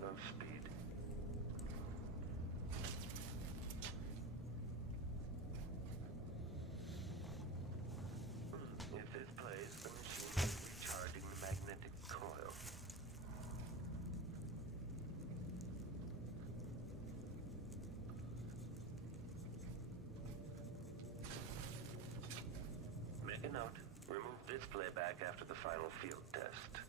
low speed. If this plays, the machine is recharging the magnetic coil. Make a note. Remove this playback after the final field test.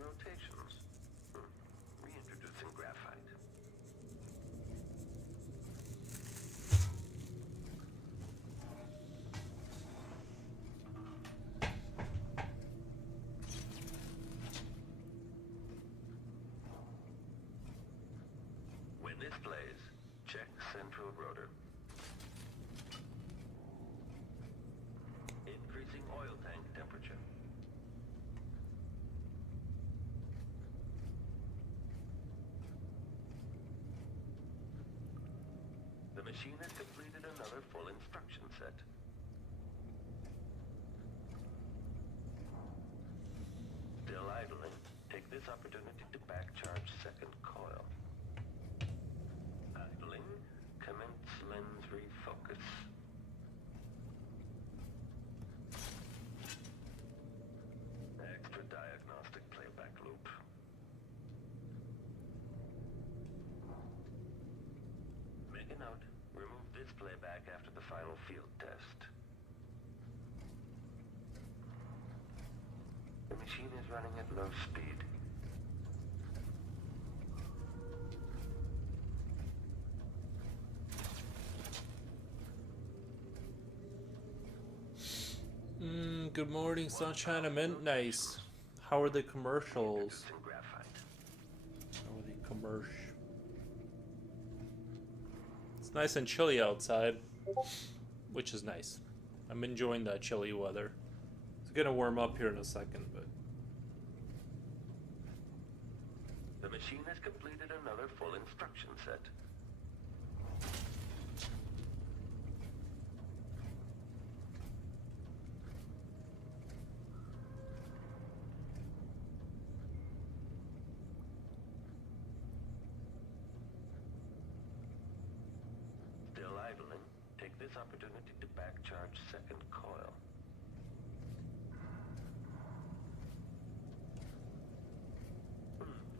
Rotations. Reintroducing graphite. When this plays, check central rotor. Increasing oil tank temperature. The machine has completed another full instruction set. Still idling, take this opportunity to back charge second coil. Idling, commence lens refocus. Extra diagnostic playback loop. Make a note. Remove this playback after the final field test. The machine is running at low speed. Good morning, sunshine. I'm in. Nice. How are the commercials? How are the commercials? It's nice and chilly outside, which is nice. I'm enjoying that chilly weather. It's gonna warm up here in a second, but the machine has completed another full instruction set. Still idling, take this opportunity to back charge second coil.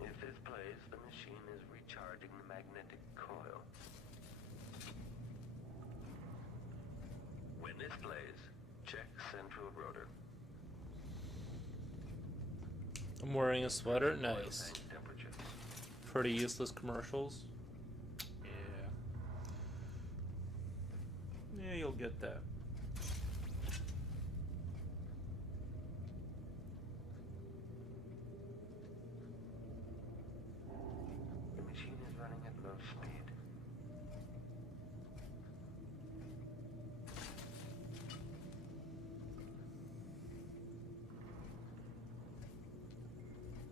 If this plays, the machine is recharging the magnetic coil. When this plays, check central rotor. I'm wearing a sweater. Nice. Pretty useless commercials. Yeah, you'll get that. The machine is running at low speed.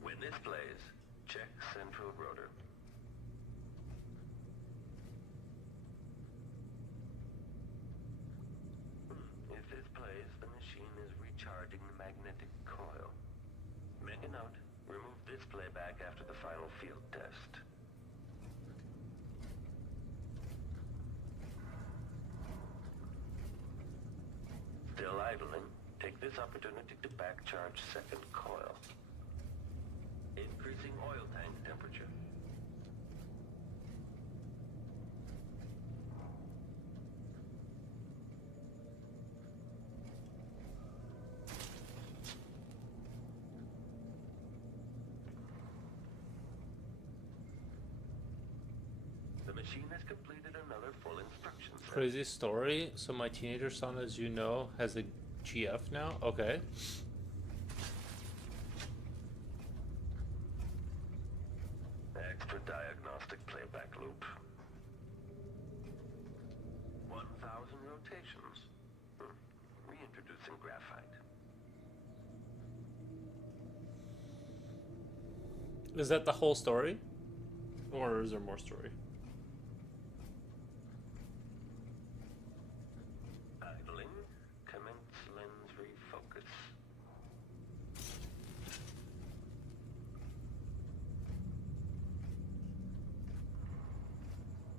When this plays, check central rotor. If this plays, the machine is recharging the magnetic coil. Make a note. Remove this playback after the final field test. Still idling, take this opportunity to back charge second coil. Increasing oil tank temperature. The machine has completed another full instruction set. Crazy story. So my teenager son, as you know, has a GF now. Okay. Extra diagnostic playback loop. 1,000 rotations. Reintroducing graphite. Is that the whole story? Or is there more story? Idling. Commence lens refocus.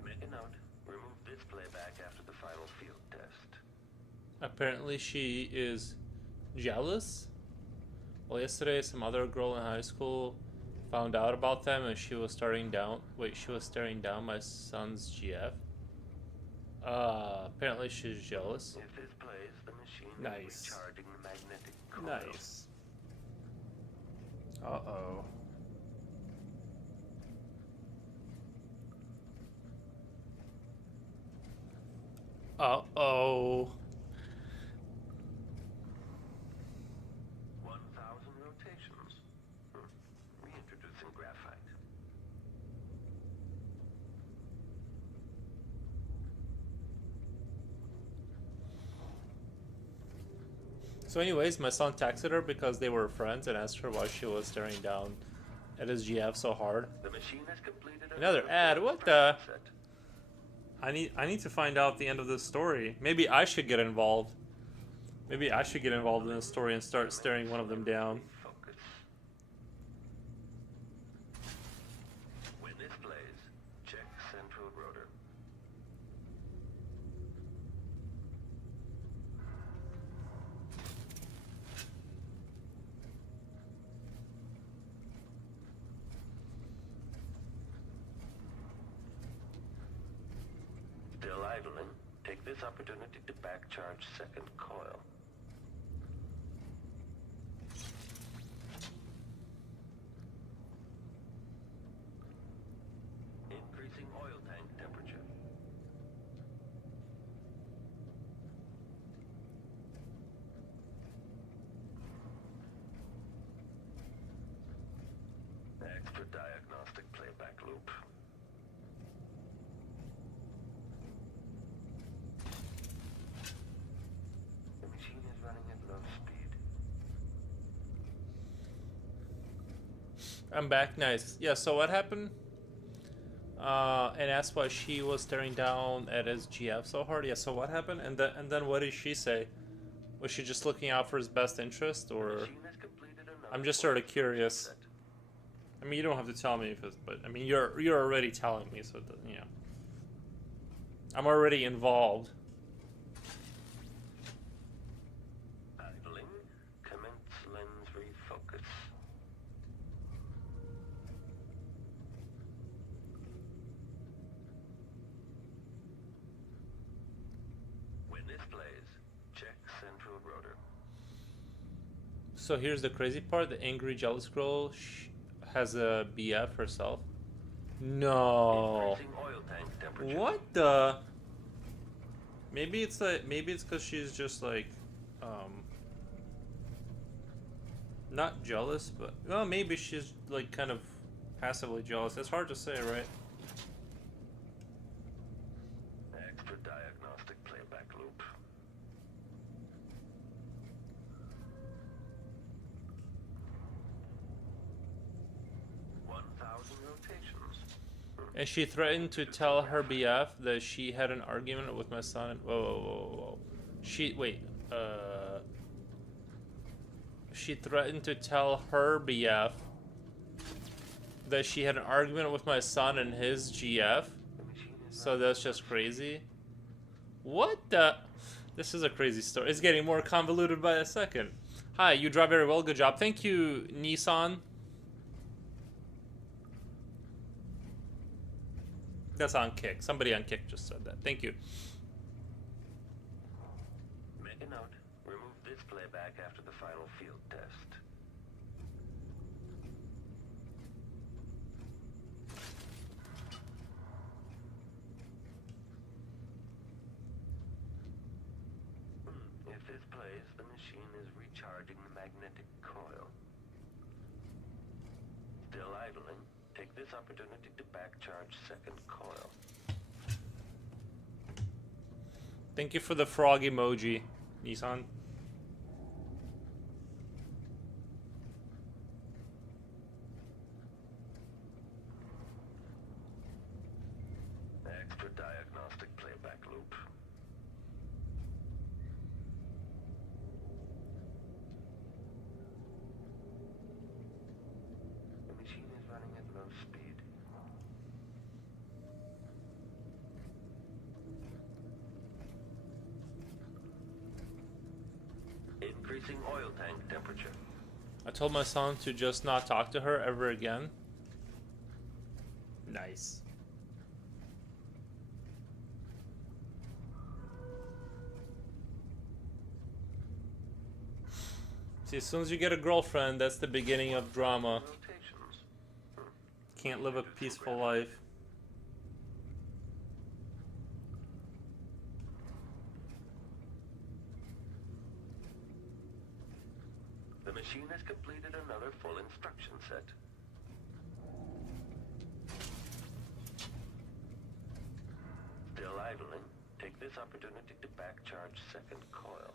Make a note. Remove this playback after the final field test. Apparently she is jealous. Well, yesterday some other girl in high school found out about them and she was staring down. Wait, she was staring down my son's GF. Apparently she's jealous. If this plays, the machine Nice. is recharging the magnetic coil. Nice. Uh-oh. Uh-oh. 1,000 rotations. Reintroducing graphite. So anyways, my son texted her because they were friends and asked her why she was staring down at his GF so hard. The machine has completed Another ad, what the? I need to find out the end of this story. Maybe I should get involved. Maybe I should get involved in this story and start staring one of them down. Focus. When this plays, check central rotor. Still idling. Take this opportunity to back charge second coil. Increasing oil tank temperature. Extra diagnostic playback loop. The machine is running at low speed. I'm back. Nice. Yeah, so what happened? And asked why she was staring down at his GF so hard. Yeah, so what happened? And then what did she say? Was she just looking out for his best interest, or? Machine has completed another I'm just sort of coil curious. set. I mean, you don't have to tell me if it's, but I mean, you're already telling me, so you know. I'm already involved. Idling. Commence lens refocus. When this plays, check central rotor. So here's the crazy part: the angry, jealous girl has a BF herself. No. Increasing oil tank temperature. What the? Maybe it's because she's just like, not jealous, but well, maybe she's like kind of passively jealous. It's hard to say, right? Extra diagnostic playback loop. Rotations. And she threatened to tell her BF that she had an argument with my son. Whoa, whoa, whoa, whoa. She threatened to tell her BF that she had an argument with my son and his GF. So that's just crazy. What the? This is a crazy story. It's getting more convoluted by the second. Hi, you drive very well. Good job. Thank you, Nissan. That's on Kick. Somebody on Kick just said that. Thank you. Make a note. Remove this playback after the final field test. If this plays, the machine is recharging the magnetic coil. Still idling. Take this opportunity to back charge second coil. Thank you for the frog emoji, Nissan. Extra diagnostic playback loop. The machine is running at low speed. Increasing oil tank temperature. I told my son to just not talk to her ever again. Nice. See, as soon as you get a girlfriend, that's the beginning of drama. Rotations. Can't live a peaceful life. The machine has completed another full instruction set. Still idling. Take this opportunity to back charge second coil.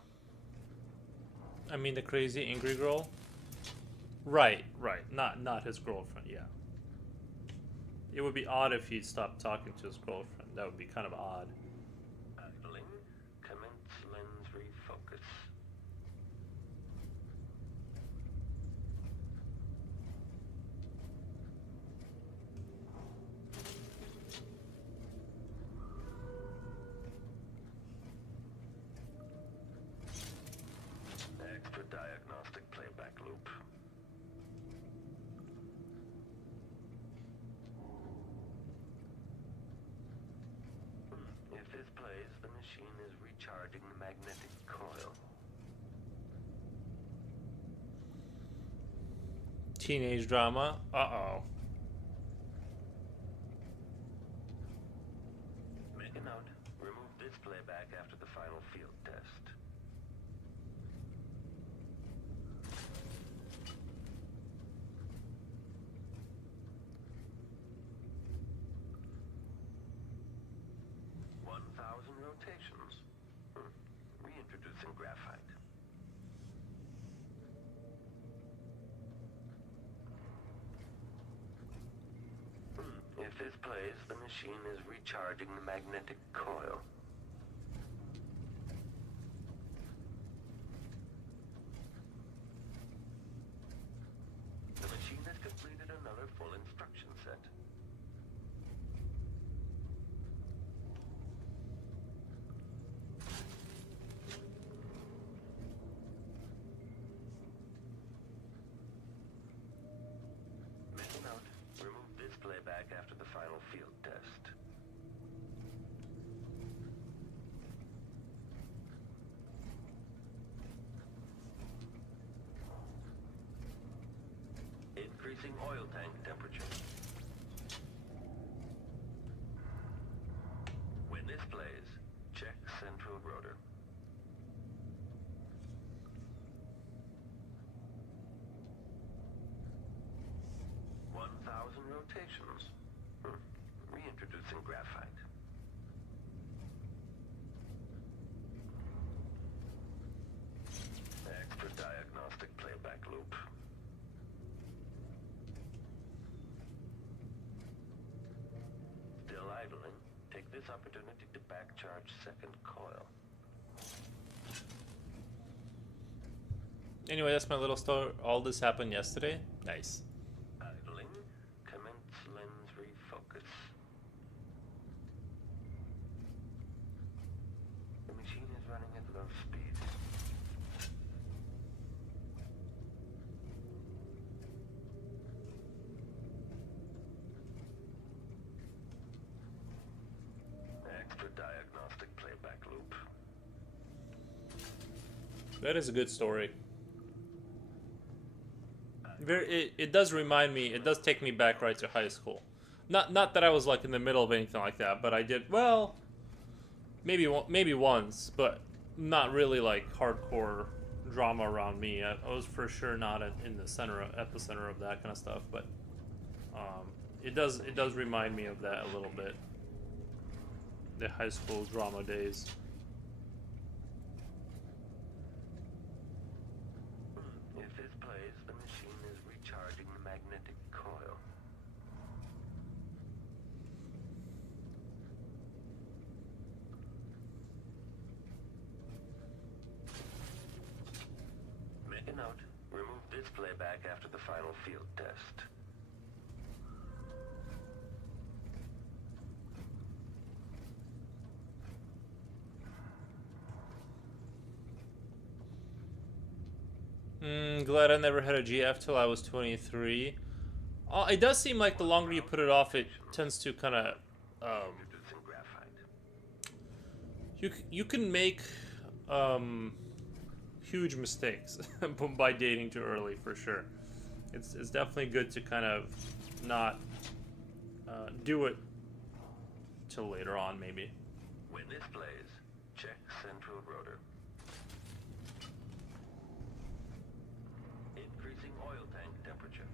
I mean the crazy angry girl? Right. Not his girlfriend, yeah. It would be odd if he stopped talking to his girlfriend. That would be kind of odd. Idling. Commence lens refocus. Extra diagnostic playback loop. If this plays, the machine is recharging the magnetic coil. Teenage drama. Uh-oh. Make a note. Remove this playback after the final field test. Rotations. Reintroducing graphite. If this plays, the machine is recharging the magnetic coil. The machine has completed another full instruction set. Playback after the final field test. Increasing oil tank temperature. When this plays, check central rotor. Rotations. Reintroducing graphite. Extra diagnostic playback loop. Still idling. Take this opportunity to back charge second coil. Anyway, that's my little story. All this happened yesterday. Nice. Diagnostic playback loop. That is a good story. It does remind me. It does take me back right to high school. Not that I was like in the middle of anything like that, but I did well. Maybe once, but not really like hardcore drama around me. I was for sure not in the epicenter of that kind of stuff, but it does remind me of that a little bit. The high school drama days. If this plays, the machine is recharging the magnetic coil. remove this playback after the final field test. Glad I never had a GF till I was 23. It does seem like the longer you put it off, it tends to kind of Introducing graphite. you can make huge mistakes by dating too early, for sure. It's definitely good to kind of not do it till later on, maybe. When this plays, check central rotor. Increasing oil tank temperature.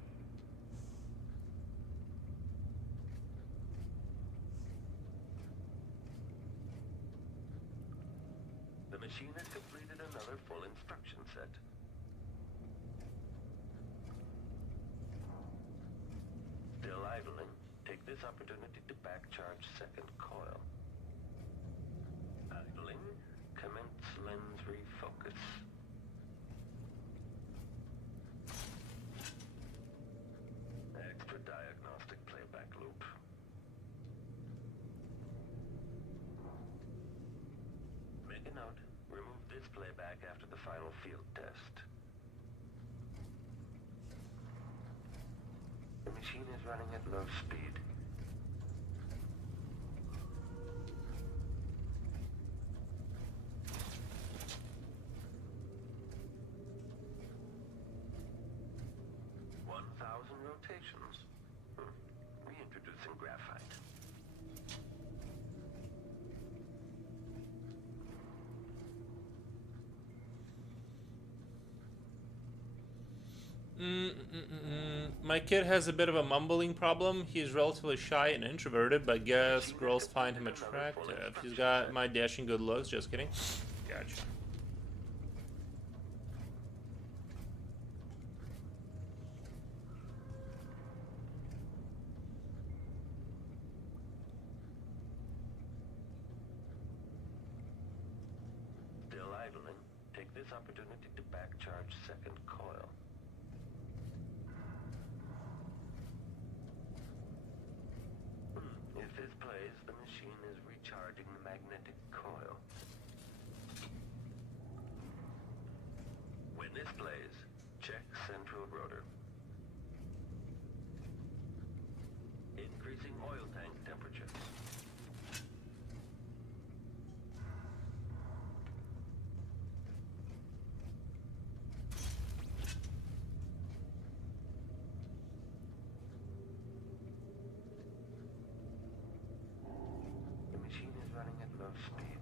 The machine has completed another full instruction set. Still idling, take this opportunity to back charge second coil. Idling, commence lens refocus. Extra diagnostic playback loop. Make a note, remove this playback after the final field test. The machine is running at low speed. Rotations. Reintroducing graphite. My kid has a bit of a mumbling problem. He's relatively shy and introverted, but guess girls find him attractive. He's got my dashing good looks. Just kidding. Gotcha. Still idling, take this opportunity to back charge second coil. If this plays, the machine is recharging the magnetic coil. When this plays, check central rotor. Increasing oil tank temperature. The machine is running at low speed.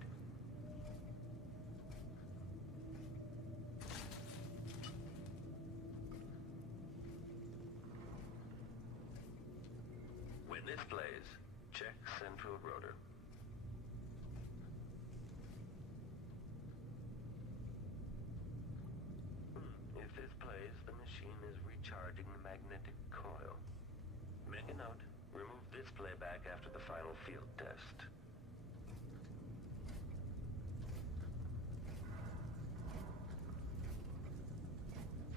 When this plays, check central rotor. If this plays, the machine is recharging the magnetic coil. Make a note, remove this playback after the final field test.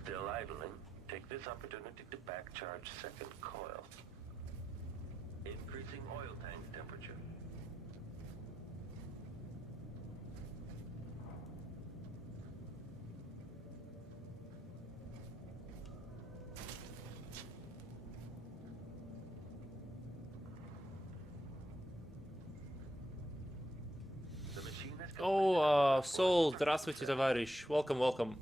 Still idling, take this opportunity to back charge second coil. Increasing oil tank temperature. The machine has Oh, Soul, здравствуйте, товарищ. Welcome, welcome.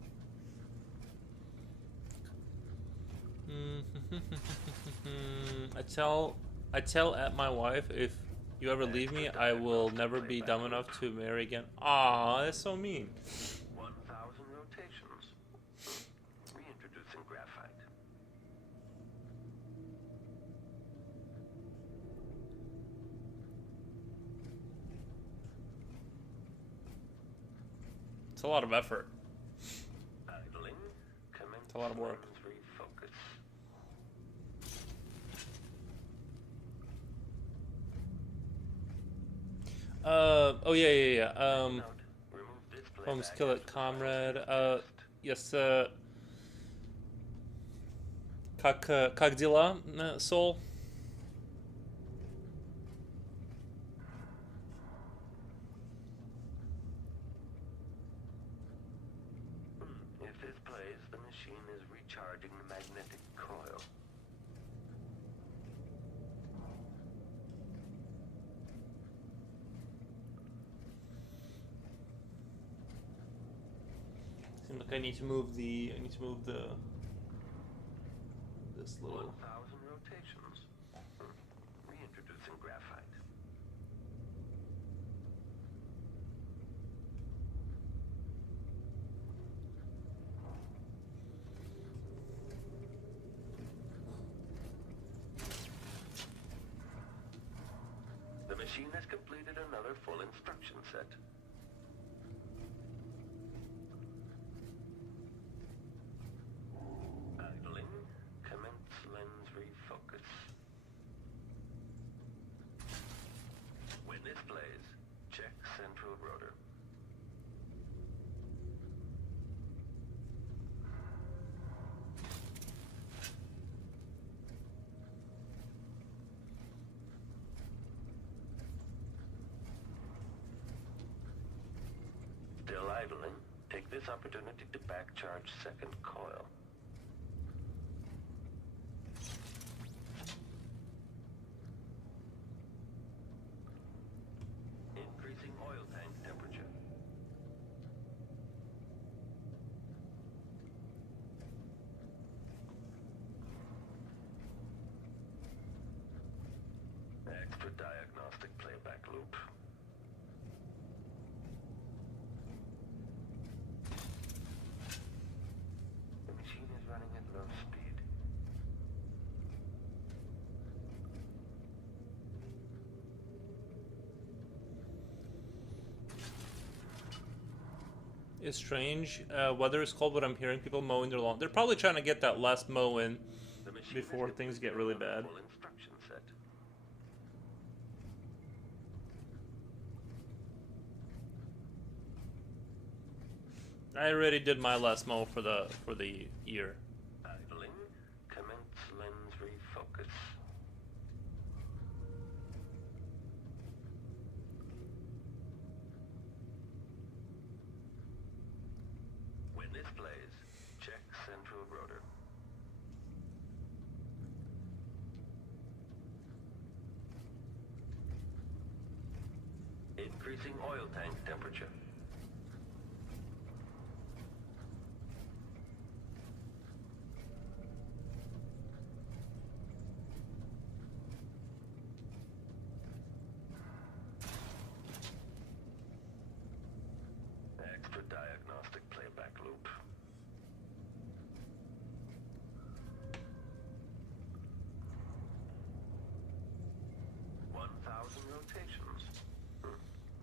I tell at my wife, if you ever leave me, I will never be dumb enough to marry again. Aw, that's so mean. 1,000 rotations. Reintroducing graphite. It's a lot of effort. Idling. It's a lot of work. Refocus. Oh yeah. Note, remove this Home playback skillet after the final comrade. field test. Yes, Как дела, Soul? If this plays, the machine is recharging the magnetic coil. Seems like I need to move the. This little. 1,000 rotations. Reintroducing graphite. The machine has completed another full instruction set. Idling. Commence lens refocus. When this plays, check central rotor. Still idling. Take this opportunity to back charge second coil. Increasing oil tank temperature. Extra diagnostic playback loop. The machine is running at low speed. It's strange. Weather is cold, but I'm hearing people mowing their lawn. They're probably trying to get that last mow in The machine before has things completed get really another bad. full instruction set. I already did my last mow for the year. Idling. Commence lens refocus. When this plays, check central rotor. Increasing oil tank temperature. Extra diagnostic playback loop. Rotations.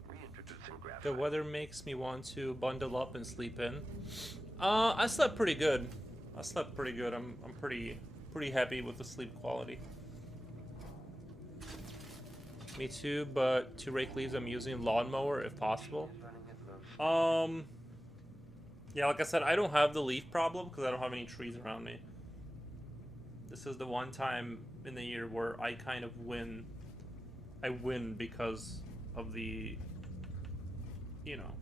Reintroducing graphite. The weather makes me want to bundle up and sleep in. I slept pretty good. I'm pretty happy with the sleep quality. Me too, but to rake leaves I'm using lawnmower if possible. Yeah, like I said, I don't have the leaf problem because I don't have any trees around me. This is the one time in the year where I kind of win. I win because of the, you know.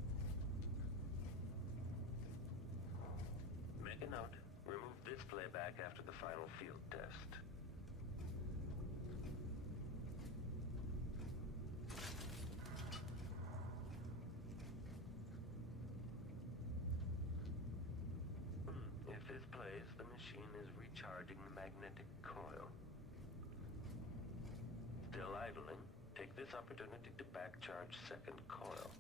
Make a note. Remove this playback after the final field test. If this plays, the machine is recharging the magnetic coil. Still idling. Take this opportunity to back charge second coil.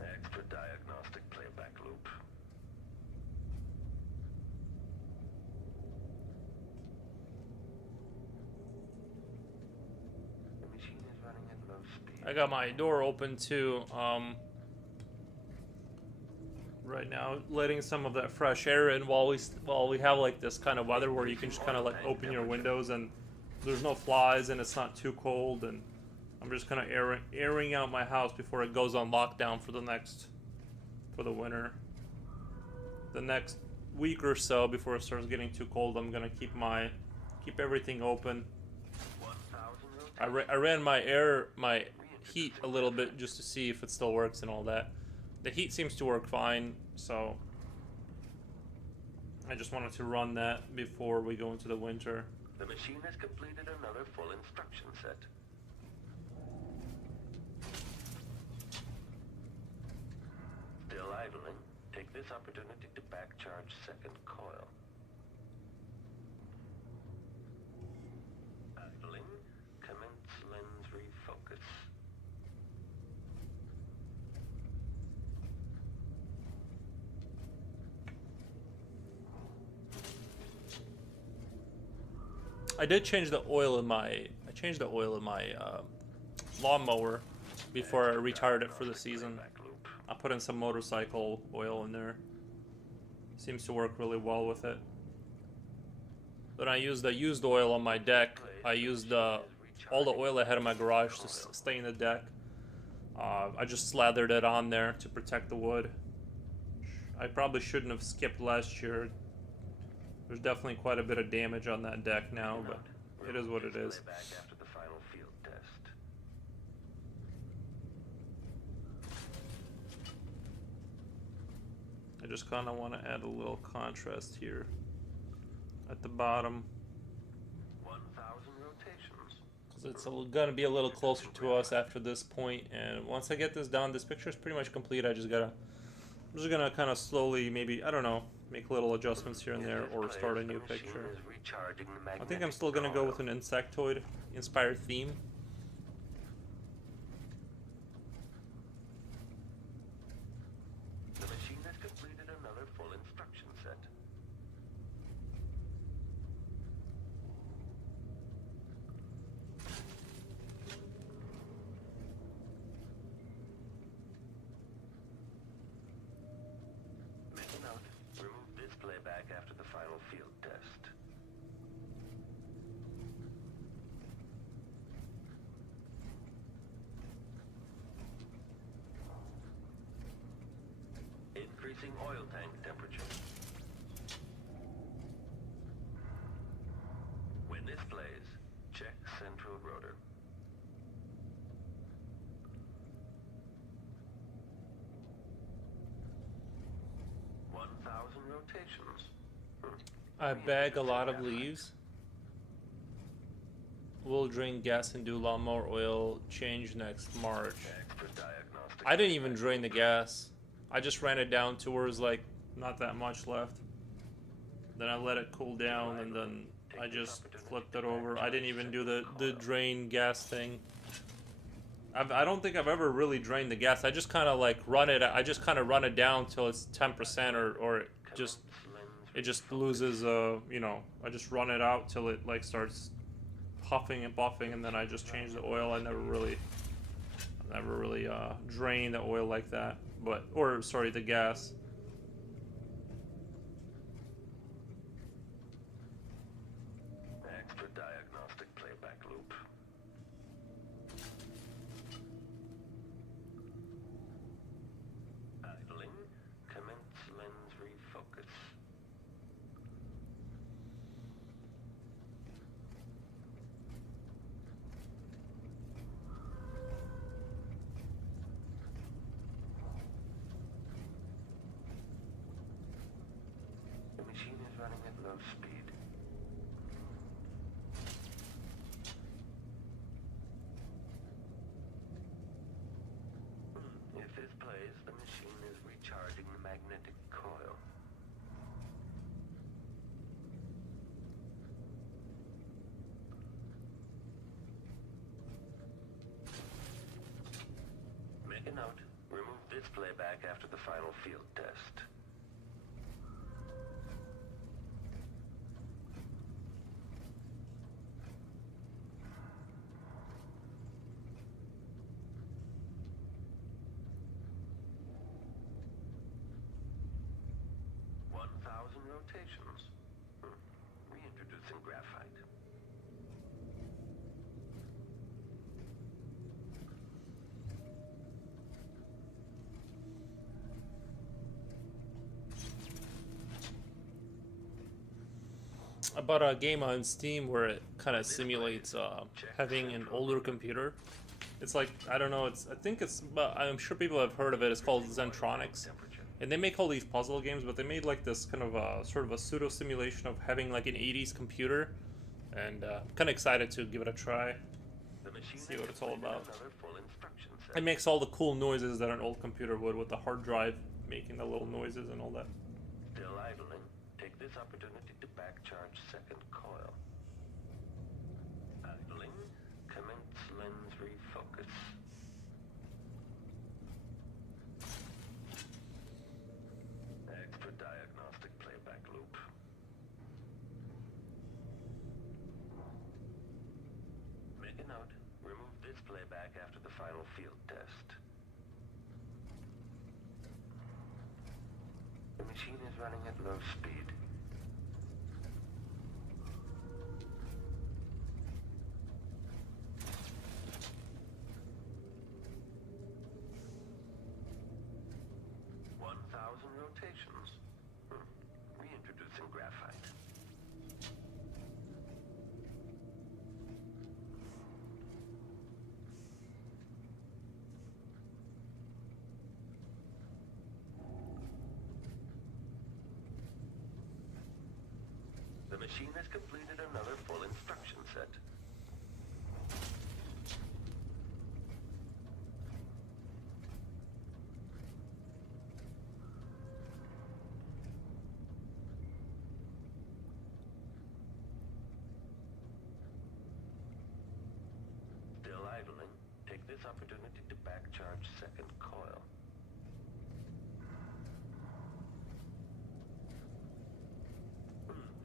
Extra diagnostic playback loop. The machine is running at low speed. I got my door open too. right now, letting some of that fresh air in while we have like this kind of weather where you can just kind of like open your windows and there's no flies and it's not too cold, and I'm just kind of airing out my house before it goes on lockdown for the winter. The next week or so before it starts getting too cold, I'm gonna keep everything open. I ran my heat a little bit just to see if it still works and all that. The heat seems to work fine, so I just wanted to run that before we go into the winter. The machine has completed another full instruction set. Still idling, take this opportunity to back charge second coil. Idling, commence lens refocus. I did change the oil in my lawnmower before I retired it for the season. I put in some motorcycle oil in there. Seems to work really well with it. Then I used the used oil on my deck. I used all the oil I had in my garage to stain the deck. I just slathered it on there to protect the wood. I probably shouldn't have skipped last year. There's definitely quite a bit of damage on that deck now, but it is what it is. After the final field test. I just kind of want to add a little contrast here at the bottom. 1,000 rotations. Because it's going to be a little closer to us after this point, and once I get this done, this picture is pretty much complete. I'm just gonna kind of slowly, maybe, I don't know, make little adjustments here and there, or start a new picture. I think I'm still gonna go with an insectoid inspired theme. The machine has completed another full instruction set. Make a note. Remove this playback after the final field test. Increasing oil tank temperature. When this plays, check central rotor. Rotations. I bag a lot of leaves. We'll drain gas and do lawnmower oil change next March. I didn't even drain the gas. I just ran it down to where it's like not that much left. Then I let it cool down and then I just flipped it over. I didn't even do the drain gas thing. I don't think I've ever really drained the gas. I just kind of like run it. I just kind of run it down till it's 10% or it just loses. You know, I just run it out till it like starts puffing and buffing, and then I just change the oil. I never really drain the oil like that. Sorry, the gas. Extra diagnostic playback loop. Idling. Commence lens refocus. The machine is running at low speed. If this plays, the machine is recharging the magnetic coil. Make a note. Remove this playback after the final field test. rotations. Reintroducing graphite. I bought a game on Steam where it kind of simulates having an older computer. It's like, I don't know, I think it's, but I'm sure people have heard of it. It's called Zentronics. And they make all these puzzle games, but they made like this kind of a sort of a pseudo simulation of having like an 80s computer. And I'm kind of excited to give it a try. See what it's all about. It makes all the cool noises that an old computer would, with the hard drive making the little noises and all that. Still idling. Take this opportunity to back charge second coil. Idling. Commence lens refocus. Extra diagnostic playback loop. Make a note. Remove this playback after the final field test. The machine is running at low speed. Rotations. Reintroducing graphite. The machine has completed another full instruction set. Take this opportunity to back charge second coil.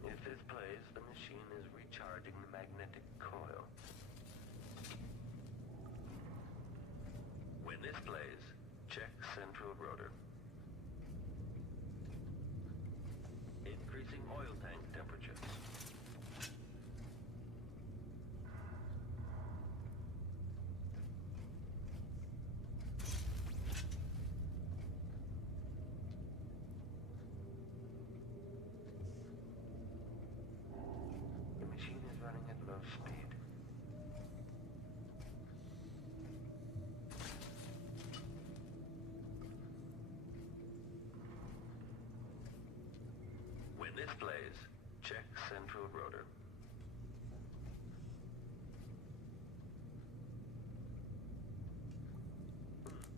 If this plays, the machine is recharging the magnetic coil. When this plays, check central rotor. Increasing oil tank temperature. Running at low speed. When this plays, check central rotor.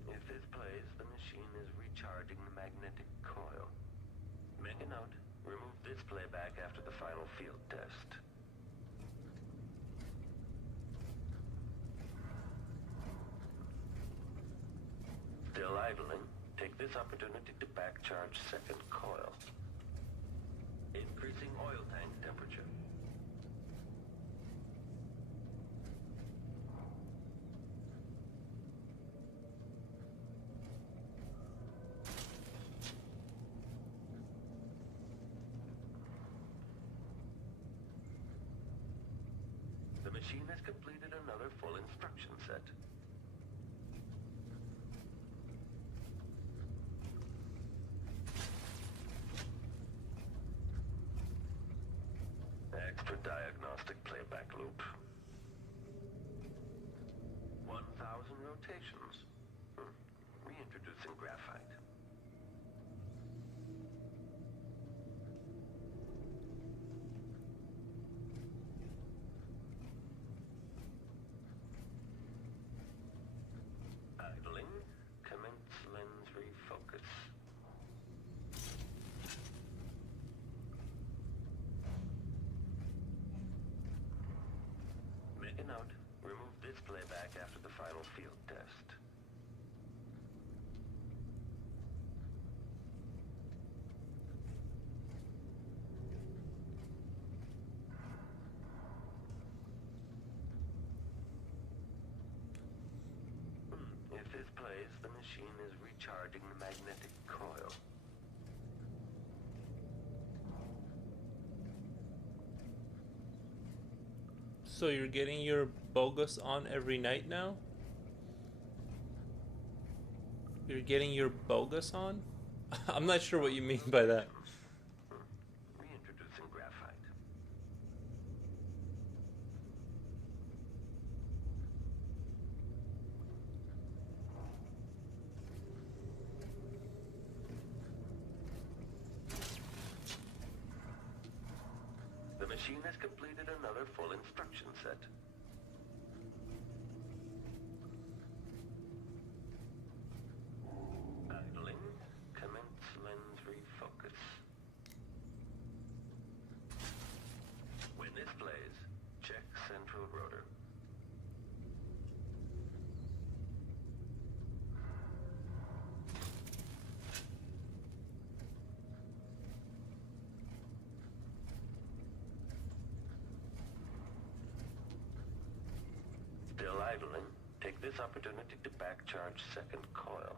If this plays, the machine is recharging the magnetic coil. Make a note. Remove this playback after the final field test. Still idling, take this opportunity to back charge second coil. Increasing oil tank temperature. The machine has completed another full instruction set. Extra diagnostic playback loop. 1,000 rotations. Reintroducing graphite. Idling. Commence lens refocus. Make a note. Remove this playback after the final field test. If this plays, the machine is recharging the magnetic coil. So you're getting your bogus on every night now? You're getting your bogus on? I'm not sure what you mean by that. Reintroducing graphite. The machine has completed another full instruction set. Idling. Commence lens refocus. When this plays, check central rotor. Still idling, take this opportunity to back charge second coil.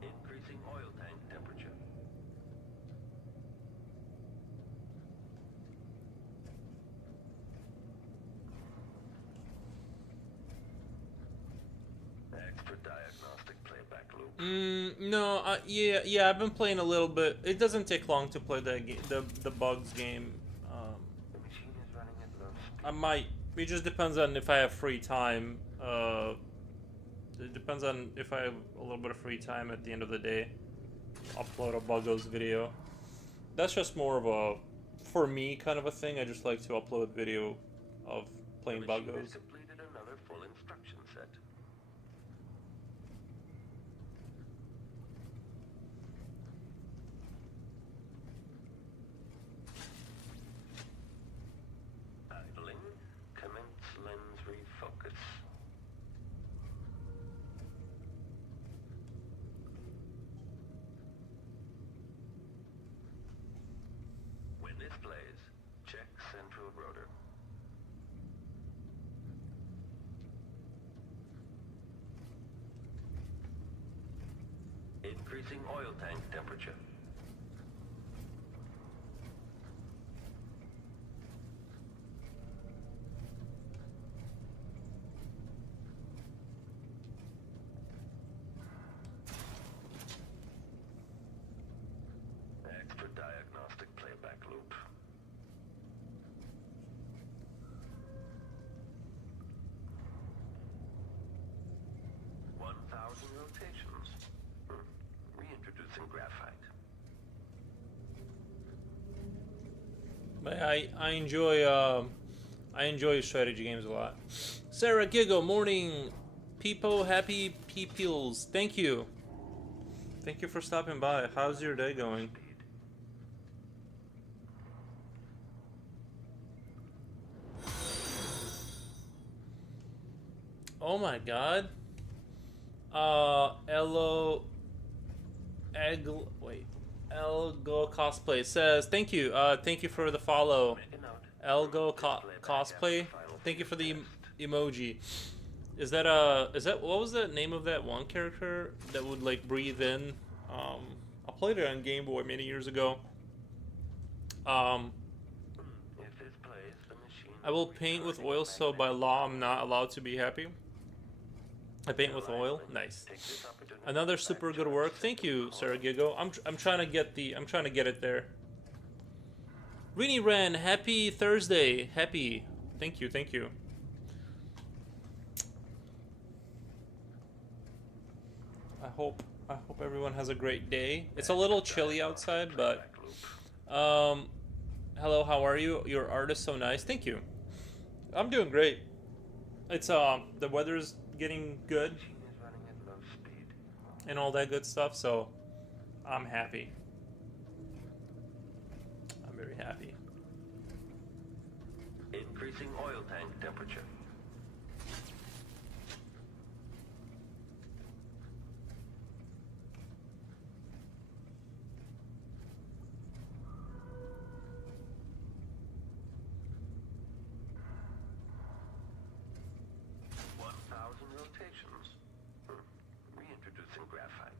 Increasing oil tank temperature. Extra diagnostic playback loop. No, yeah, I've been playing a little bit. It doesn't take long to play that game, the bugs game. The machine is running at low speed. I might. It just depends on if I have free time. It depends on if I have a little bit of free time at the end of the day. Upload a buggos video. That's just more of a, for me, kind of a thing. I just like to upload video of playing The machine has buggos. completed another full instruction set. Idling. Commence lens refocus. When this plays, check central rotor. Increasing oil tank temperature. Extra diagnostic playback loop. "1,000 rotations. Reintroducing graphite. But I enjoy strategy games a lot. Sarah Giggle, morning, people, happy peoples. Thank you for stopping by. How's your day going? Speed. Oh my god. Elgo Cosplay says, thank you for the follow. Make a note. Elgo Display back Cosplay, after final thank you for the test. emoji. Is that what was the name of that one character that would like breathe in? I played it on Game Boy many years ago. If this plays, the machine I will paint with oil, so by law I'm not allowed to be happy. I paint with oil. Nice. Take this opportunity Another to super back good charge work. Thank second you, coil. Sarah Gigo. I'm trying to get it there. Rini Ren, happy Thursday. Happy. Thank you. I hope everyone has a great day. It's a little chilly outside, but hello, how are you? Your art is so nice. Thank you. I'm doing great. It's the weather's getting good Machine is running at low speed. and all that good stuff, so I'm happy. I'm very happy. Increasing oil tank temperature. Rotations. Reintroducing graphite.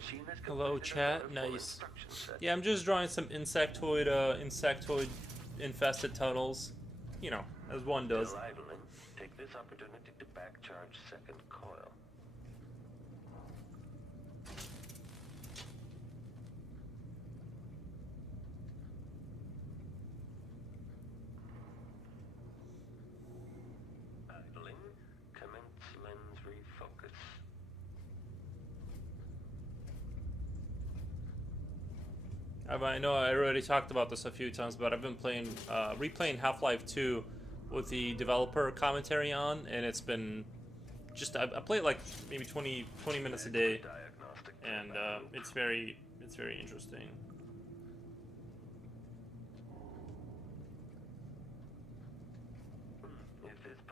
machine has Hello, completed chat. another full Nice. instruction set. Yeah, I'm just drawing some insectoid infested tunnels. You know, as one does. Still idling, take this opportunity to back charge second coil. Idling, commence lens refocus. I know I already talked about this a few times, but I've been replaying Half-Life 2 with the developer commentary on, and it's been just I play it like maybe 20 minutes a day, and it's very interesting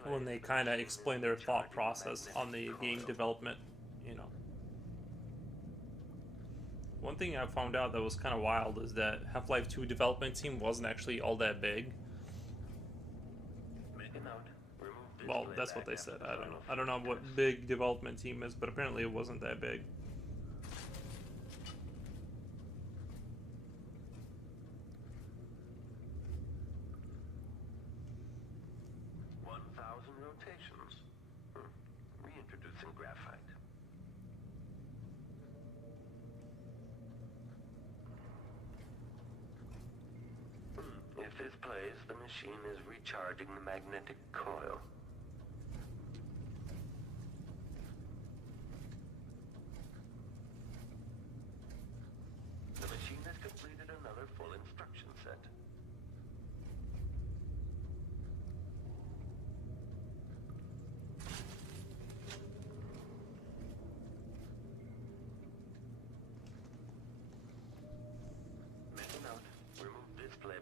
when they kind of explain their thought process on the game development, you know. One thing I found out that was kind of wild is that Half-Life 2 development team wasn't actually all that big. Well, that's what they said. I don't know. I don't know what big development team is, but apparently it wasn't that big. Rotations. Reintroducing graphite. If this plays, the machine is recharging the magnetic coil. The machine has completed another full instruction set.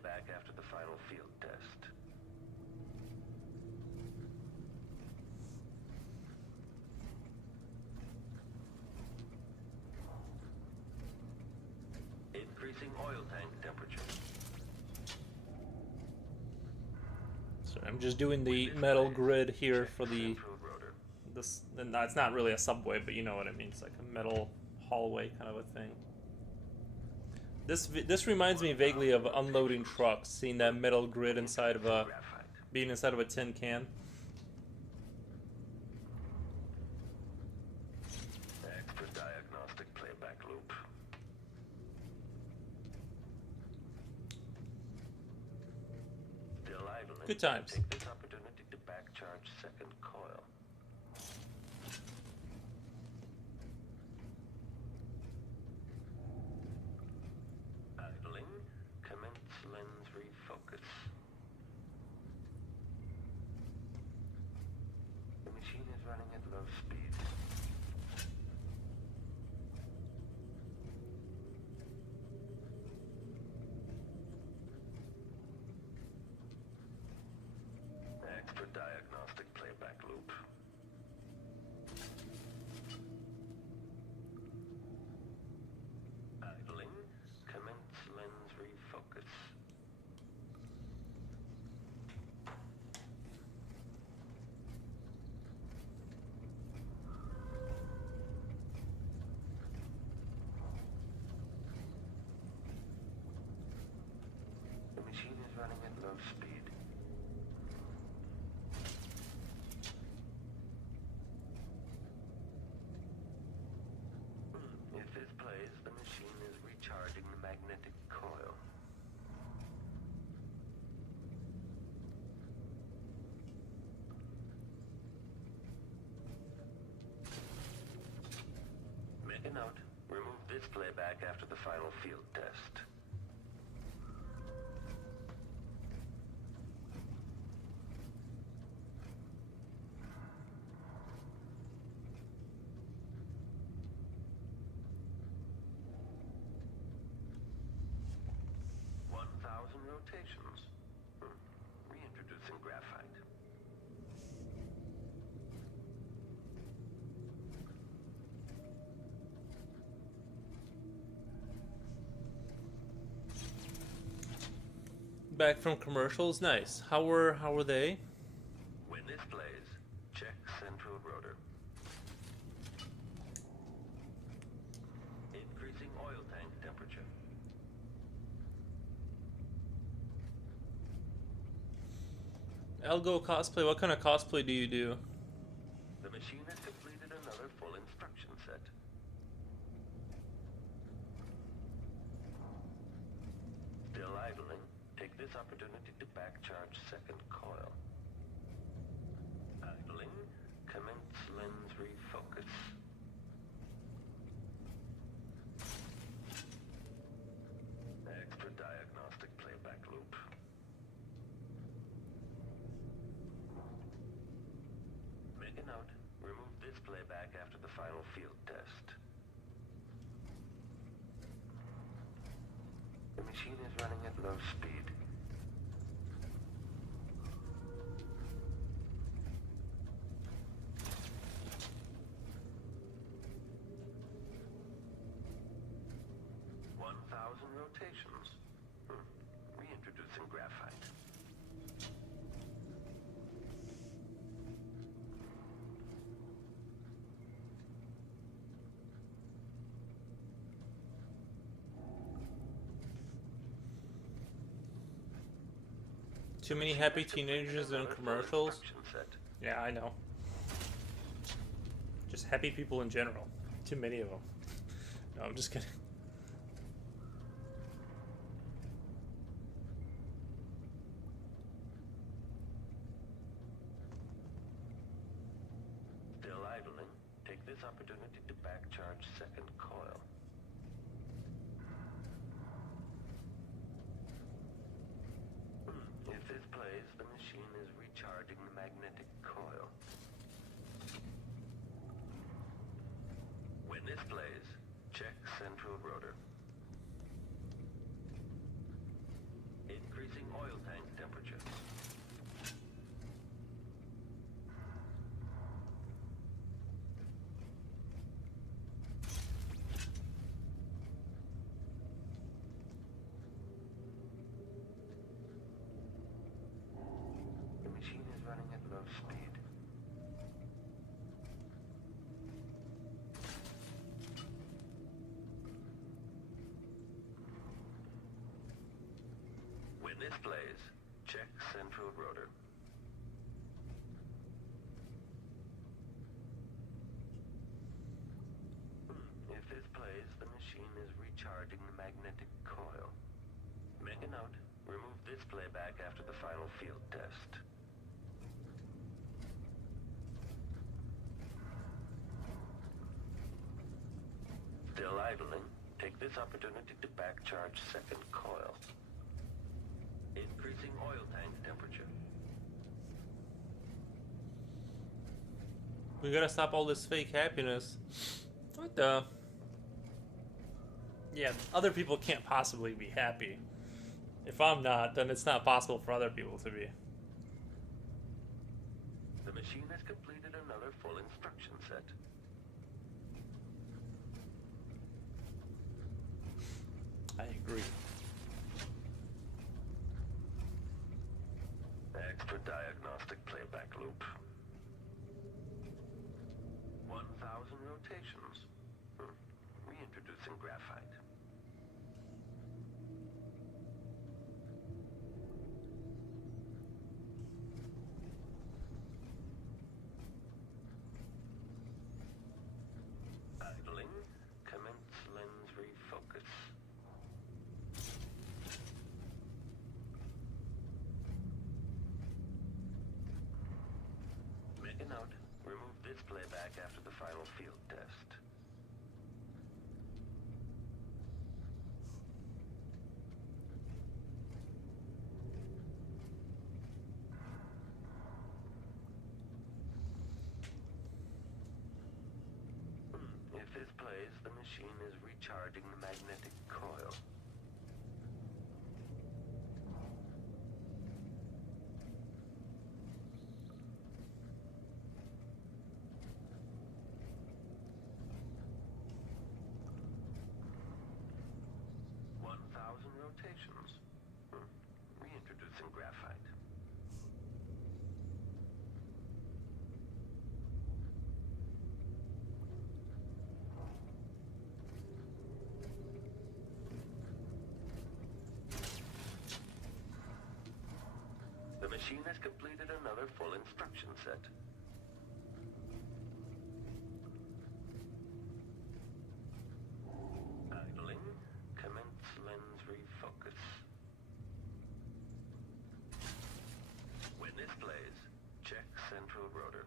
Back after the final field test. Increasing oil tank temperature. So I'm just doing the metal grid here for the this. No, it's not really a subway, but you know what I mean. It's like a metal hallway kind of a thing. This reminds me vaguely of unloading trucks, seeing that metal grid inside of being inside of a tin can. Extra diagnostic playback loop. Still idling. Good times. Take this opportunity to back charge second coil. Lens refocus. The machine is running at low speed. Extra diagnostic playback loop. Idling. Commence lens refocus. The machine is running at low speed. If this plays, the machine is recharging the magnetic coil. Make a note. Remove this playback after the final field test. Rotations. Reintroducing graphite. Back from commercials, nice. How were they? When this plays, check central rotor. Elgo cosplay. What kind of cosplay do you do? The machine has completed another full instruction set. Still idling, take this opportunity to back-charge second coil. Idling, commence lens refocus. Extra diagnostic playback loop. Make a note, remove this playback after the final field test. The machine is running at low speed. Rotations. Reintroducing graphite. Too many happy teenagers in commercials? Yeah, I know. Just happy people in general. Too many of them. No, I'm just kidding. This opportunity to back-charge second coil. If this plays, the machine is recharging the magnetic coil. When this plays, check central rotor. Increasing oil tank temperature. Running at low speed. When this plays, check central rotor. If this plays, the machine is recharging the magnetic coil. Make a note, remove this playback after the final field test. Still idling, take this opportunity to back-charge second coil. Increasing oil tank temperature. We gotta stop all this fake happiness. What the? Yeah, other people can't possibly be happy. If I'm not, then it's not possible for other people to be. The machine has completed another full instruction set. I agree. Extra diagnostic playback loop. 1,000 rotations. Reintroducing graphite. Idling. Commence lens refocus. Make a note, remove this playback after the final field test. If this plays, the machine is recharging the magnetic coil. Rotations. Reintroducing graphite. machine has completed another full instruction set. Idling. Commence lens refocus. When this plays, check central rotor.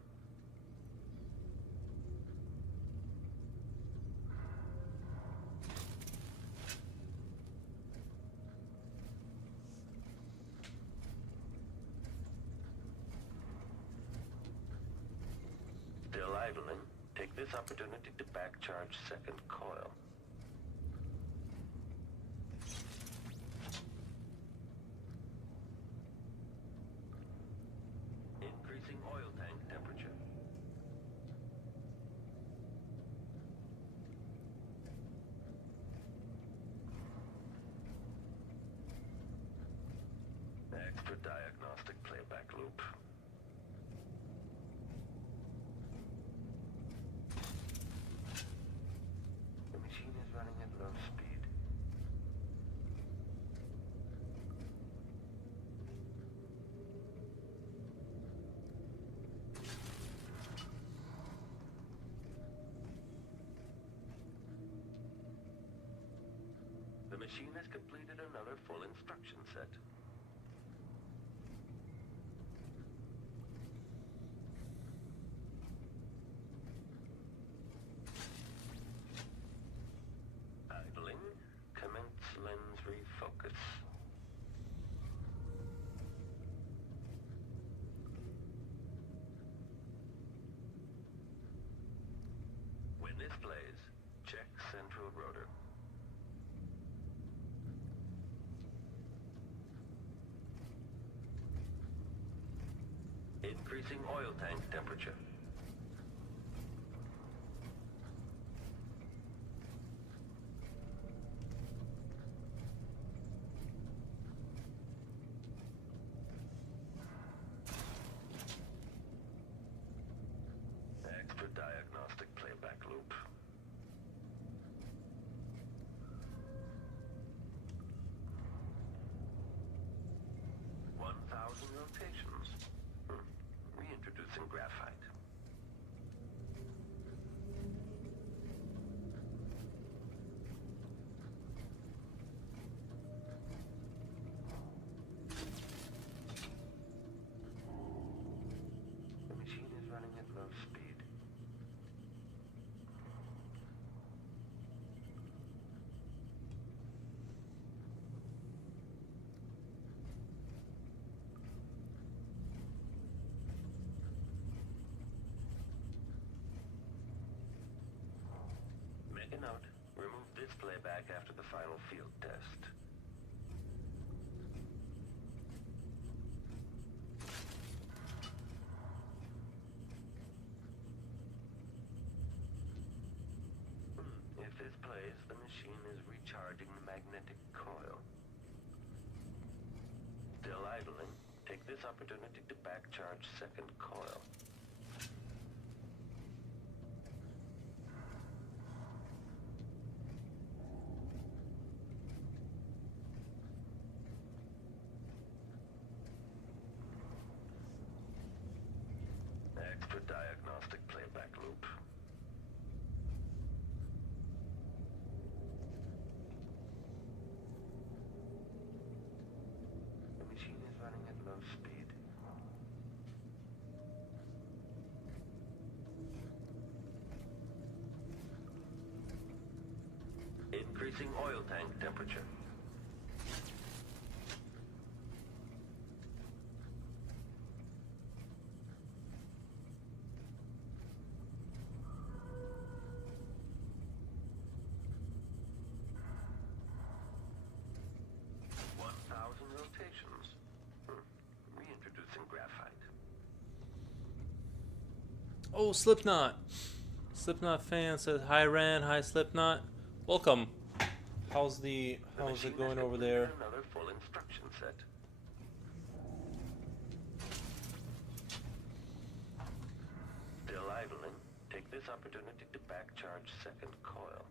Still idling, take this opportunity to back charge second coil. Increasing oil tank temperature. Extra diagnostic playback loop. The machine is running at low speed. The machine has completed another full instruction set. Idling. Commence lens refocus. When this plays, check central rotor. Increasing oil tank temperature. Extra diagnostic playback loop. Rotations. Reintroducing graphite. The machine is running at low speed. Make a note. Remove this playback after the final field test. If this plays, the machine is recharging the magnetic coil. Still idling, take this opportunity to back charge second coil. Extra diagnostic playback loop. The machine is running at low speed. Increasing oil tank temperature. Rotations. Reintroducing graphite. Oh, Slipknot. Slipknot fan says, hi Ran, hi Slipknot. Welcome. How's it going over there? Another full instruction set. Still idling, take this opportunity to back charge second coil.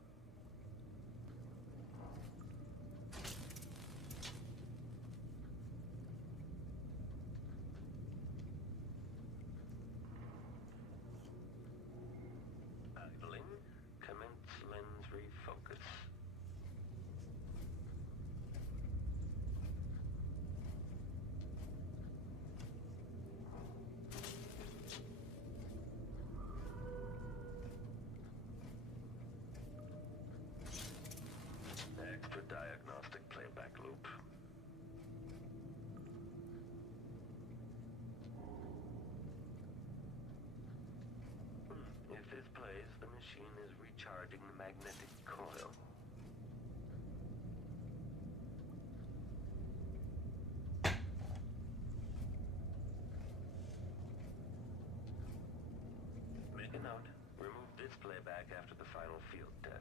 this playback after the final field test.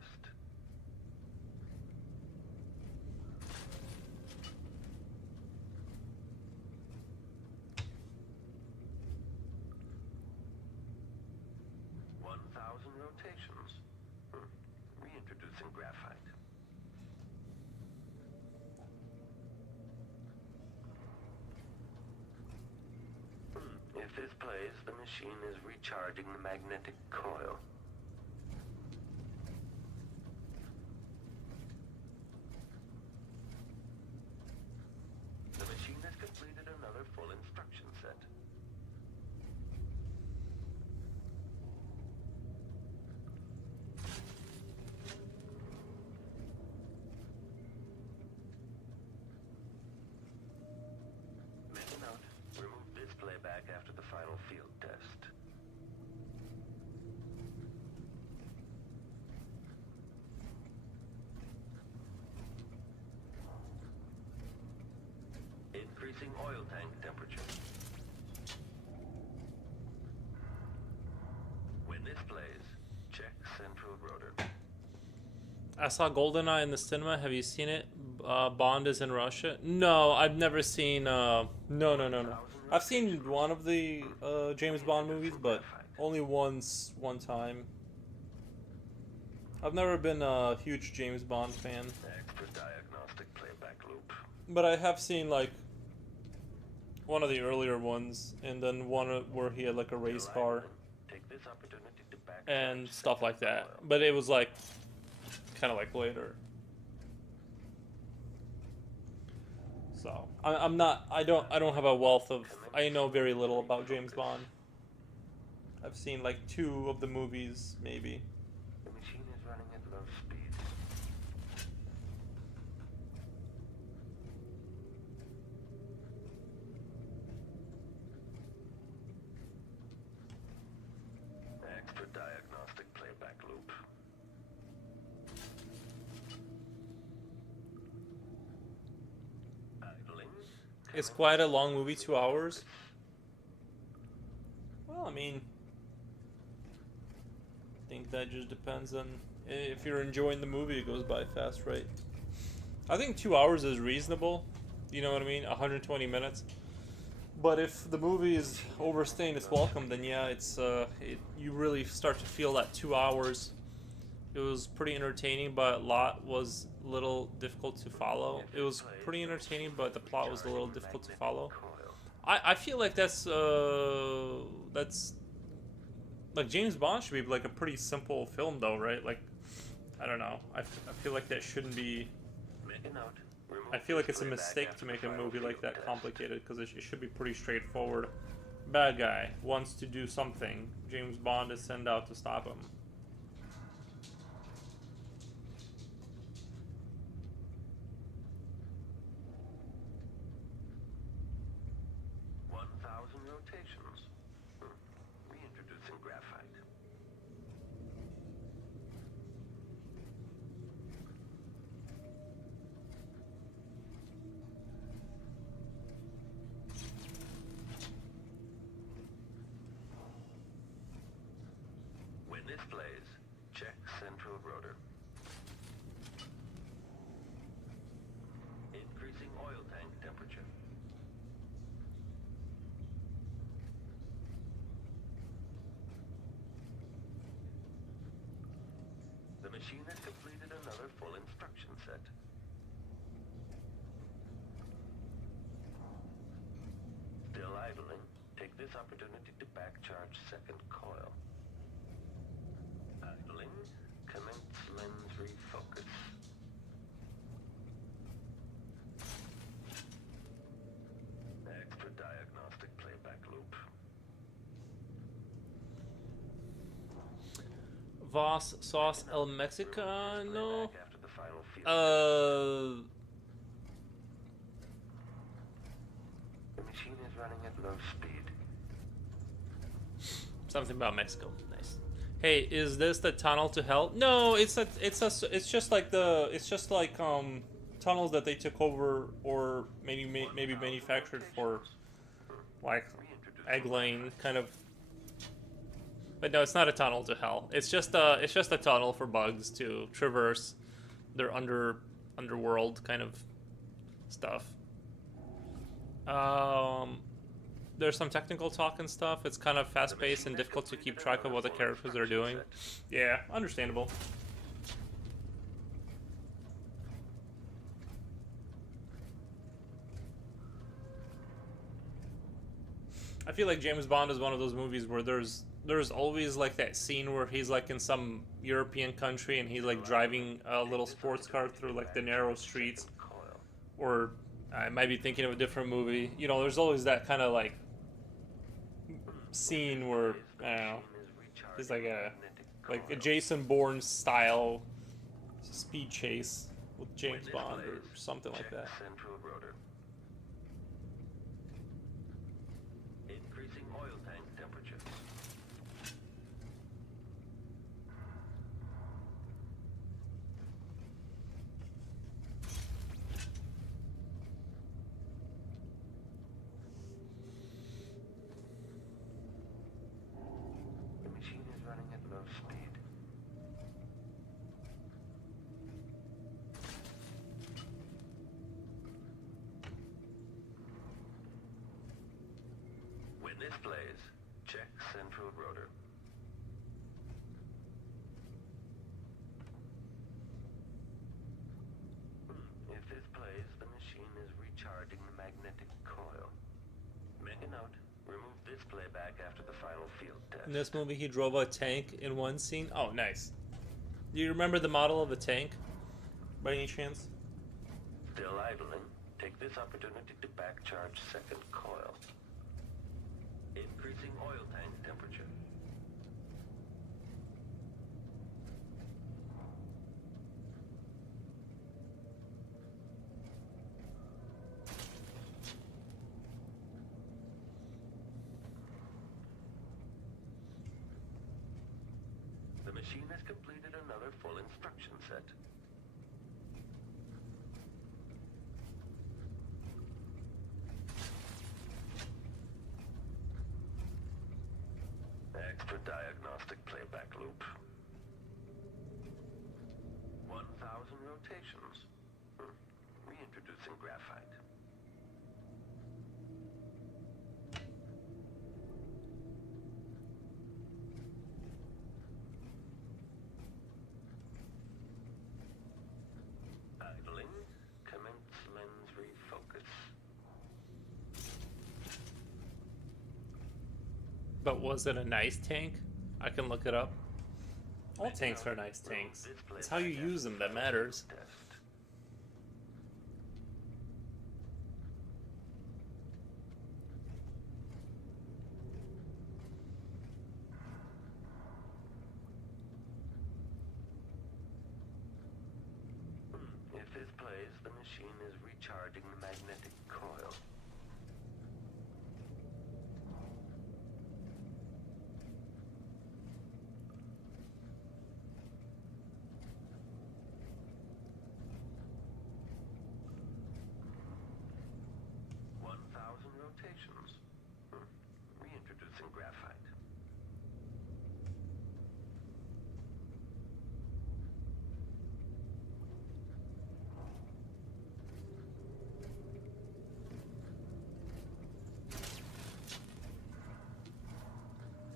Rotations. Reintroducing graphite. If this plays, the machine is recharging the magnetic coil. The machine has completed another full instruction set. Playback after the final field test. Increasing oil tank temperature. When this plays, check central rotor. I saw GoldenEye in the cinema. Have you seen it? Bond is in Russia. No, I've never seen. No. I've seen one of the James Bond movies, but only one time. I've never been a huge James Bond fan. Extra diagnostic playback loop. But I have seen like one of the earlier ones, and then one where he had like a race car and stuff like that. But it was like kind of like later. So I'm not. I don't have a wealth of. I know very little about James Bond. I've seen like 2 of the movies, maybe. The machine is running at low speed. Extra diagnostic playback loop. It's quite a long movie, 2 hours. Well, I mean, I think that just depends on if you're enjoying the movie. It goes by fast, right? I think 2 hours is reasonable. You know what I mean? 120 minutes. But if the movie is overstaying its welcome, then yeah, it's you really start to feel that 2 hours. It was pretty entertaining, but was a little difficult to follow. It was pretty entertaining, but the plot was a little difficult to follow. I feel like that's like James Bond should be like a pretty simple film though, right? Like, I don't know. I feel like that shouldn't be. I feel like it's a mistake to make a movie like that complicated, because it should be pretty straightforward. Bad guy wants to do something. James Bond is sent out to stop him. Rotations. Reintroducing graphite. When this plays, check central rotor. Increasing oil tank temperature. The machine has completed another full instruction set. Still idling, take this opportunity to back-charge second coil. Idling, commence lens refocus. Extra diagnostic playback loop. Voss Sauce El Mexicano. After the final field. The machine is running at low speed. Something about Mexico. Nice. Hey, is this the tunnel to hell? No, it's just like tunnels that they took over or maybe manufactured for like egg laying kind of But no, it's not a tunnel to hell. It's just a tunnel for bugs to traverse their underworld kind of stuff. Um, there's some technical talk and stuff. It's kind of fast paced and difficult to keep track of what the characters are doing. Yeah, understandable. I feel like James Bond is one of those movies where there's always like that scene where he's like in some European country and he's like driving a little sports car through like the narrow streets, or I might be thinking of a different movie. You know, there's always that kind of like scene where I don't know, it's like a Jason Bourne style speed chase with James Bond or something like that. Increasing oil tank temperature. The machine is running at low speed. When this plays, check central rotor. If this plays, the machine is recharging the magnetic coil. Make a note. Remove this playback after the final field test. In this movie, he drove a tank in one scene. Oh, nice. Do you remember the model of the tank, by any chance? Still idling. Take this opportunity to back charge second coil. Increasing oil tank temperature. The machine has completed another full instruction set. Extra diagnostic playback loop. 1,000 rotations. Reintroducing graphite. Idling. Commence lens refocus. But was it a nice tank? I can look it up. All tanks are nice tanks. It's how you use them that matters. If this plays, the machine is recharging the magnetic coil. Rotations. Reintroducing graphite.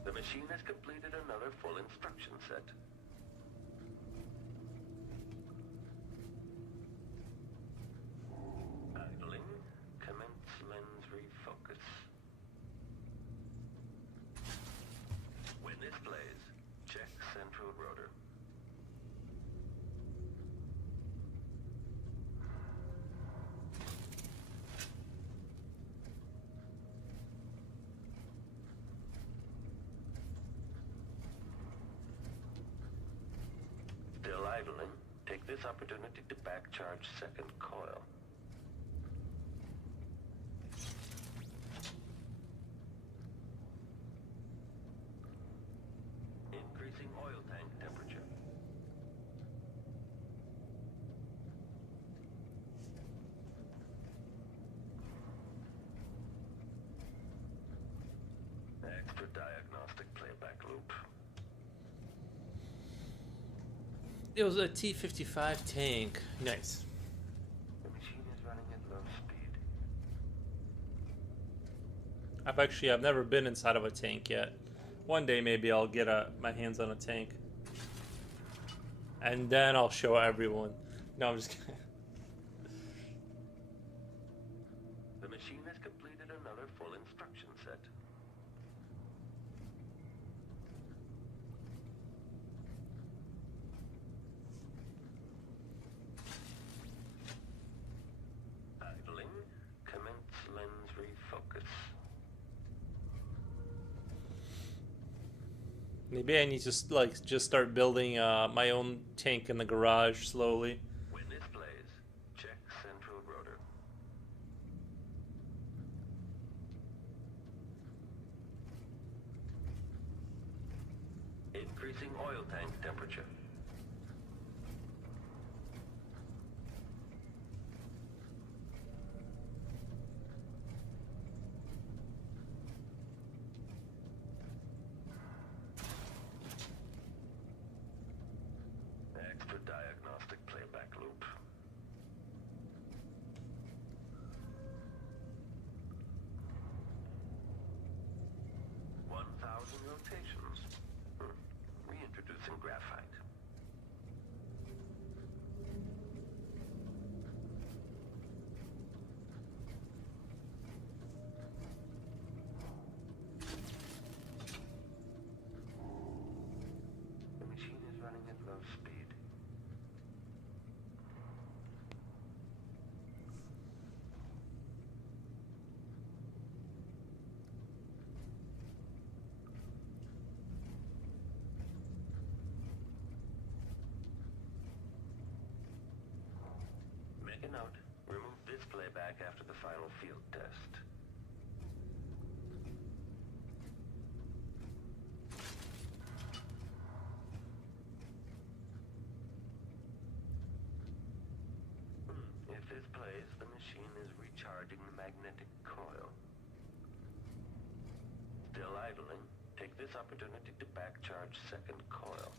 The machine has completed another full instruction set. Idling. Commence lens refocus. When this plays, check central rotor. Still idling. Take this opportunity to back charge second coil. Increasing oil tank temperature. Extra diagnostic playback loop. It was a T-55 tank. Nice. The machine is running at low speed. I've never been inside of a tank yet. One day maybe I'll get my hands on a tank. And then I'll show everyone. No, I'm just kidding. The machine has completed another full instruction set. Idling. Commence lens refocus. Maybe I need to just start building my own tank in the garage slowly. When this plays, check central rotor. Increasing oil tank temperature. Extra diagnostic playback loop. Rotations. Reintroducing graphite. The machine is running at low speed. Make a note. Remove this playback after the final field test. If this plays, the machine is recharging the magnetic coil. Still idling, take this opportunity to back charge second coil.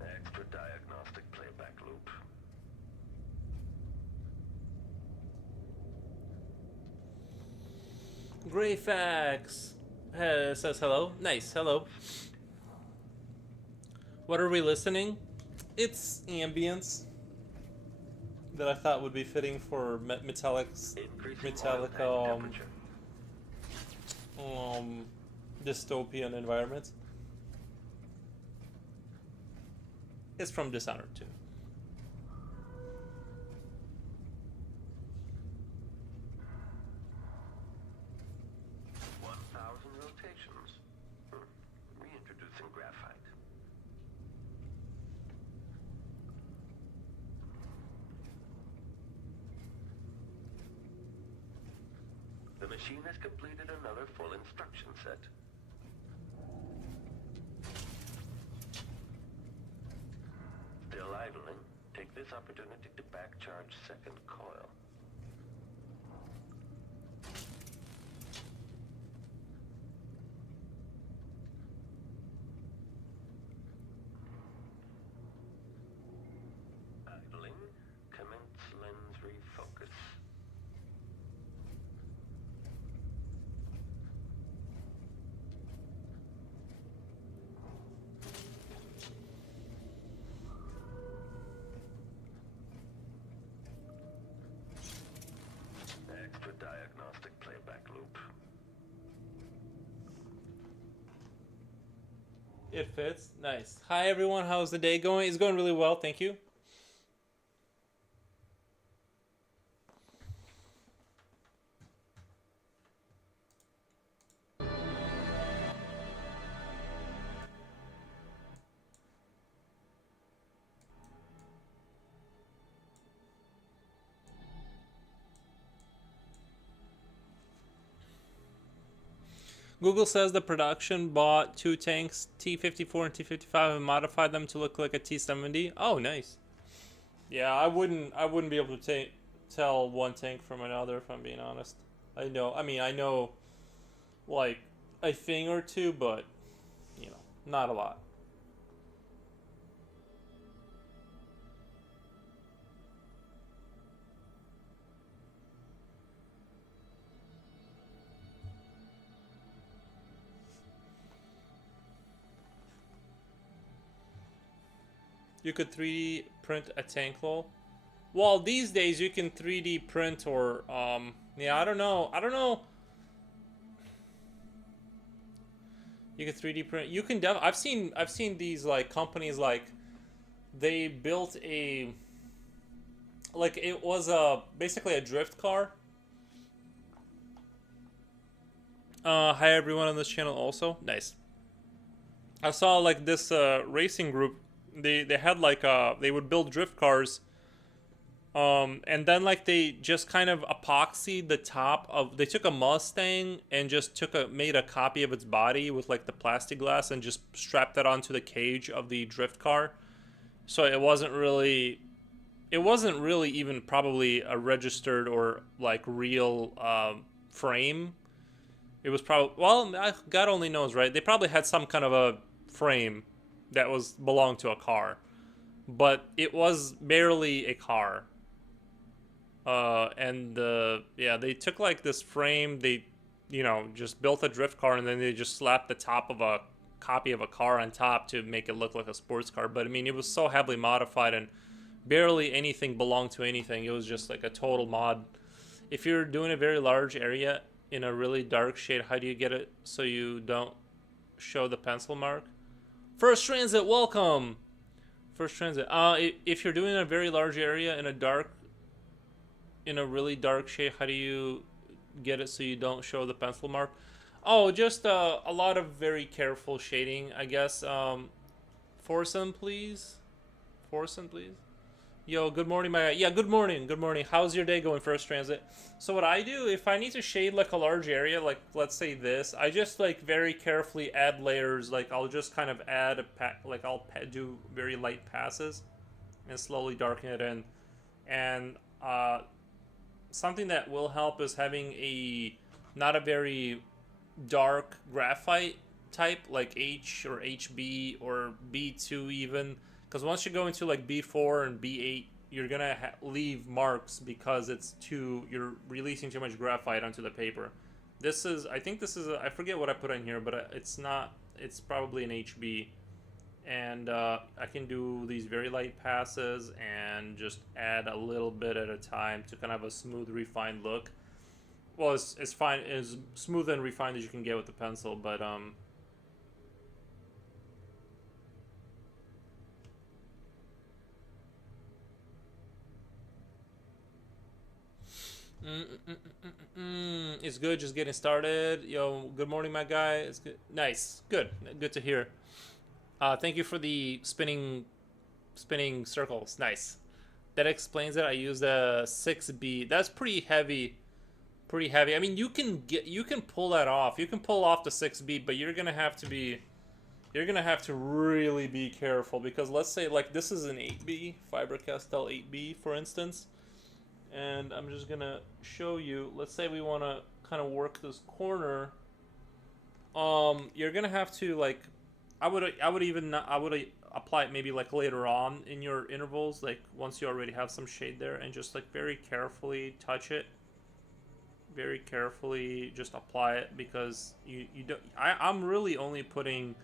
Extra diagnostic playback loop. Greyfax says hello. Nice, hello. What are we listening? It's ambience that I thought would be fitting for metallic dystopian environments. It's from Dishonored 2. Rotations. Reintroducing graphite. The machine has completed another full instruction set. Still idling, take this opportunity to back charge second coil. Idling, commence lens refocus. Extra diagnostic playback loop. It fits. Nice. Hi everyone, how's the day going? It's going really well, thank you. Google says the production bought two tanks, T-54 and T-55, and modified them to look like a T-70. Oh, nice. Yeah, I wouldn't be able to tell one tank from another if I'm being honest. I know like a thing or two, but not a lot. You could 3D print a tank lol. Well, these days you can 3D print or yeah, I don't know. I don't know. You can 3D print. You can I've seen these like companies like they built a like it was a basically a drift car. Hi everyone on this channel also. Nice. I saw like this racing group. They had like they would build drift cars. And then like they just kind of epoxied the top of. They took a Mustang and just made a copy of its body with like the plastic glass and just strapped that onto the cage of the drift car. So it wasn't really even probably a registered or like real frame. It was probably, well, God only knows, right? They probably had some kind of a frame that belonged to a car, but it was barely a car. And yeah, they took like this frame, they, just built a drift car, and then they just slapped the top of a copy of a car on top to make it look like a sports car. But I mean, it was so heavily modified, and barely anything belonged to anything. It was just like a total mod. If you're doing a very large area in a really dark shade, how do you get it so you don't show the pencil mark? First Transit, welcome. First Transit. If you're doing a very large area in a really dark shade, how do you get it so you don't show the pencil mark? Oh, just a lot of very careful shading, I guess. Forsen, please. Forsen, please. Yo, good morning, my guy. Yeah, good morning. Good morning. How's your day going, First Transit? So what I do, if I need to shade like a large area, like let's say this, I just like very carefully add layers. Like I'll just kind of add like I'll do very light passes and slowly darken it in. And something that will help is having not a very dark graphite type like H or HB or B2 even, because once you go into like B4 and B8, you're gonna leave marks because you're releasing too much graphite onto the paper. I think this is I forget what I put in here, but it's probably an HB. And I can do these very light passes and just add a little bit at a time to kind of have a smooth, refined look. Well, it's fine, as smooth and refined as you can get with the pencil, but it's good. Just getting started. Yo, good morning, my guy. It's good. Nice. Good to hear. Thank you for the spinning circles. Nice. That explains it. I used a 6B. That's pretty heavy. Pretty heavy. I mean, you can pull that off. You can pull off the 6B, but you're gonna have to really be careful, because let's say like this is an 8B, Fiber Castell 8B, for instance. And I'm just gonna show you. Let's say we want to kind of work this corner. You're gonna have to like, I would apply it maybe like later on in your intervals, like once you already have some shade there, and just like very carefully touch it. Very carefully just apply it, because you don't. I'm really only putting.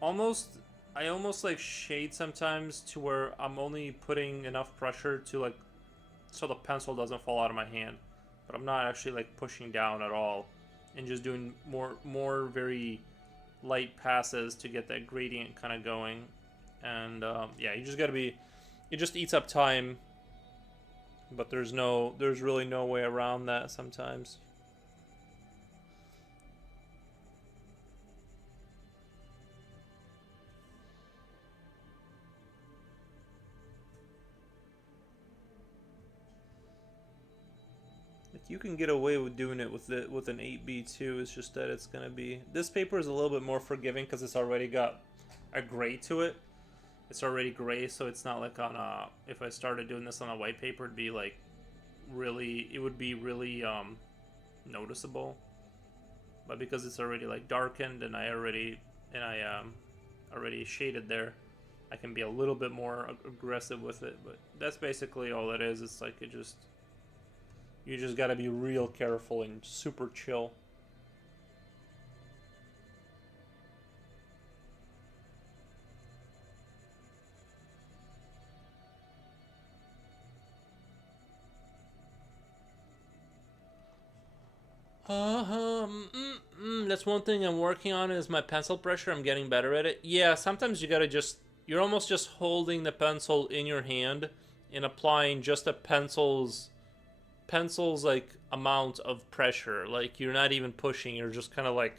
I almost like shade sometimes to where I'm only putting enough pressure to like, so the pencil doesn't fall out of my hand, but I'm not actually like pushing down at all, and just doing more very light passes to get that gradient kind of going. And yeah, you just gotta be. It just eats up time, but there's really no way around that sometimes. You can get away with doing it with an 8B too. It's just that it's gonna be, this paper is a little bit more forgiving because it's already got a gray to it. It's already gray, so it's not like on a. If I started doing this on a white paper, it'd be like really. It would be really noticeable. But because it's already like darkened and I already shaded there, I can be a little bit more aggressive with it. But that's basically all it is. It's like you just gotta be real careful and super chill. That's one thing I'm working on is my pencil pressure. I'm getting better at it. Yeah, sometimes you gotta you're almost just holding the pencil in your hand and applying just a pencil's like amount of pressure. Like you're not even pushing, you're just kind of like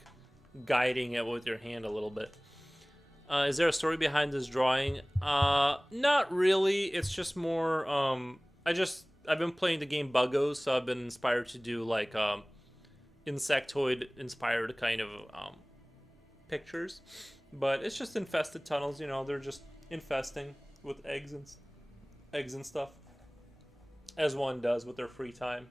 guiding it with your hand a little bit. Is there a story behind this drawing? Not really. It's just more. I've been playing the game Buggos, so I've been inspired to do like insectoid inspired kind of pictures. But it's just infested tunnels. You know, they're just infesting with eggs and stuff, as one does with their free time.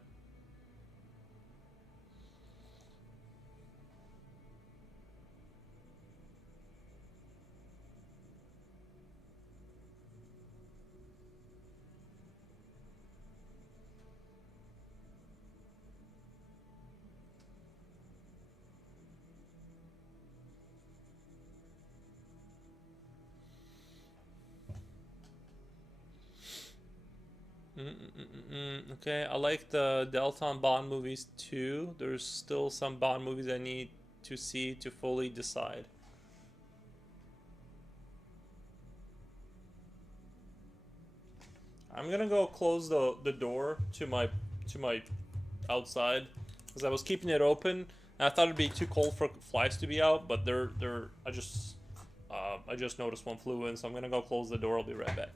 Okay, I like the Delton Bond movies too. There's still some Bond movies I need to see to fully decide. I'm gonna go close the door to my outside because I was keeping it open and I thought it'd be too cold for flies to be out, but they're I just noticed one flew in, so I'm gonna go close the door. I'll be right back.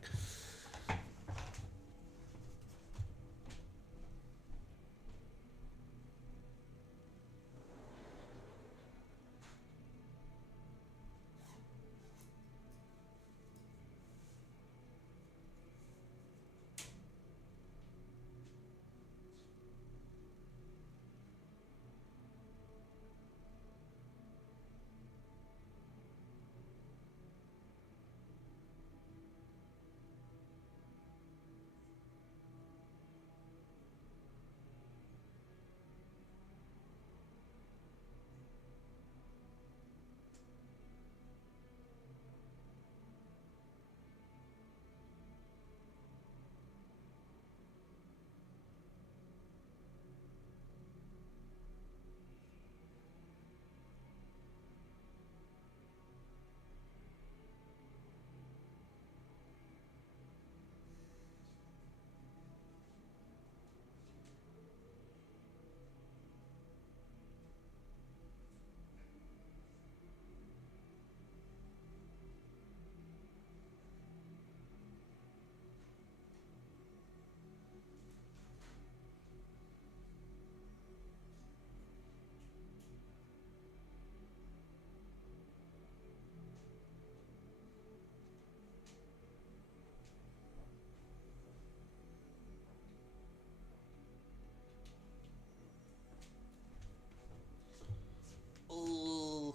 Ooh.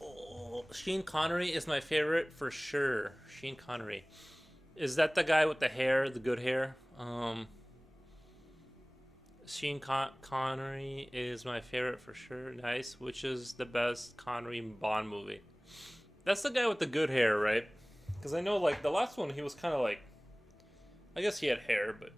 Oh, Sean Connery is my favorite for sure. Sean Connery. Is that the guy with the hair, the good hair? Connery is my favorite for sure. Nice. Which is the best Connery Bond movie? That's the guy with the good hair, right? Because I know, like, the last one, he was kind of like. I guess he had hair, but.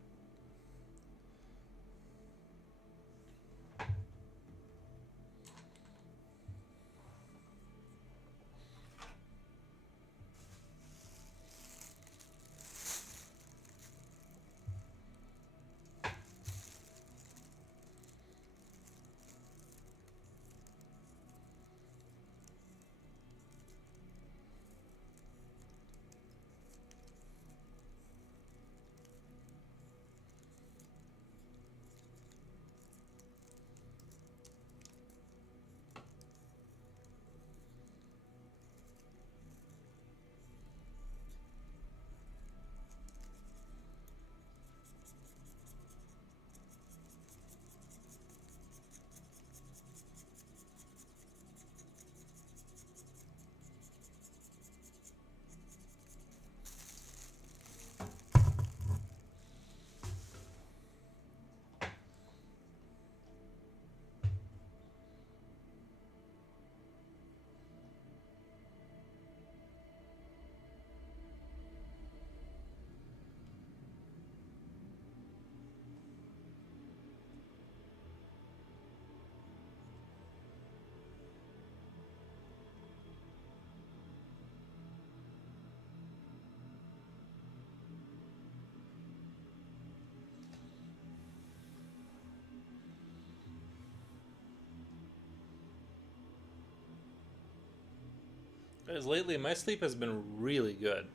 Because lately my sleep has been really good.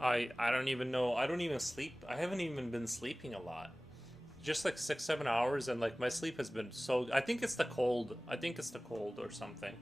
I don't even know. I don't even sleep. I haven't even been sleeping a lot. Just like 6 7 hours, and like my sleep has been so. I think it's the cold. I think it's the cold or something.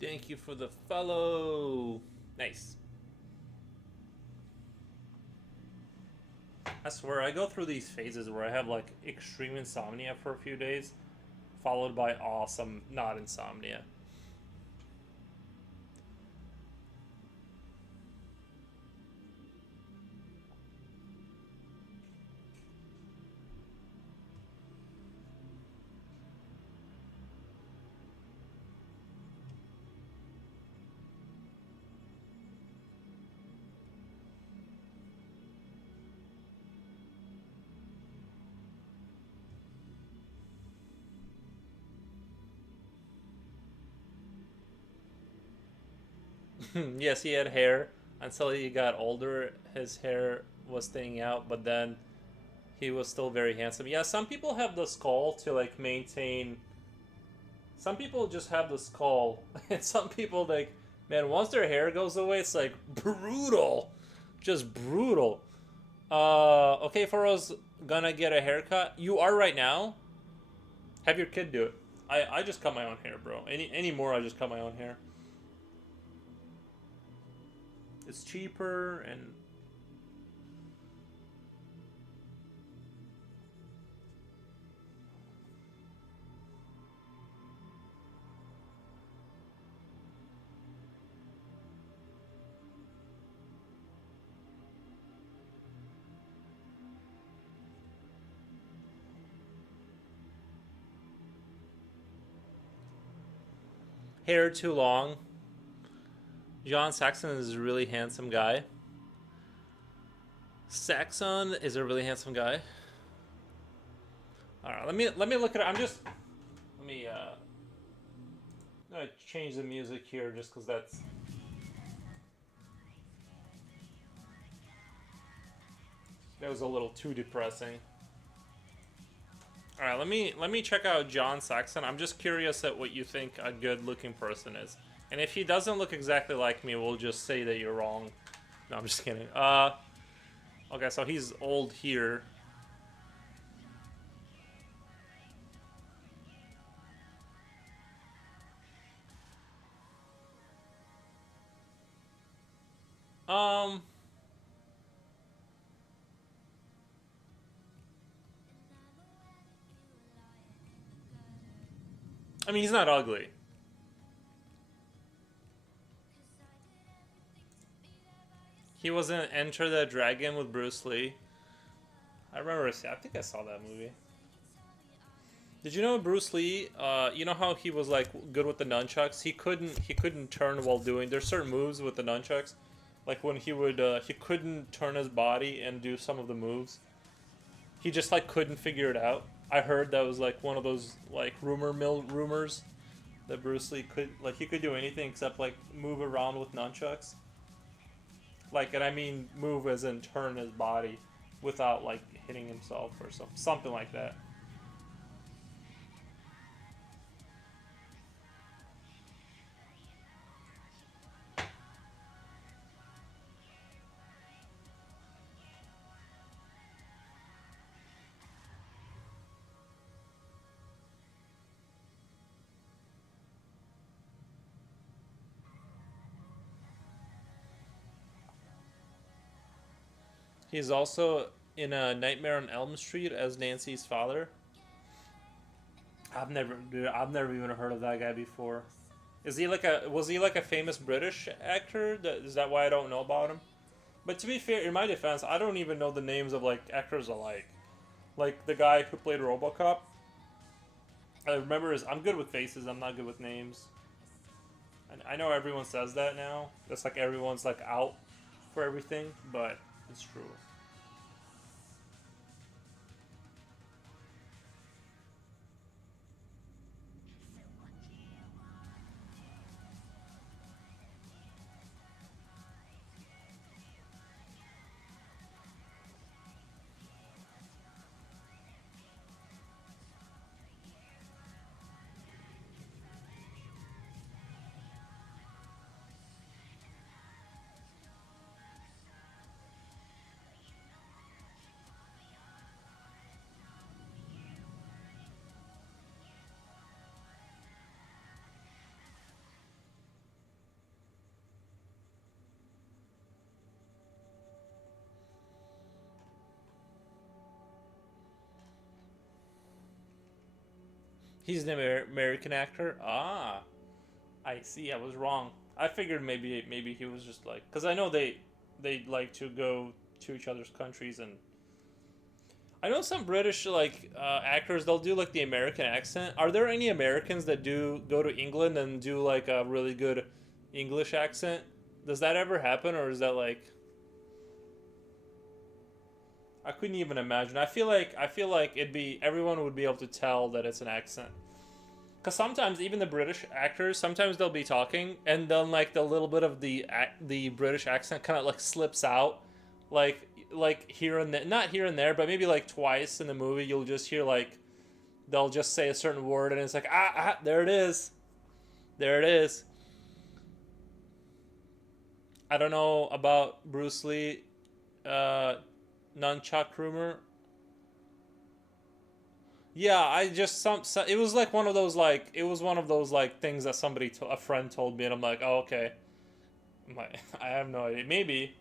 Thank you for the follow. Nice. I swear, I go through these phases where I have like extreme insomnia for a few days, followed by awesome not insomnia. Yes, he had hair until he got older. His hair was thinning out, but then he was still very handsome. Yeah, some people have the skull to like maintain. Some people just have the skull, and some people like, man, once their hair goes away, it's like brutal, just brutal. Okay, Foro's gonna get a haircut. You are right now. Have your kid do it. I just cut my own hair, bro. Any more, I just cut my own hair. It's cheaper and hair too long. John Saxon is a really handsome guy. Saxon is a really handsome guy. All right, let me look at it. Let me I'm gonna change the music here just because that was a little too depressing. All right, let me check out John Saxon. I'm just curious at what you think a good looking person is. And if he doesn't look exactly like me, we'll just say that you're wrong. No, I'm just kidding. Okay, so he's old here. Um, I mean, he's not ugly. He was in Enter the Dragon with Bruce Lee. I remember. I think I saw that movie. Did you know Bruce Lee? You know how he was like good with the nunchucks. He couldn't turn while doing. There's certain moves with the nunchucks, like when he couldn't turn his body and do some of the moves. He just like couldn't figure it out. I heard that was like one of those like rumors that Bruce Lee he could do anything except like move around with nunchucks. Like, and I mean move as in turn his body without like hitting himself or something like that. He's also in a Nightmare on Elm Street as Nancy's father. I've never even heard of that guy before. Was he like a famous British actor? Is that why I don't know about him? But to be fair, in my defense, I don't even know the names of like actors alike. Like the guy who played RoboCop. I remember I'm good with faces. I'm not good with names. And I know everyone says that now. It's like everyone's like out for everything, but it's true. He's an American actor. Ah, I see. I was wrong. I figured maybe he was just like, because I know they like to go to each other's countries, and I know some British like actors, they'll do like the American accent. Are there any Americans that do go to England and do like a really good English accent? Does that ever happen, or is that like, I couldn't even imagine. I feel like it'd be, everyone would be able to tell that it's an accent. Because sometimes even the British actors, sometimes they'll be talking, and then like the little bit of the British accent kind of like slips out, like here and there, not here and there, but maybe like twice in the movie, you'll just hear like they'll just say a certain word, and it's like there it is, there it is. I don't know about Bruce Lee, uh, nunchuck rumor. Yeah, I just it was like one of those like, it was one of those like things that a friend told me, and I'm like, oh, okay. I have no idea. Maybe.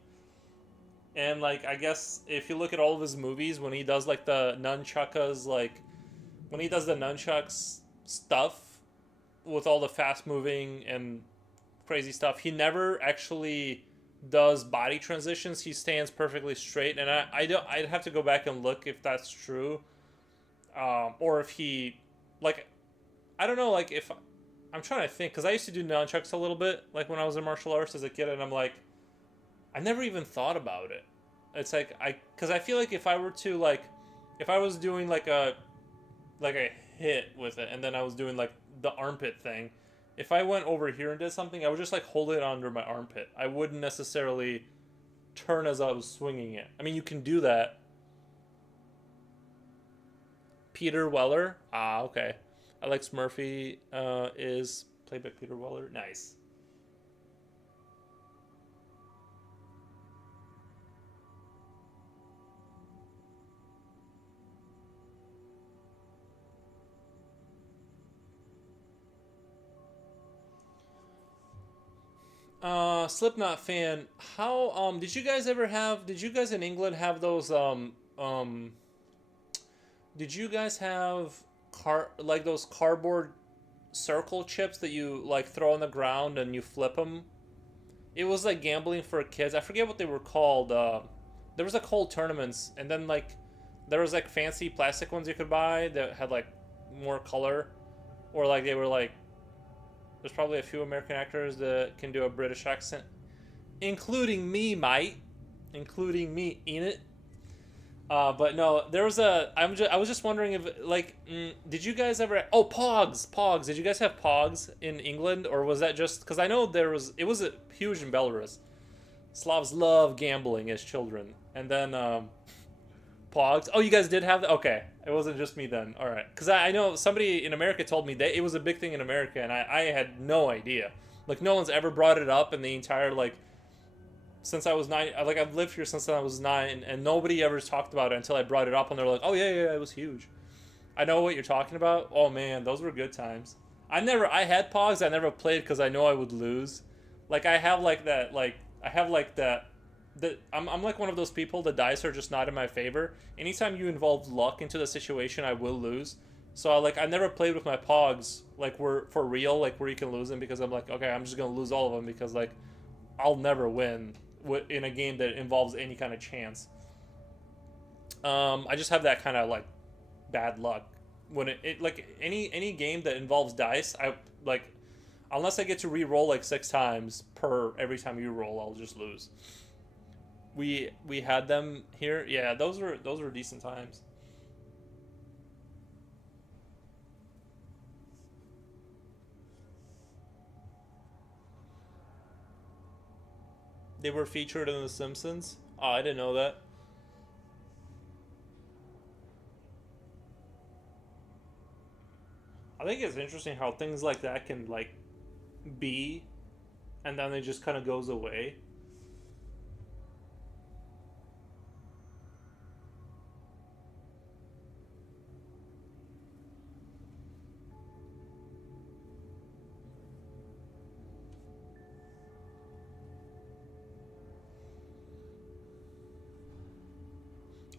And like, I guess if you look at all of his movies, when he does like the nunchuckas, like when he does the nunchucks stuff with all the fast moving and crazy stuff, he never actually does body transitions. He stands perfectly straight, and I don't. I'd have to go back and look if that's true, or if he, like, I don't know, like if I'm trying to think, because I used to do nunchucks a little bit, like when I was in martial arts as a kid, and I'm like, I never even thought about it. It's like because I feel like if I were to like, if I was doing like a hit with it, and then I was doing like the armpit thing, if I went over here and did something, I would just like hold it under my armpit. I wouldn't necessarily turn as I was swinging it. I mean, you can do that. Peter Weller. Ah, okay. Alex Murphy is played by Peter Weller. Nice. Slipknot fan. How did you guys ever have? Did you guys in England have those Did you guys have car like those cardboard circle chips that you like throw on the ground and you flip them? It was like gambling for kids. I forget what they were called. There was like whole tournaments, and then like there was like fancy plastic ones you could buy that had like more color, or like they were like, there's probably a few American actors that can do a British accent, including me, mate, including me in it. But no, there was I was just wondering if like, did you guys ever? Oh, Pogs, Pogs. Did you guys have Pogs in England, or was that just because I know there was? It was a huge in Belarus. Slavs love gambling as children, and then Pogs. Oh, you guys did have that. Okay, it wasn't just me then. All right, because I know somebody in America told me that it was a big thing in America, and I had no idea. Like no one's ever brought it up in the entire like, since I was 9, like I've lived here since I was 9, and nobody ever talked about it until I brought it up, and they're like, "Oh yeah, yeah, it was huge." I know what you're talking about. Oh man, those were good times. I had Pogs. I never played because I know I would lose. Like I have like that, like I have like that. I'm like one of those people. The dice are just not in my favor. Anytime you involve luck into the situation, I will lose. So I never played with my Pogs like we're for real, like where you can lose them, because I'm like, okay, I'm just gonna lose all of them because like I'll never win in a game that involves any kind of chance. I just have that kind of like bad luck when it like any game that involves dice. I like unless I get to re-roll like 6 times per every time you roll, I'll just lose. We had them here. Yeah, those were decent times. They were featured in The Simpsons. Oh, I didn't know that. I think it's interesting how things like that can like be, and then it just kind of goes away.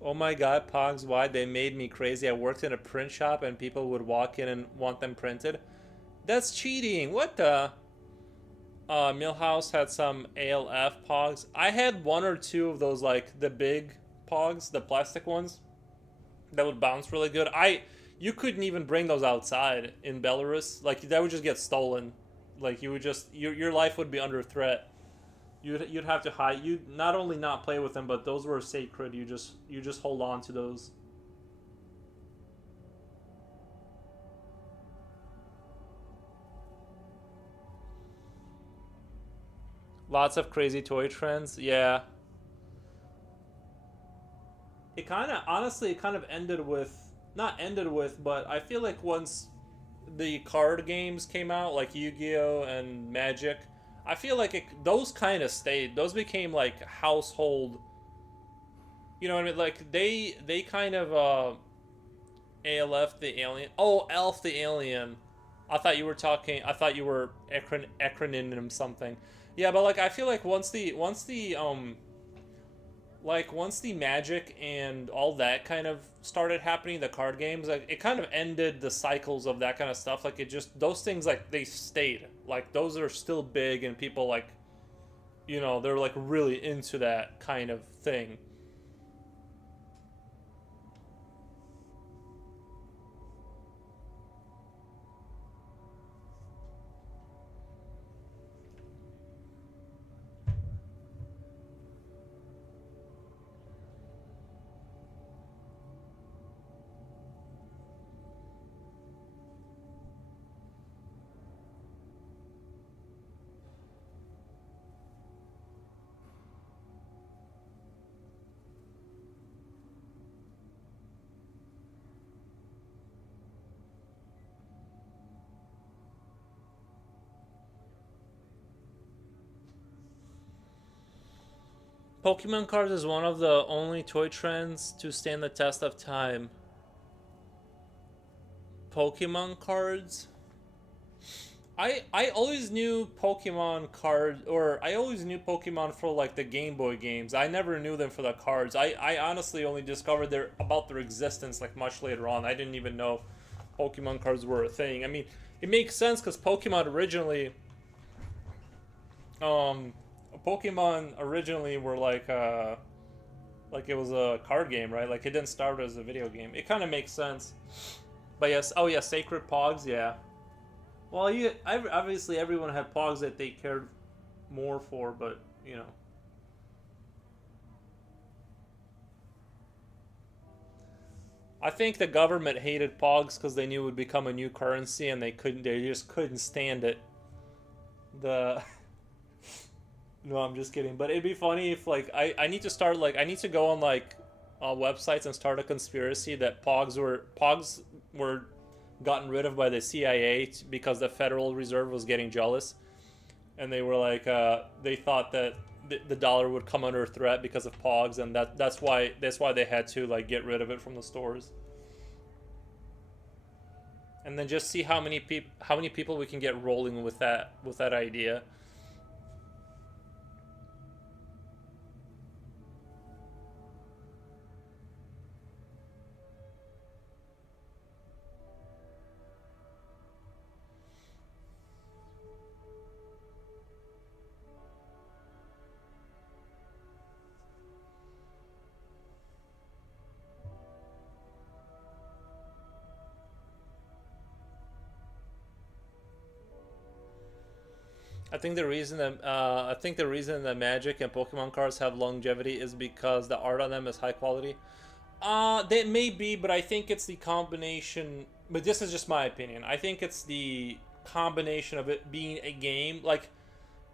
Oh my god, Pogs, why they made me crazy. I worked in a print shop and people would walk in and want them printed. That's cheating. What the? Millhouse had some ALF Pogs. I had one or two of those, like the big Pogs, the plastic ones that would bounce really good. You couldn't even bring those outside in Belarus. Like that would just get stolen. Like you would just your life would be under threat. You'd have to hide. You not only not play with them, but those were sacred. You just hold on to those. Lots of crazy toy trends. Yeah, it kind of honestly it kind of ended with not ended with, but I feel like once the card games came out, like Yu-Gi-Oh and Magic, I feel like those kind of stayed. Those became like household. You know what I mean? Like they kind of ALF the alien. Oh, Elf the alien. I thought you were talking. I thought you were acronym something. Yeah, but like I feel like once the magic and all that kind of started happening, the card games, like it kind of ended the cycles of that kind of stuff. Like it just those things like they stayed. Like those are still big and people like they're like really into that kind of thing. Pokemon cards is one of the only toy trends to stand the test of time. Pokemon cards? I always knew Pokemon cards, or I always knew Pokemon for like the Game Boy games. I never knew them for the cards. I honestly only discovered about their existence like much later on. I didn't even know Pokemon cards were a thing. I mean, it makes sense because um, Pokemon originally were like it was a card game, right? Like it didn't start as a video game. It kind of makes sense. But yes, oh yeah, Sacred Pogs, yeah. Well, obviously everyone had Pogs that they cared more for, but I think the government hated Pogs because they knew it would become a new currency, and they just couldn't stand it. The No, I'm just kidding. But it'd be funny if like I need to start like I need to go on like websites and start a conspiracy that Pogs were gotten rid of by the CIA because the Federal Reserve was getting jealous, and they were like they thought that the dollar would come under threat because of Pogs, and that's why they had to like get rid of it from the stores. And then just see how many people we can get rolling with that idea. I think the reason that Magic and Pokemon cards have longevity is because the art on them is high quality. That may be, but I think it's the combination. But this is just my opinion. I think it's the combination of it being a game. Like,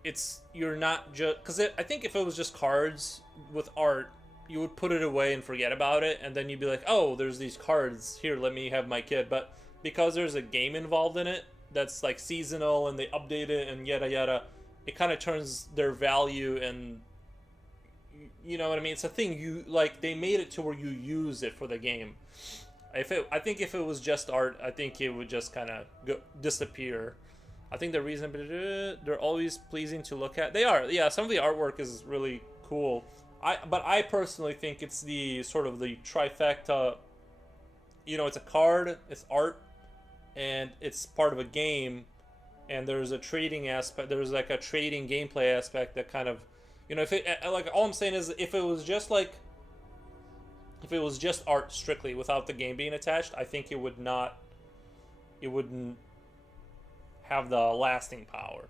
it's you're not just because I think if it was just cards with art, you would put it away and forget about it, and then you'd be like, oh, there's these cards here. Let me have my kid. But because there's a game involved in it that's like seasonal and they update it and yada yada, it kind of turns their value and you know what I mean? It's a thing you like. They made it to where you use it for the game. I think if it was just art, I think it would just kind of disappear. I think the reason they're always pleasing to look at. They are, yeah. Some of the artwork is really cool. But I personally think it's the sort of the trifecta. You know, it's a card, it's art, and it's part of a game. And there's a trading aspect. There's like a trading gameplay aspect that kind of, you know, if it like all I'm saying is if it was just like if it was just art strictly without the game being attached, I think it wouldn't have the lasting power.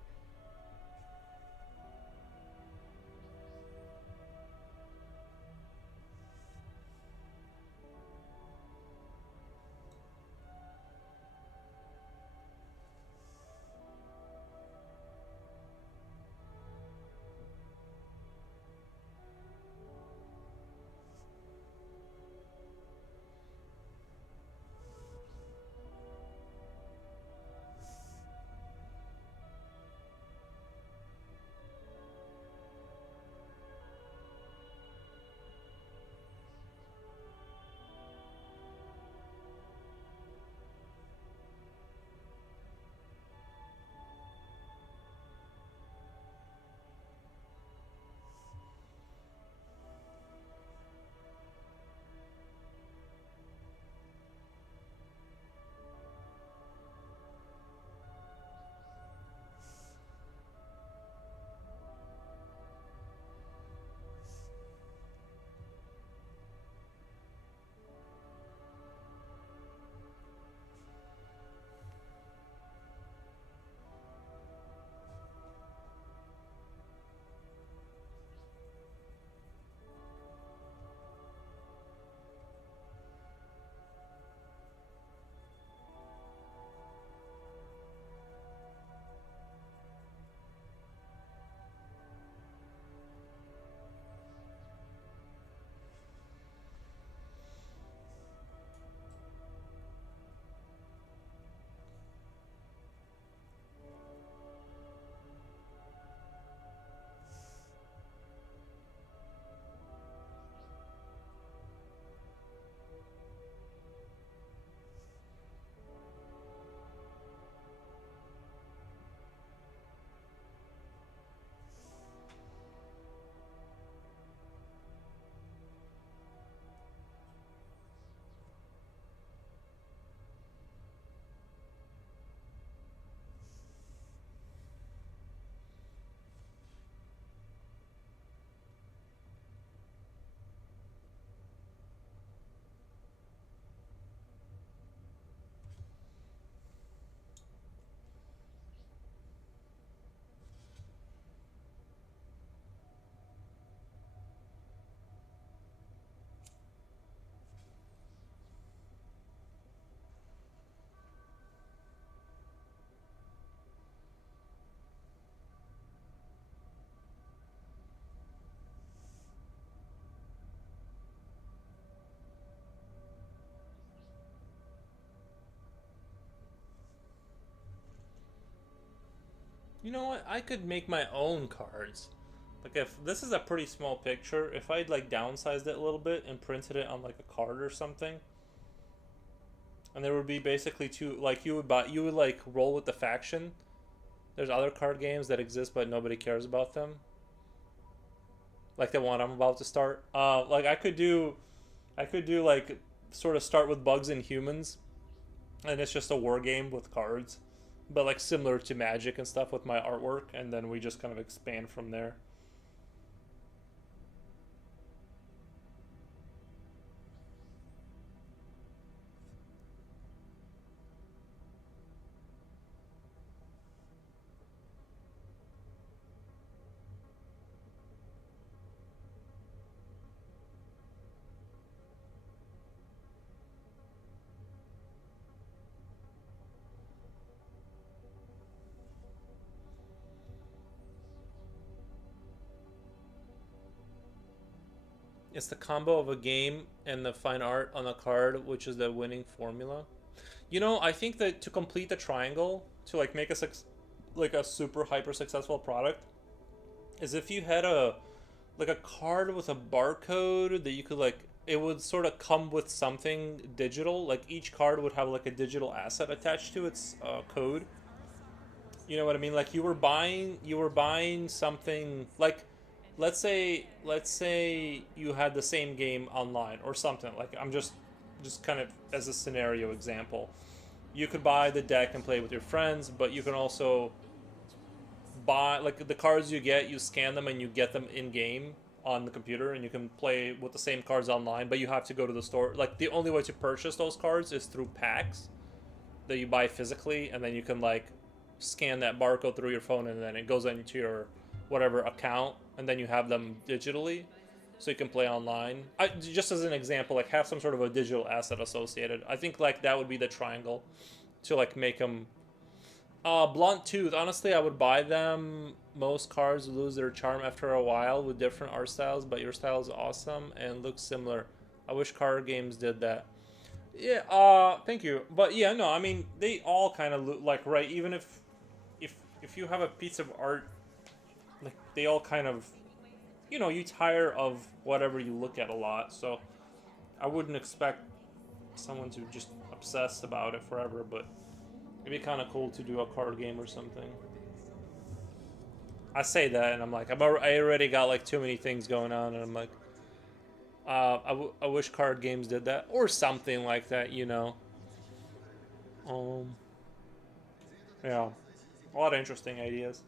You know what? I could make my own cards. Like if this is a pretty small picture, if I'd like downsized it a little bit and printed it on like a card or something, and there would be basically two like you would like roll with the faction. There's other card games that exist but nobody cares about them. Like the one I'm about to start. Like I could do like sort of start with bugs and humans and it's just a war game with cards. But like similar to Magic and stuff with my artwork, and then we just kind of expand from there. It's the combo of a game and the fine art on a card, which is the winning formula. You know, I think that to complete the triangle, to like make like a super hyper successful product, is if you had a like a card with a barcode that you could like it would sort of come with something digital. Like each card would have like a digital asset attached to its code. You know what I mean? Like you were buying something like let's say you had the same game online or something. Like I'm just kind of as a scenario example. You could buy the deck and play with your friends, but you can also buy like the cards you get, you scan them and you get them in game on the computer and you can play with the same cards online, but you have to go to the store. Like the only way to purchase those cards is through packs that you buy physically, and then you can like scan that barcode through your phone and then it goes into your whatever account, and then you have them digitally so you can play online. Just as an example, like have some sort of a digital asset associated. I think like that would be the triangle to like make them Blunt Tooth. Honestly, I would buy them. Most cards lose their charm after a while with different art styles, but your style is awesome and looks similar. I wish card games did that. Yeah, thank you. But yeah, no, I mean, they all kind of look like, right, even if you have a piece of art, like they all kind of, you tire of whatever you look at a lot. So I wouldn't expect someone to just obsess about it forever, but it'd be kind of cool to do a card game or something. I say that, and I'm like, I already got like too many things going on, and I'm like, I wish card games did that or something like that. Um, yeah, a lot of interesting ideas.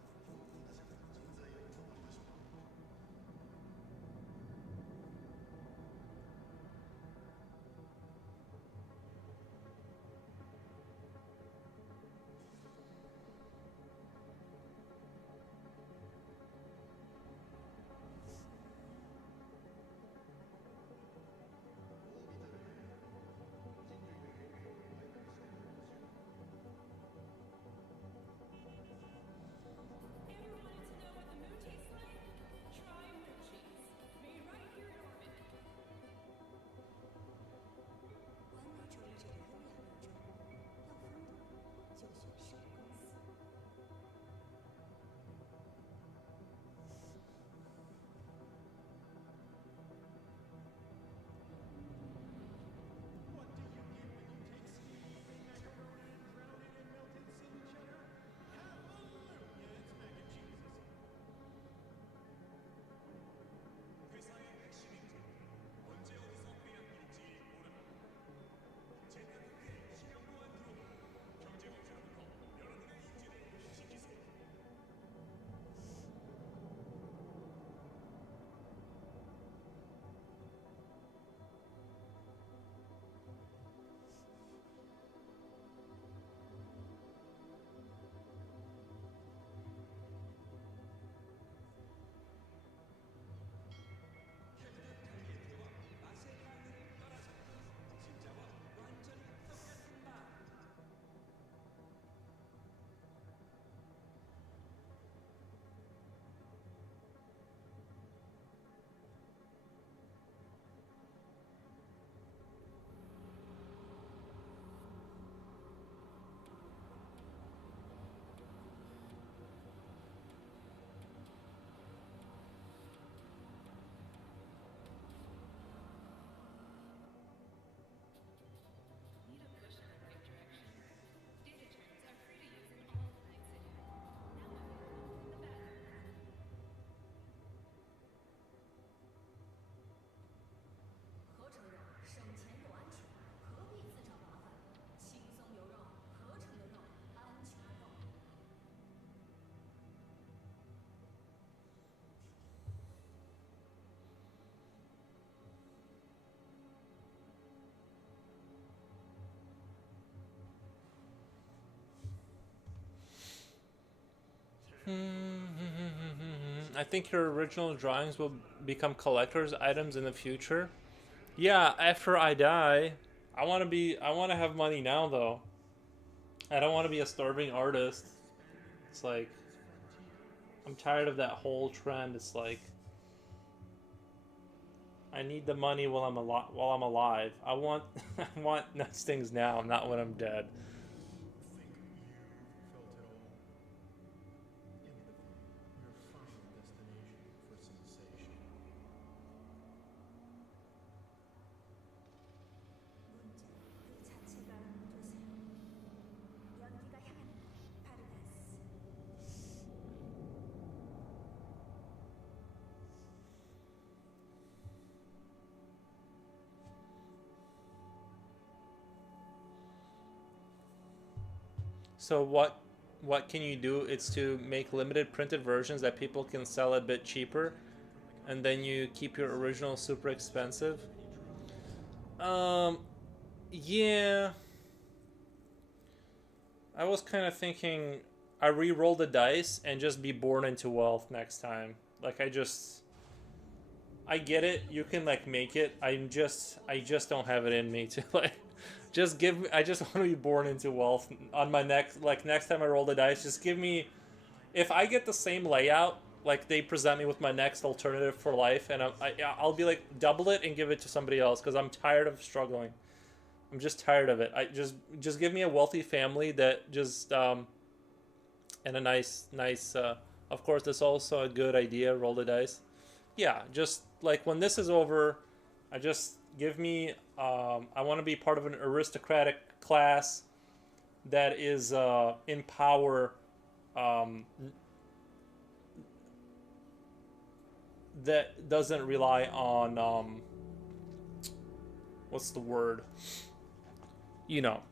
I think your original drawings will become collector's items in the future. Yeah, after I die, I want to have money now though. I don't want to be a starving artist. It's like I'm tired of that whole trend. It's like I need the money while I'm alive. I want I want nice things now, not when I'm dead. So what can you do? It's to make limited printed versions that people can sell a bit cheaper, and then you keep your original super expensive. Um, yeah. I was kind of thinking I re-roll the dice and just be born into wealth next time. Like I get it. You can like make it. I just don't have it in me to like just give me. I just want to be born into wealth on my next time I roll the dice. Just give me if I get the same layout like they present me with my next alternative for life, and I'll be like double it and give it to somebody else because I'm tired of struggling. I'm just tired of it. I just give me a wealthy family that just and a nice. Of course, that's also a good idea. Roll the dice. Yeah, just like when this is over, I just give me. I want to be part of an aristocratic class that is in power. Um, that doesn't rely on what's the word? You know.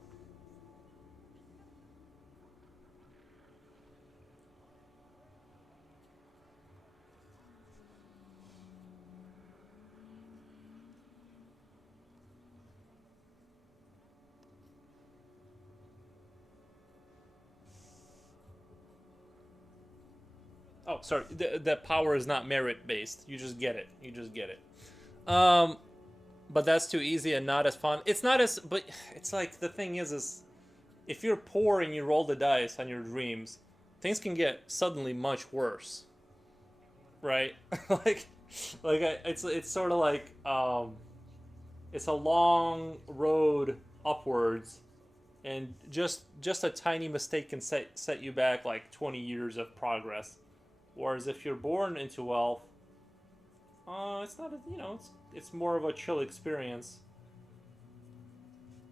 Oh, sorry. The power is not merit based. You just get it. You just get it. But that's too easy and not as fun. It's not as, but it's like the thing is if you're poor and you roll the dice on your dreams, things can get suddenly much worse, right? like, it's sort of like it's a long road upwards, and just a tiny mistake can set you back like 20 years of progress. Whereas if you're born into wealth, it's not it's more of a chill experience.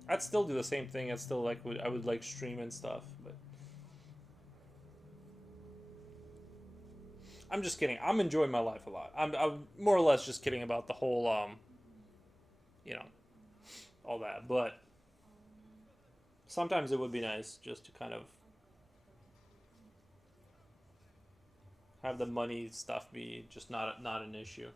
I'd still do the same thing. I would like stream and stuff, but I'm just kidding. I'm enjoying my life a lot. I'm more or less just kidding about the whole you know, all that. But sometimes it would be nice just to kind of have the money stuff be just not an issue.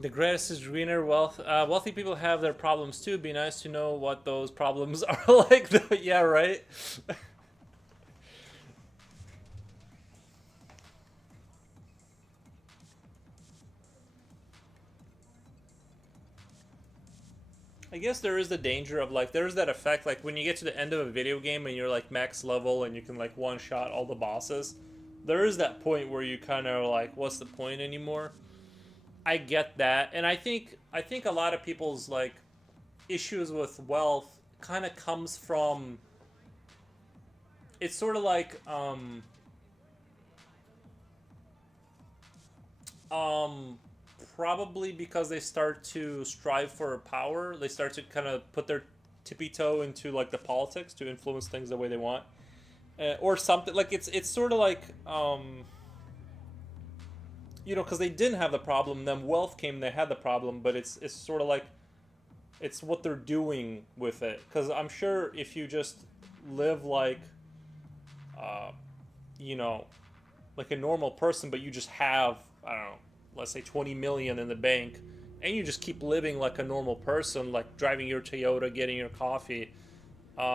The grass is greener. Wealthy people have their problems too. Be nice to know what those problems are like. Yeah, right. I guess there is the danger of like there's that effect like when you get to the end of a video game and you're like max level and you can like one shot all the bosses. There is that point where you kind of like, what's the point anymore? I get that, and I think a lot of people's like issues with wealth kind of comes from, it's sort of like um probably because they start to strive for power, they start to kind of put their tippy toe into like the politics to influence things the way they want, or something like it's sort of like because they didn't have the problem, then wealth came, they had the problem, but it's sort of like it's what they're doing with it. Because I'm sure if you just live like, uh, you know, like a normal person, but you just have, I don't know, let's say 20 million in the bank, and you just keep living like a normal person, like driving your Toyota, getting your coffee,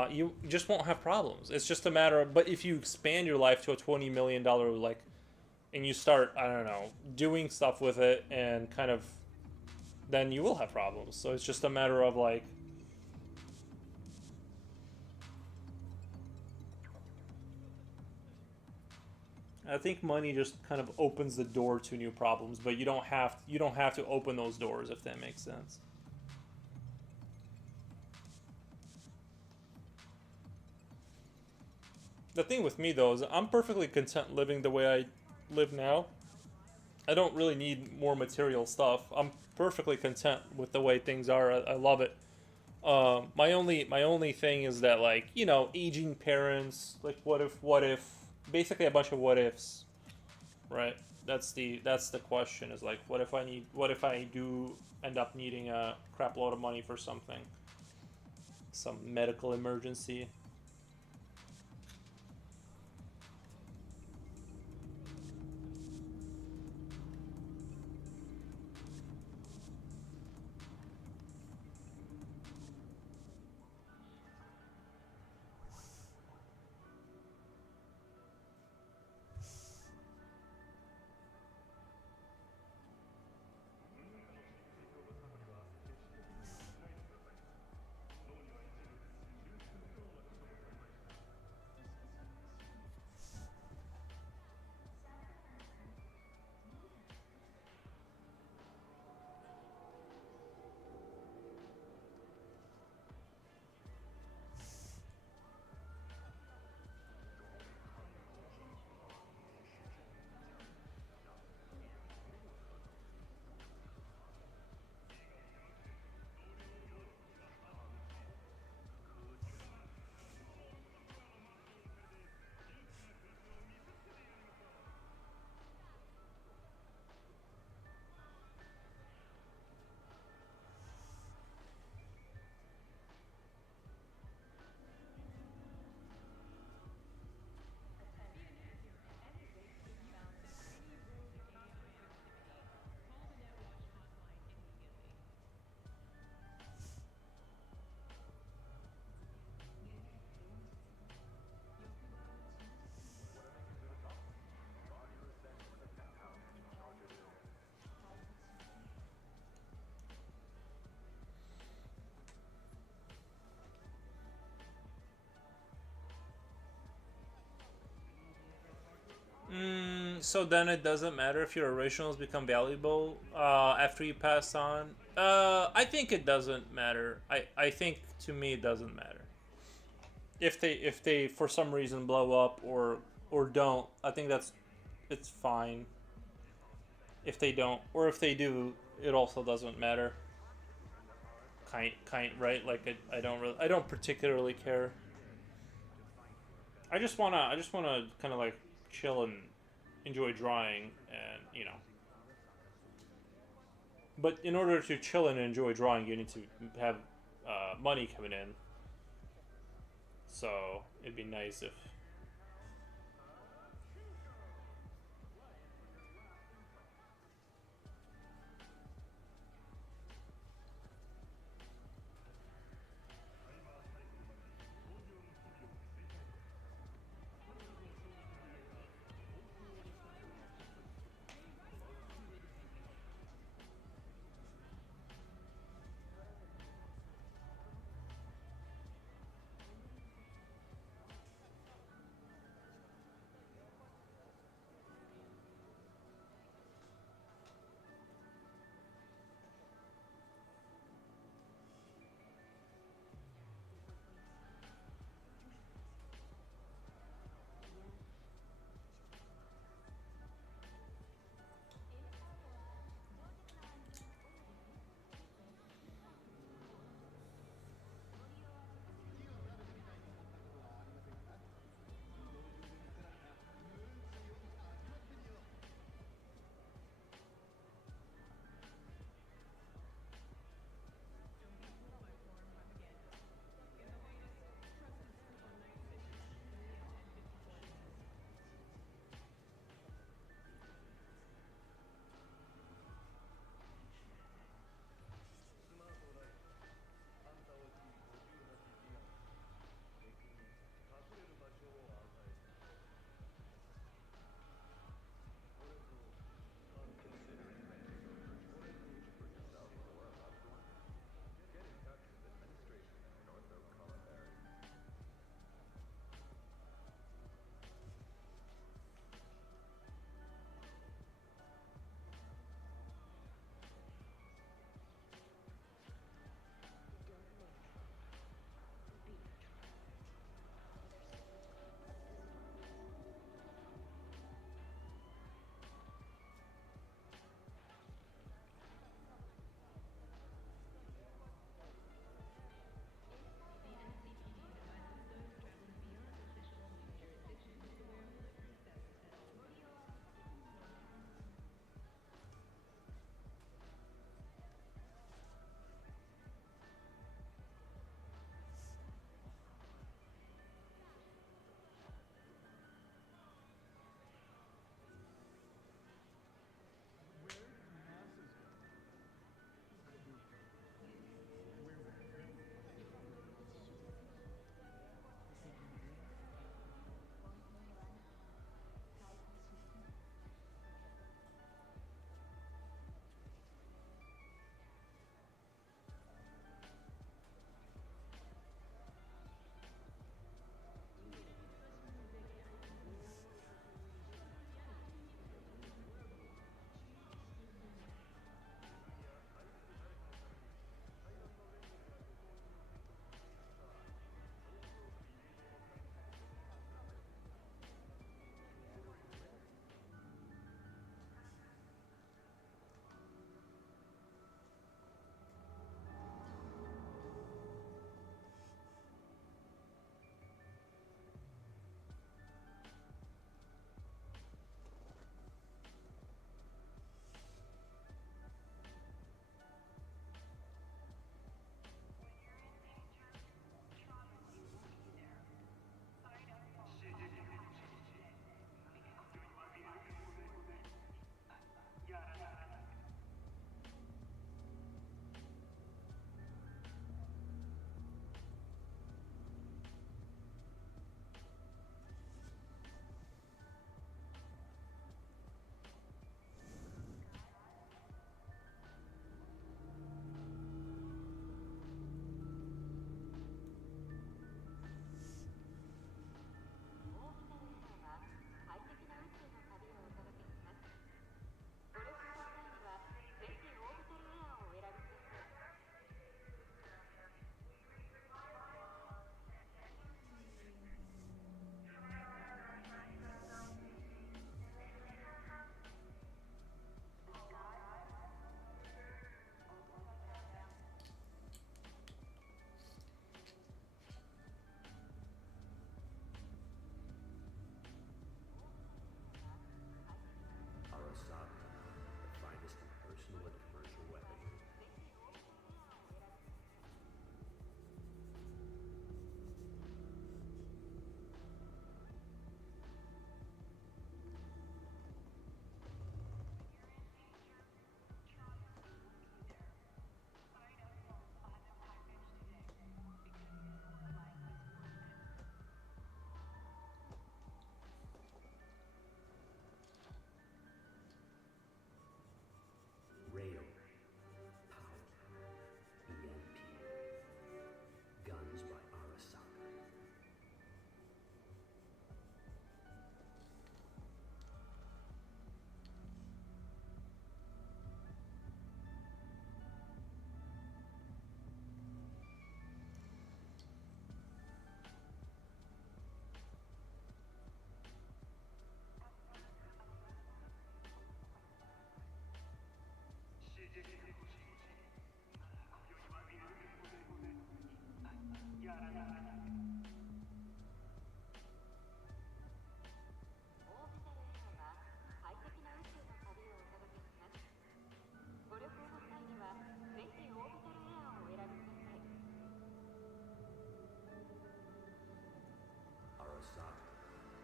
you just won't have problems. It's just a matter of, but if you expand your life to a $20 million, like, and you start, I don't know, doing stuff with it and kind of, then you will have problems. So it's just a matter of like, I think money just kind of opens the door to new problems, but you don't have to open those doors, if that makes sense. The thing with me though is I'm perfectly content living the way I live now. I don't really need more material stuff. I'm perfectly content with the way things are. I love it. My only thing is that, like, aging parents. Like, what if basically a bunch of what ifs, right? That's the question. Is like, what if I do end up needing a crap load of money for something, some medical emergency. So then it doesn't matter if your originals become valuable after you pass on. I think it doesn't matter. I think to me it doesn't matter if they for some reason blow up or don't. I think it's fine if they don't, or if they do, it also doesn't matter. Kind right? Like I don't particularly care. I just wanna kind of like chill and enjoy drawing, and but in order to chill and enjoy drawing, you need to have money coming in. So it'd be nice if.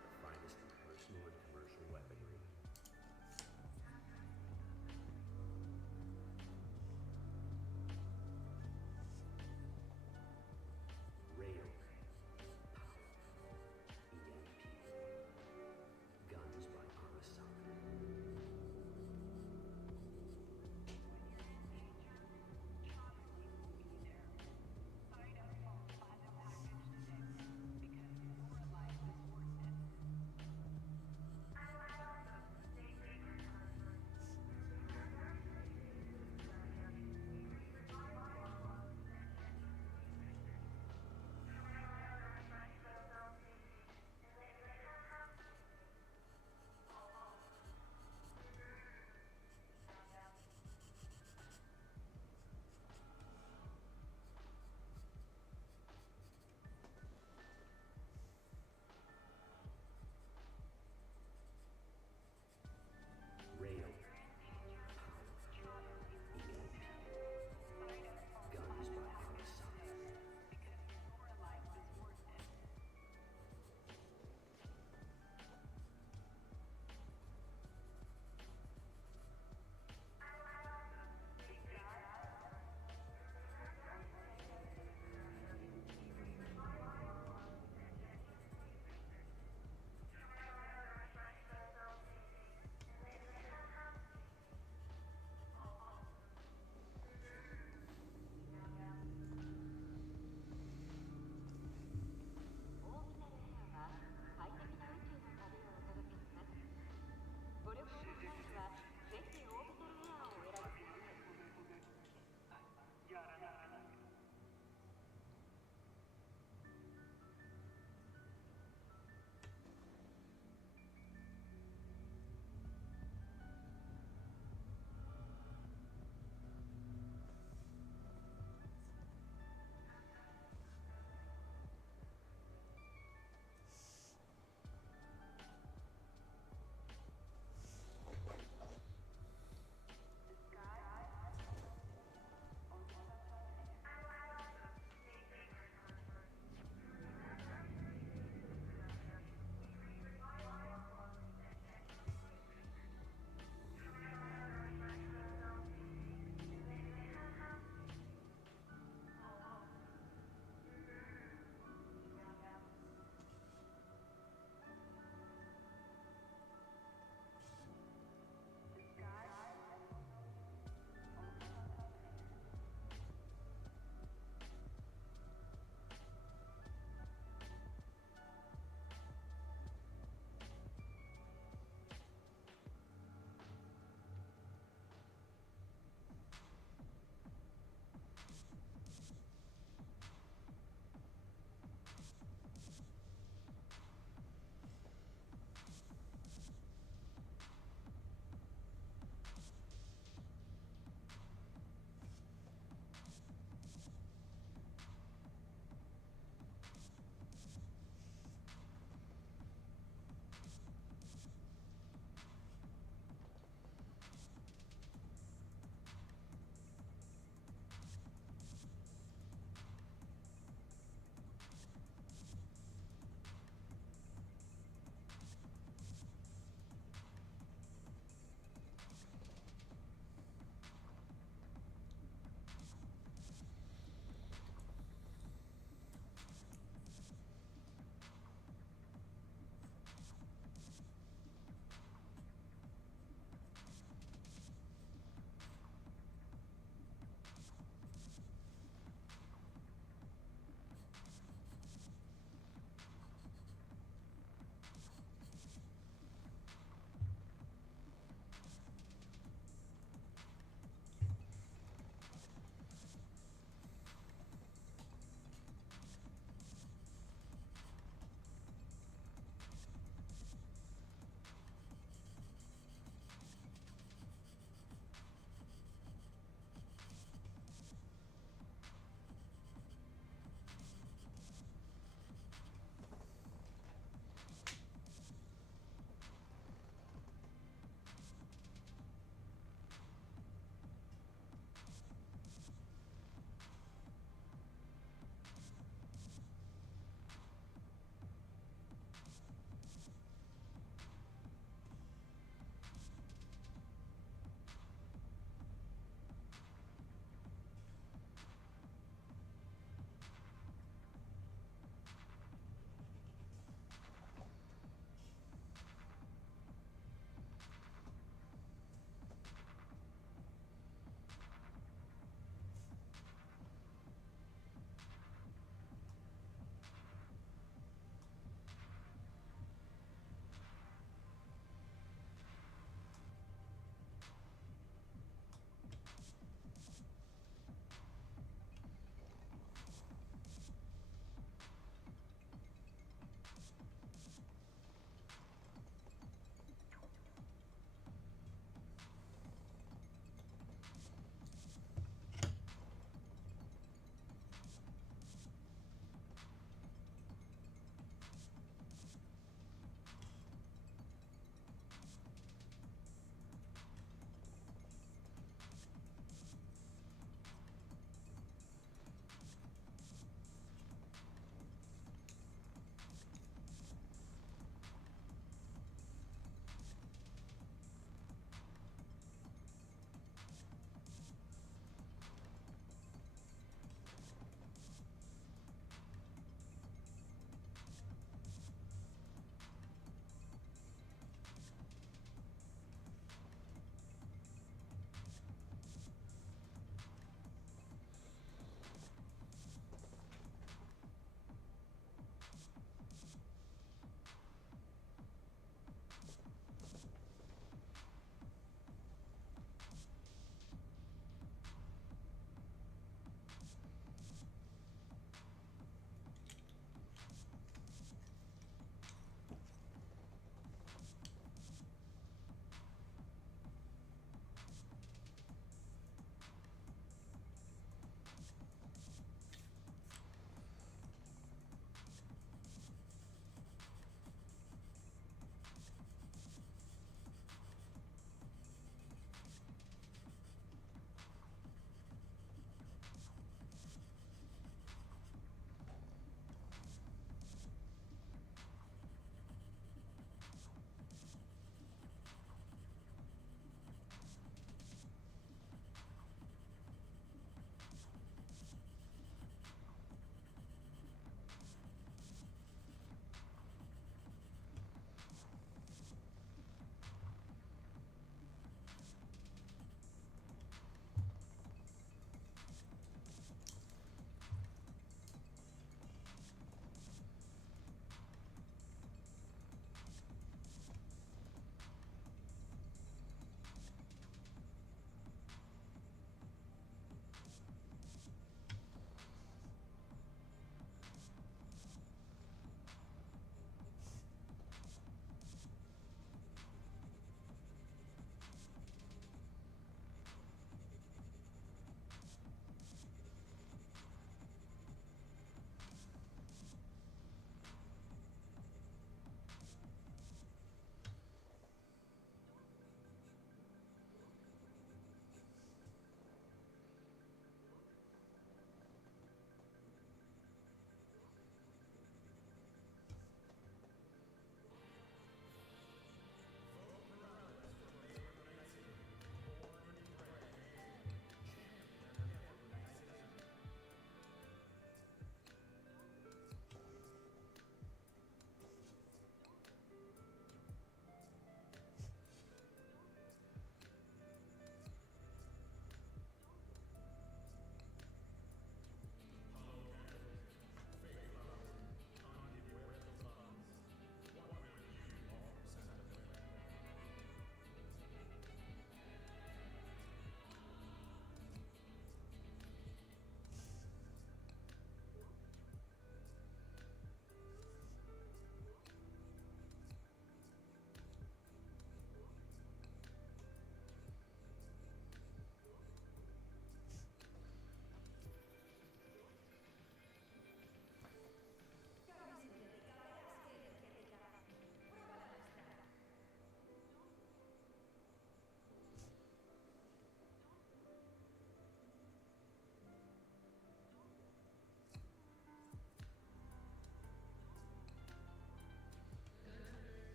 The finest in personal and commercial weaponry. Ray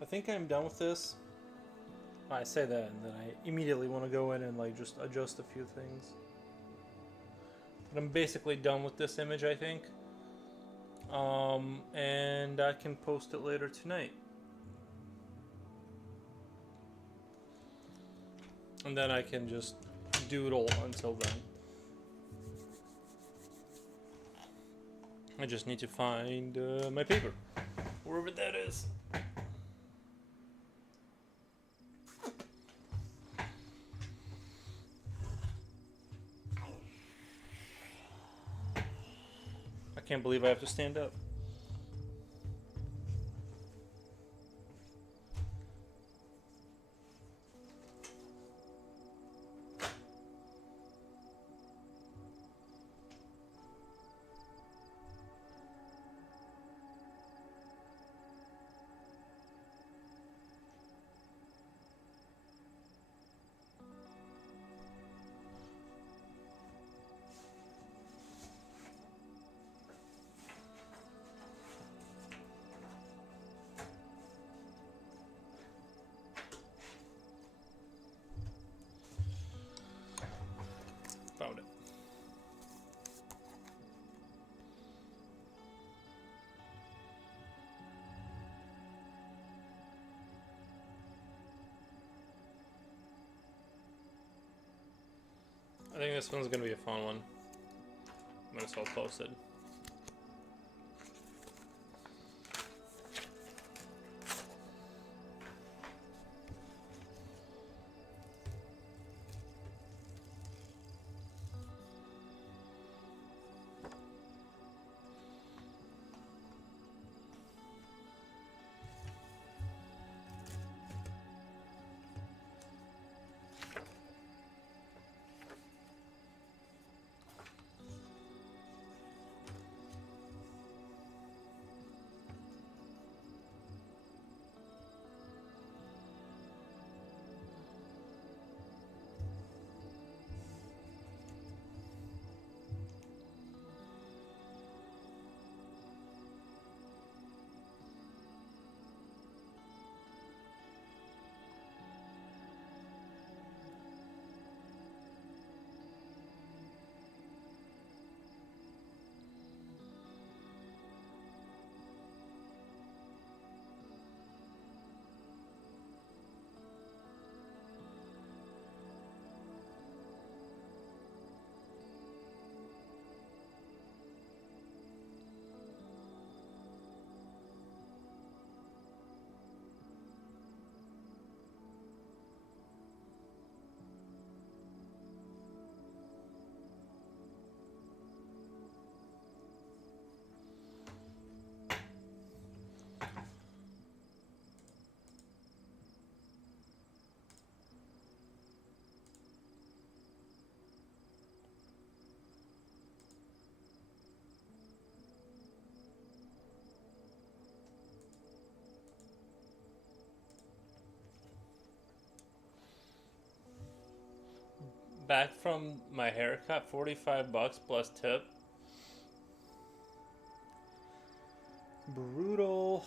I think I'm done with this. I say that, and then I immediately want to go in and like just adjust a few things. But I'm basically done with this image, I think. And I can post it later tonight. And then I can just doodle until then. I just need to find my paper, wherever that is. I can't believe I have to stand up. Found it. I think this one's gonna be a fun one. When it's all posted. Back from my haircut, 45 bucks plus tip. Brutal.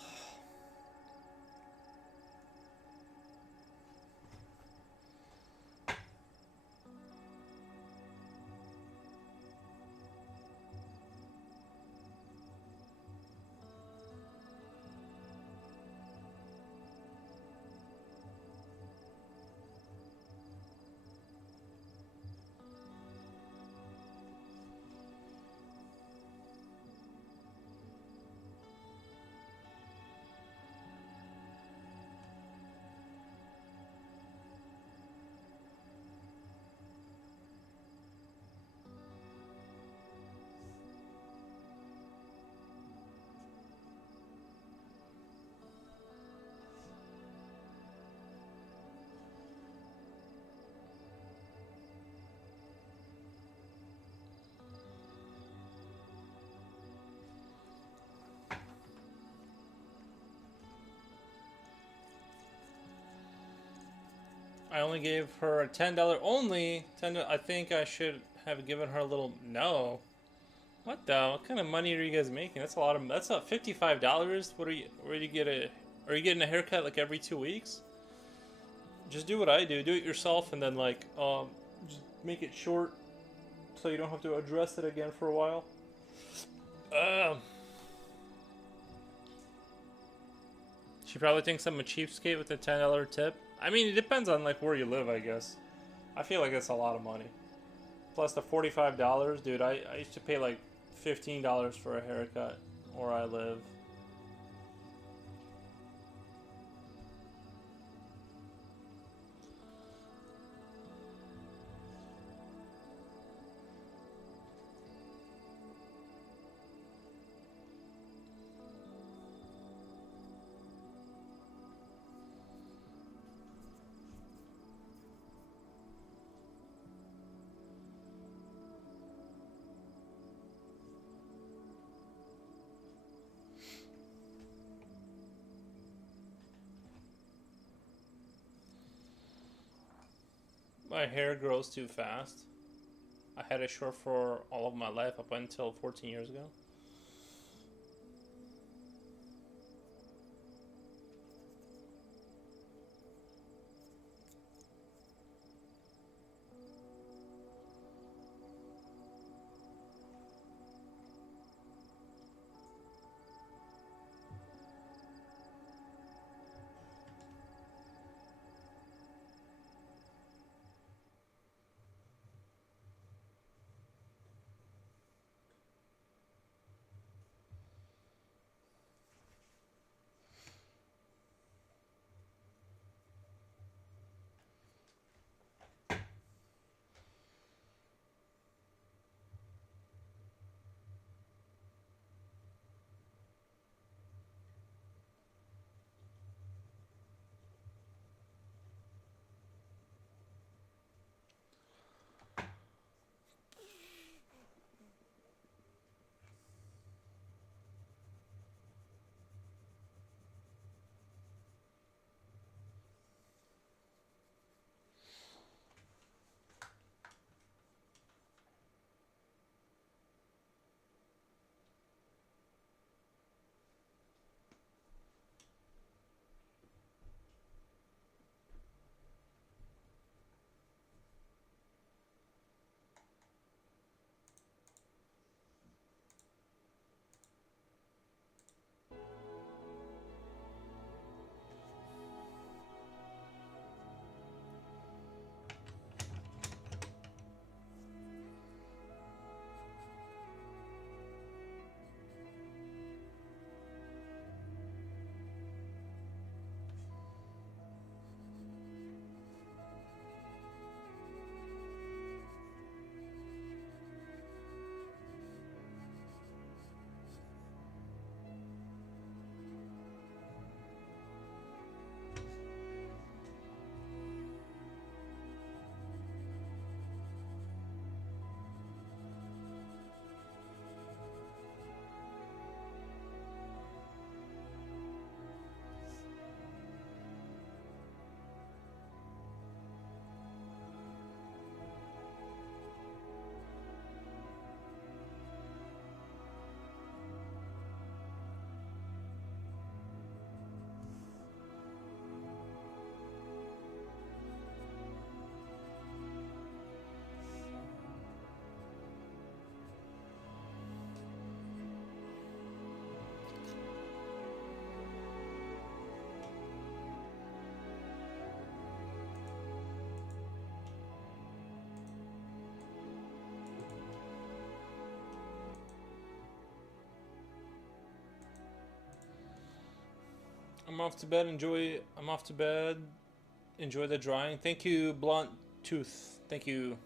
I only gave her a $10 only. I think I should have given her a little. No. What the? What kind of money are you guys making? That's a lot of. That's $55. What are you? Where do you get a Are you getting a haircut like every 2 weeks? Just do what I do. Do it yourself, and then like just make it short, so you don't have to address it again for a while. She probably thinks I'm a cheapskate with a $10 tip. I mean, it depends on like where you live, I guess. I feel like it's a lot of money. Plus the $45, dude. I used to pay like $15 for a haircut where I live. My hair grows too fast. I had it short for all of my life up until 14 years ago. I'm off to bed. I'm off to bed. Enjoy the drawing. Thank you, Blunt Tooth. Thank you.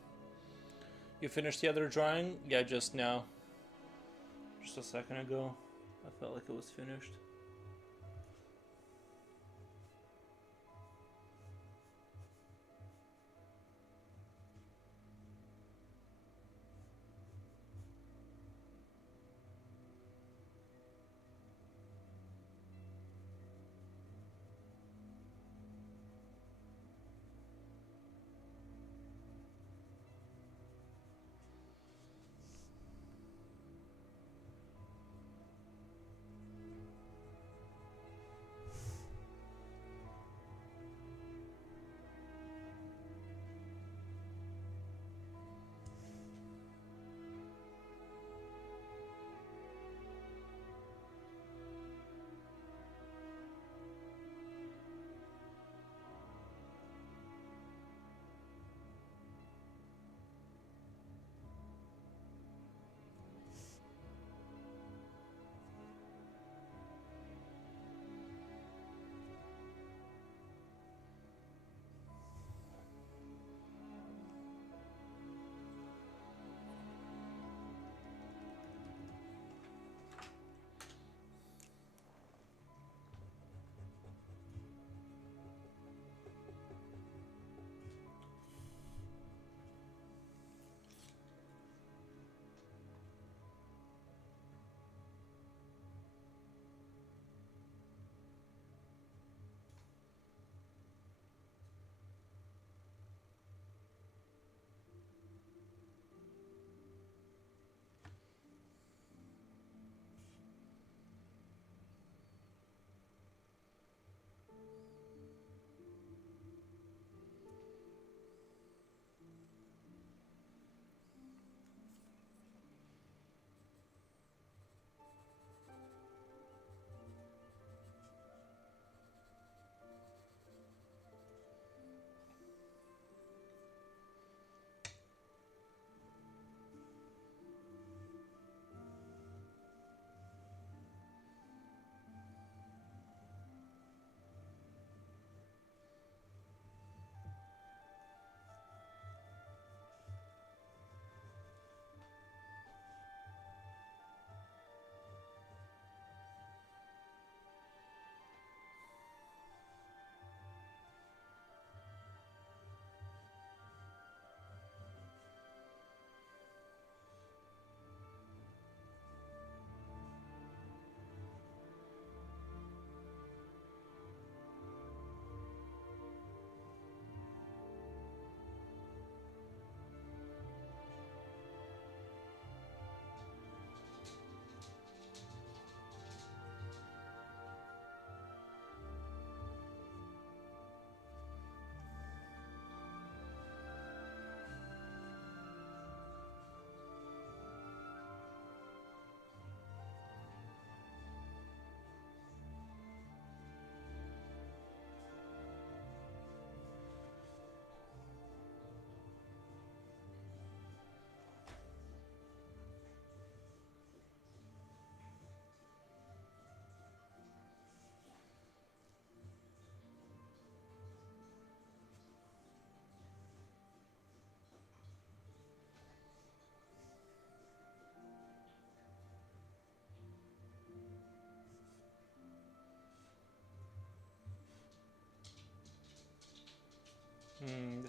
You finished the other drawing? Yeah, just now. Just a second ago. I felt like it was finished.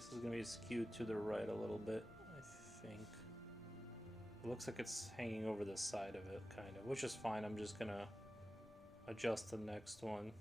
This is gonna be skewed to the right a little bit, I think. It looks like it's hanging over the side of it, kind of, which is fine. I'm just gonna adjust the next one.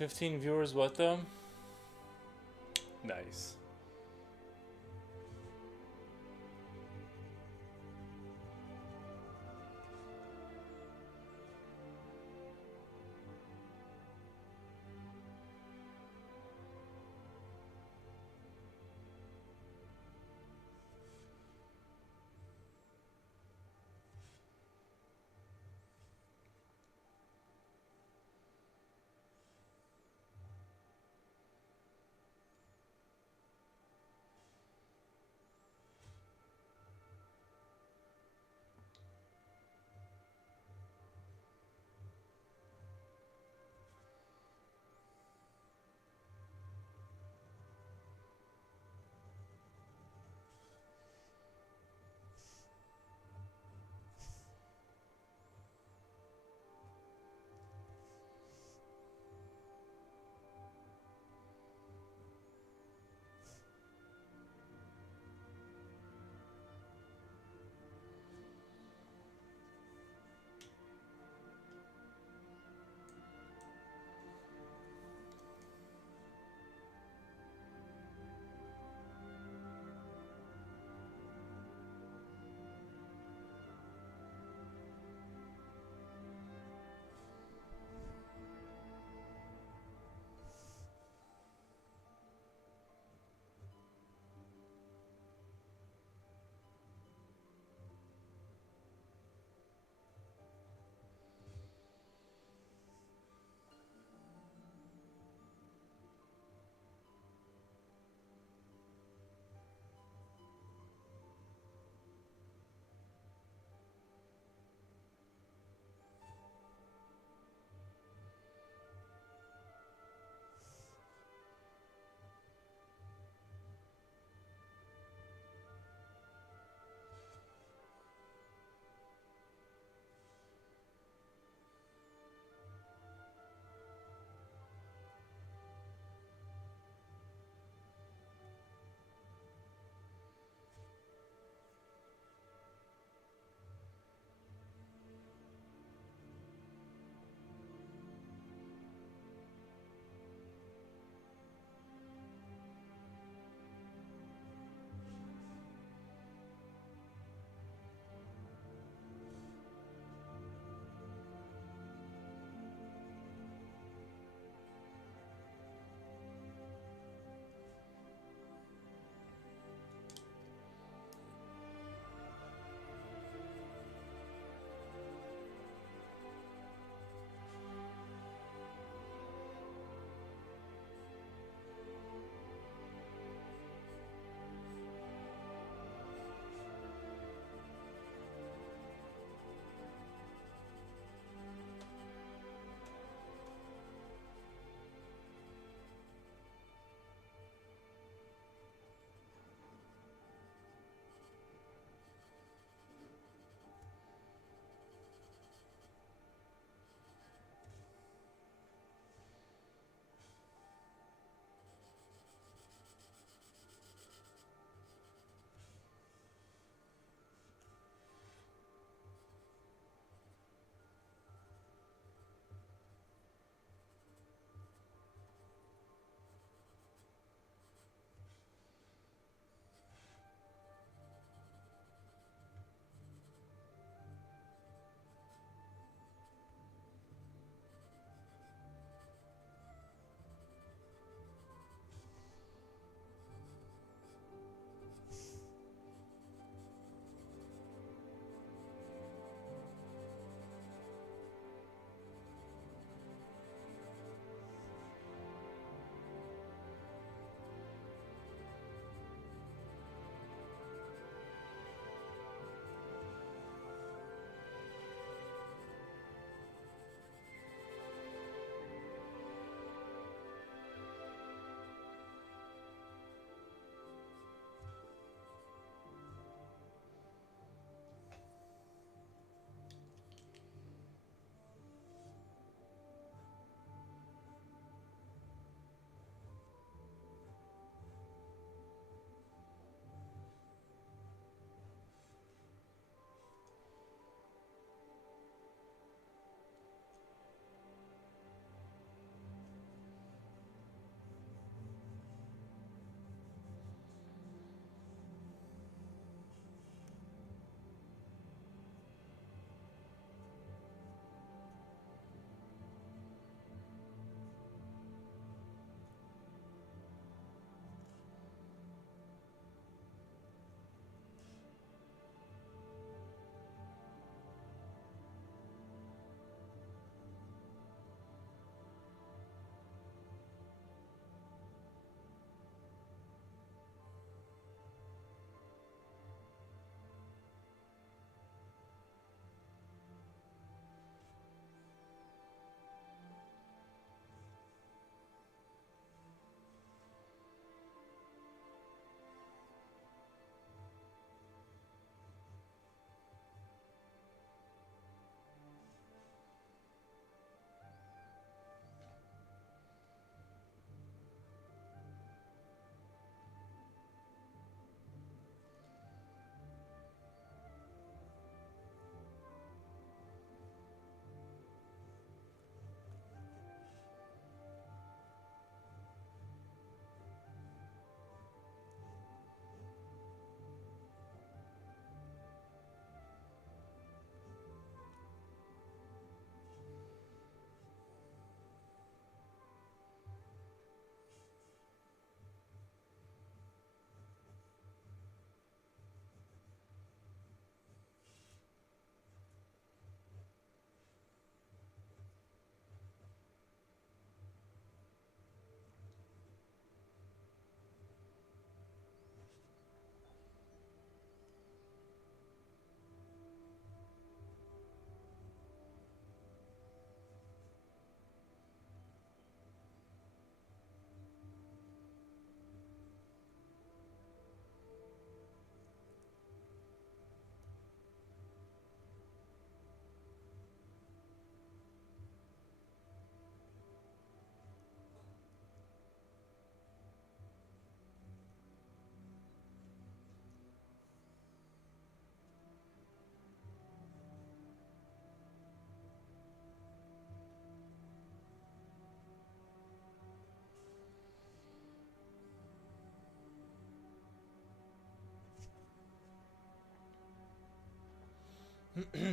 $15 viewers, what though? Nice.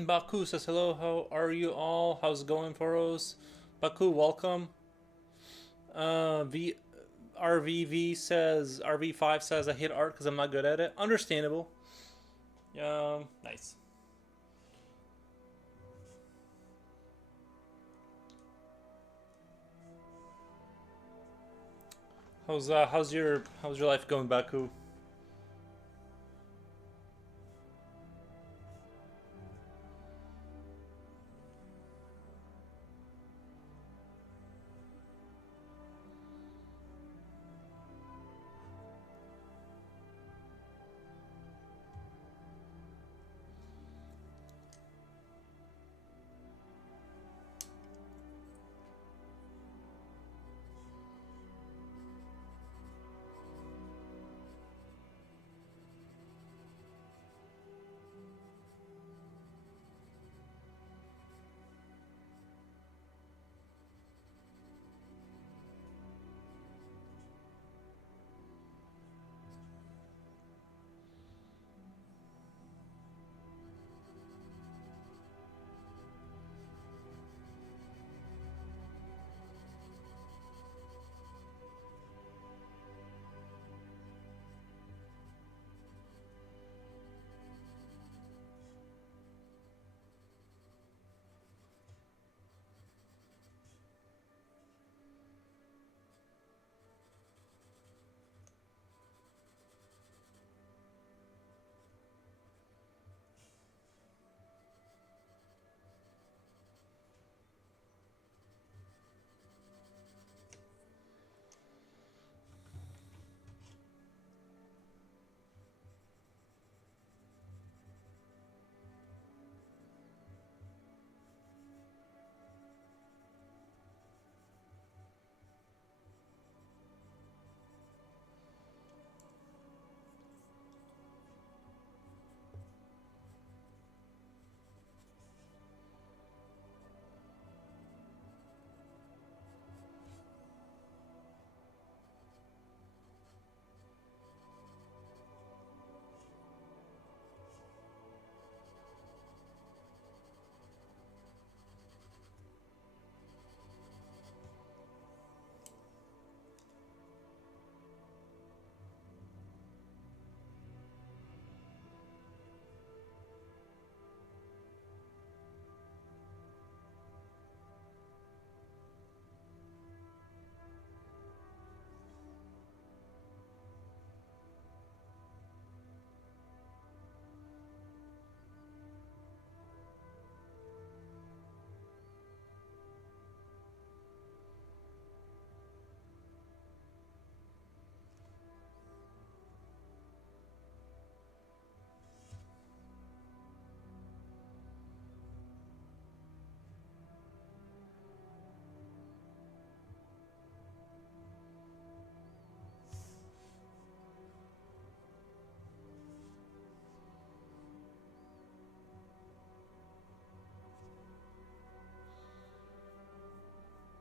Baku says hello. How are you all? How's it going for us? Baku, welcome. V RVV says RV5 says I hate art because I'm not good at it. Understandable. Nice. How's your life going, Baku?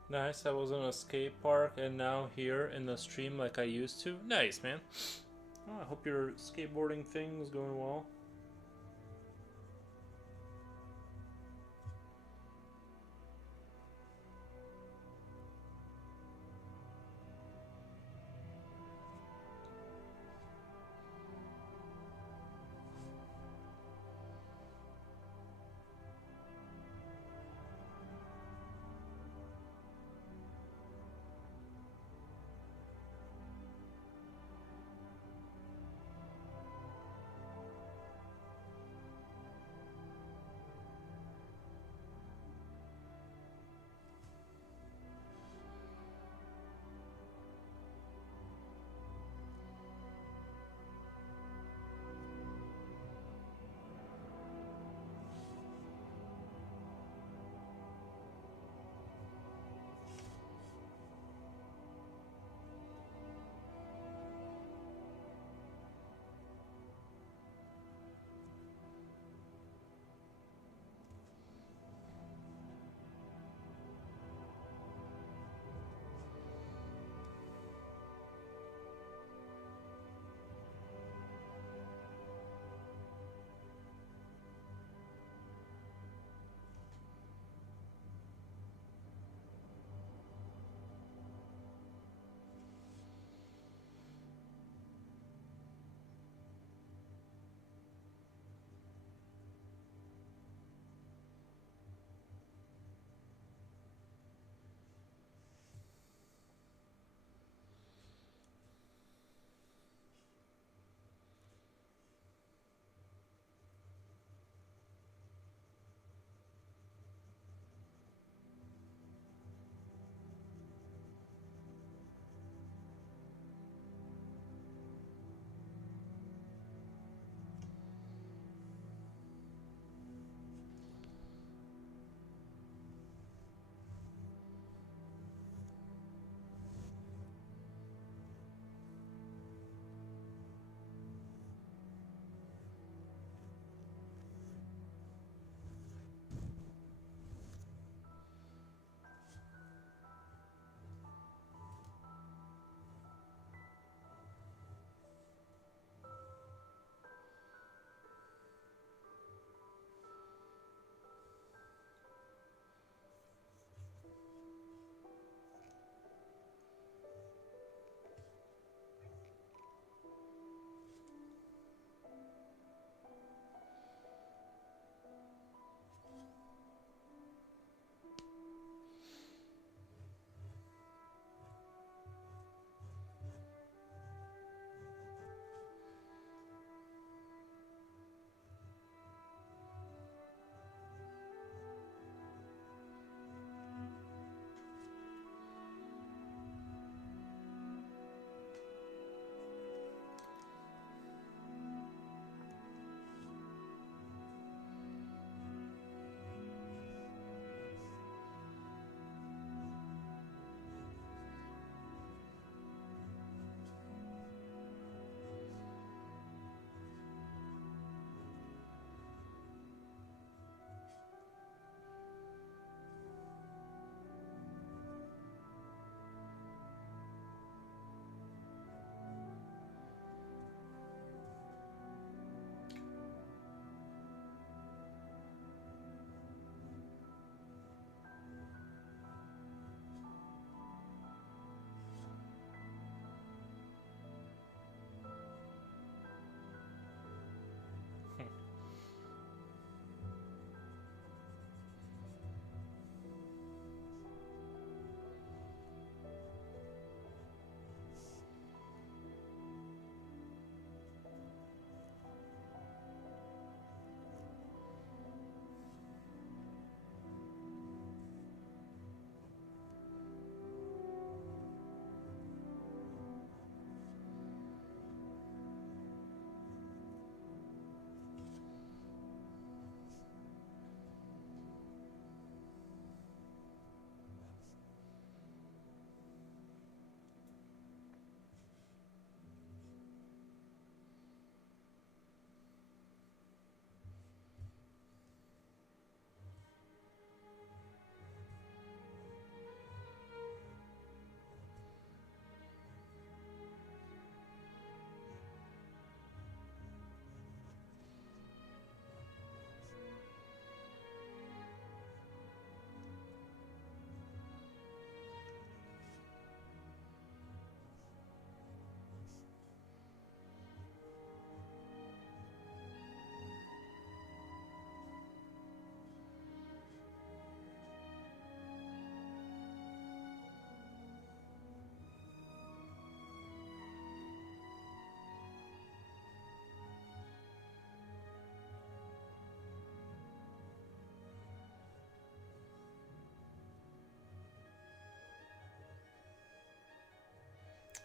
Nice. I was in a skate park and now here in the stream like I used to. Nice, man. Oh, I hope your skateboarding thing is going well.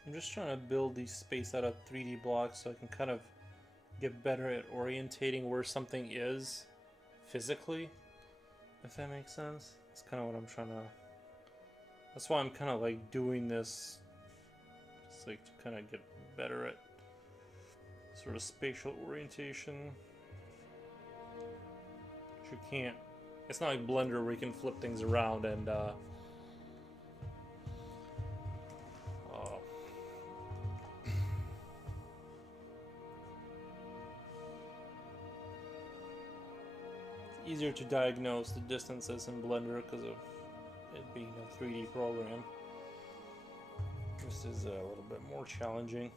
I'm just trying to build these space out of 3D blocks so I can kind of get better at orientating where something is physically, if that makes sense. That's kind of what I'm trying to... That's why I'm kind of like doing this, just like to kind of get better at sort of spatial orientation. But you can't... It's not like Blender where you can flip things around and easier to diagnose the distances in Blender because of it being a 3D program. This is a little bit more challenging.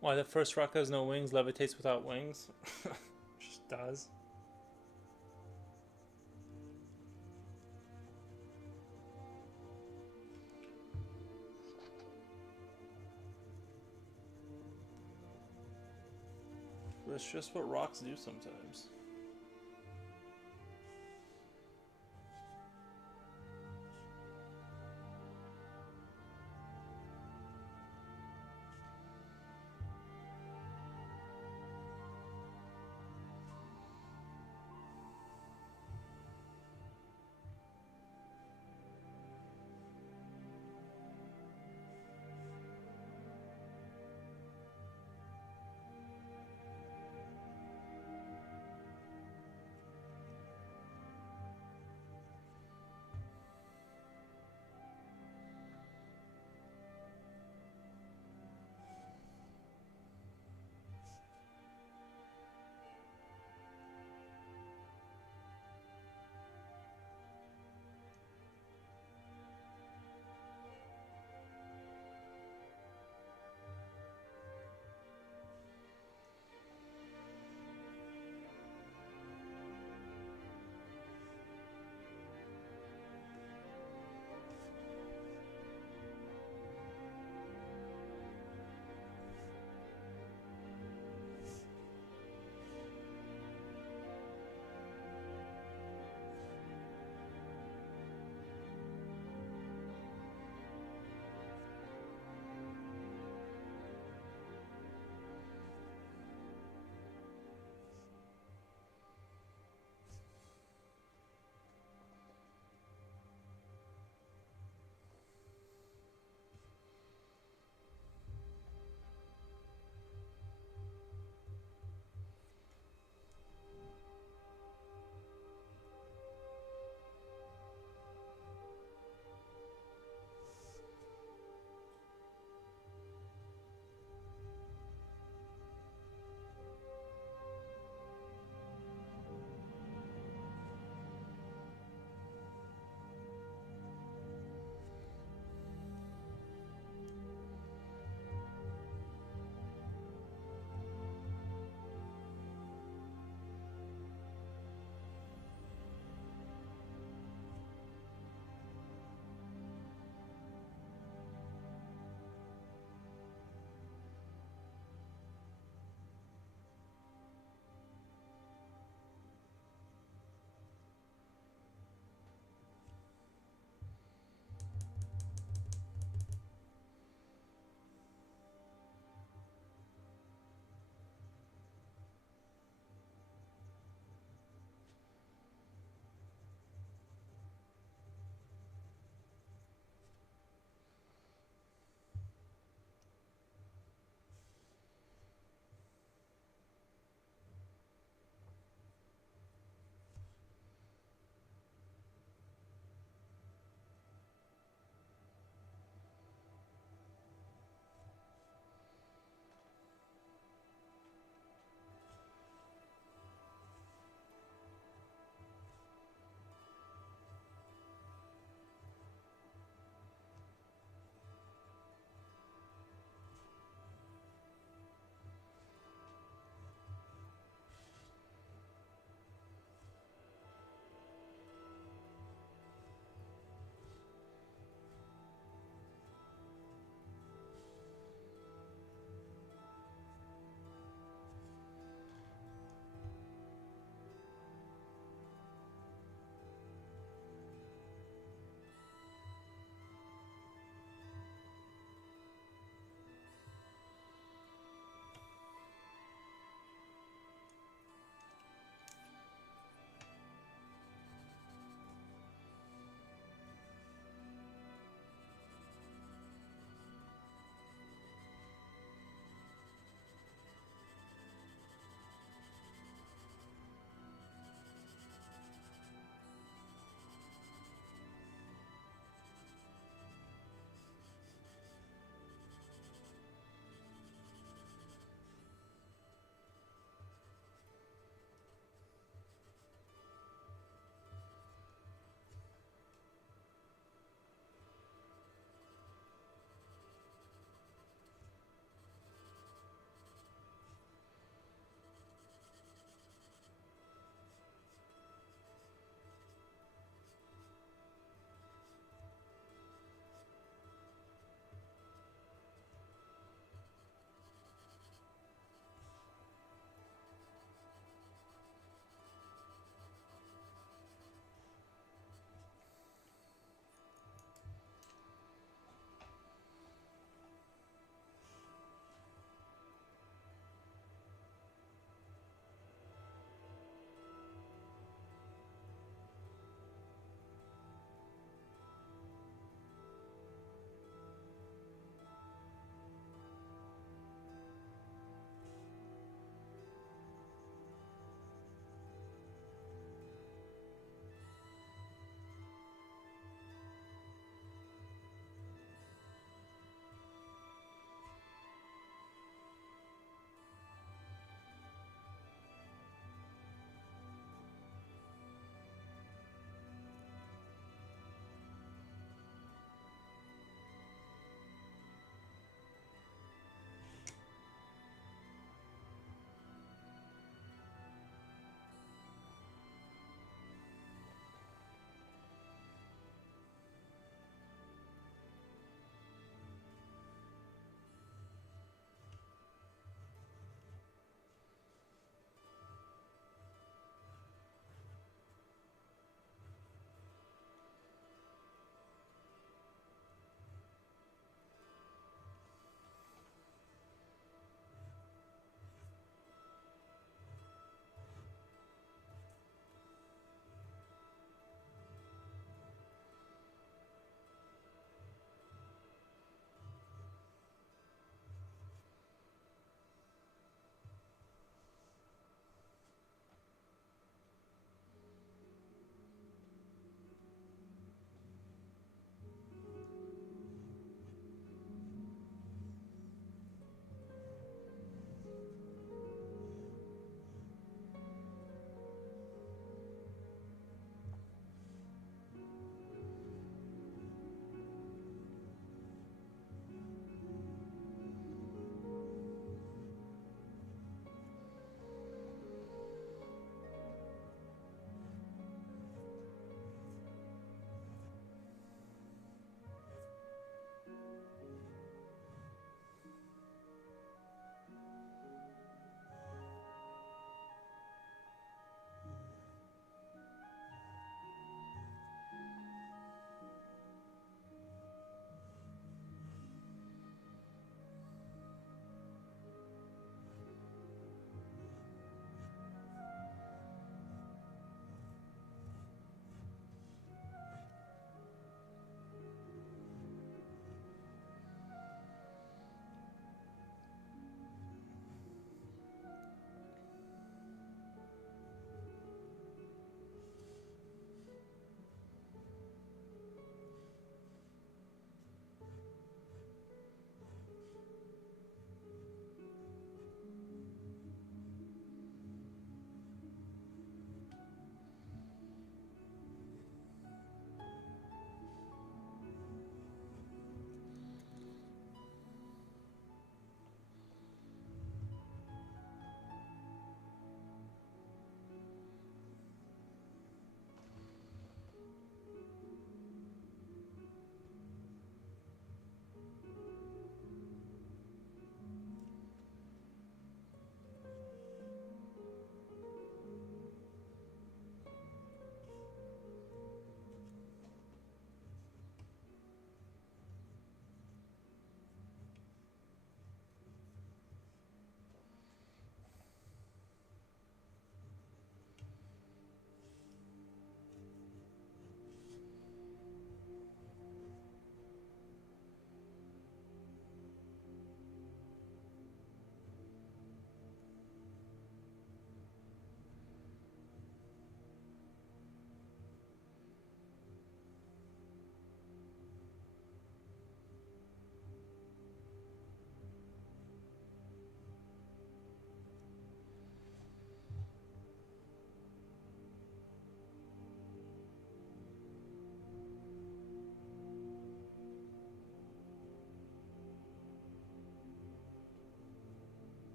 Why the first rock has no wings, levitates without wings? Just does. That's just what rocks do sometimes.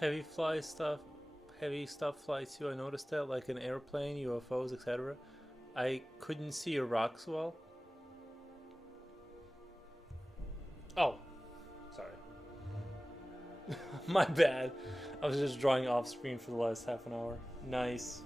Heavy fly stuff, heavy stuff flies too. I noticed that, like an airplane, UFOs, etc. I couldn't see your rocks well. Oh, sorry. My bad. I was just drawing off screen for the last half an hour. Nice.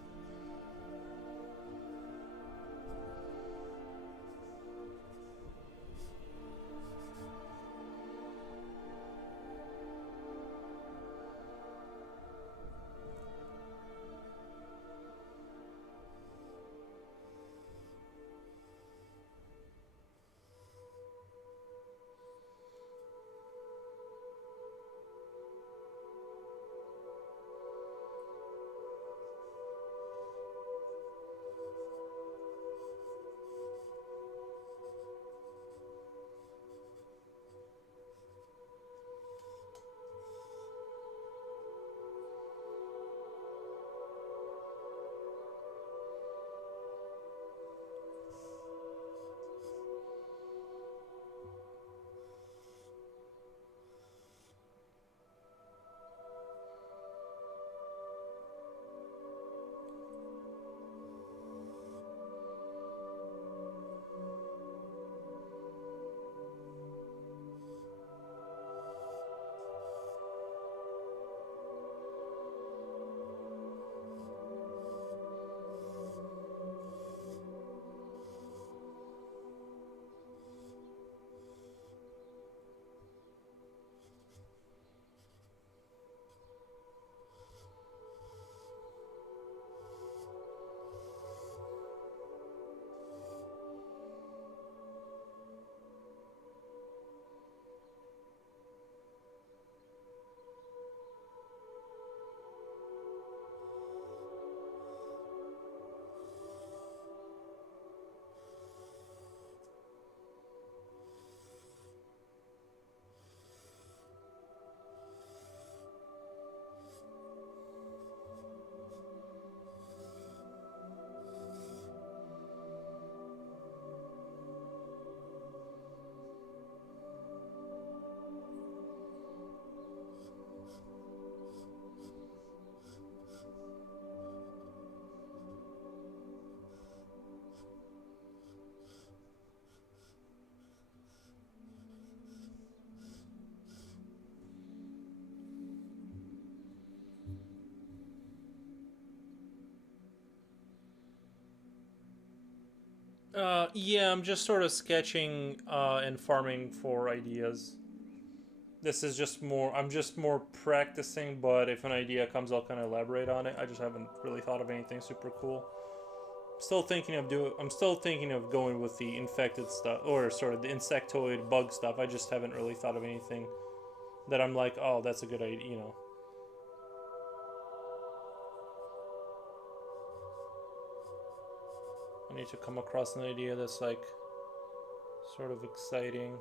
Yeah, I'm just sort of sketching and farming for ideas. This is just more, I'm just more practicing, but if an idea comes, I'll kind of elaborate on it. I just haven't really thought of anything super cool. I'm still thinking of going with the infected stuff, or sort of the insectoid bug stuff. I just haven't really thought of anything that I'm like, oh, that's a good idea, you know. I need to come across an idea that's like sort of exciting.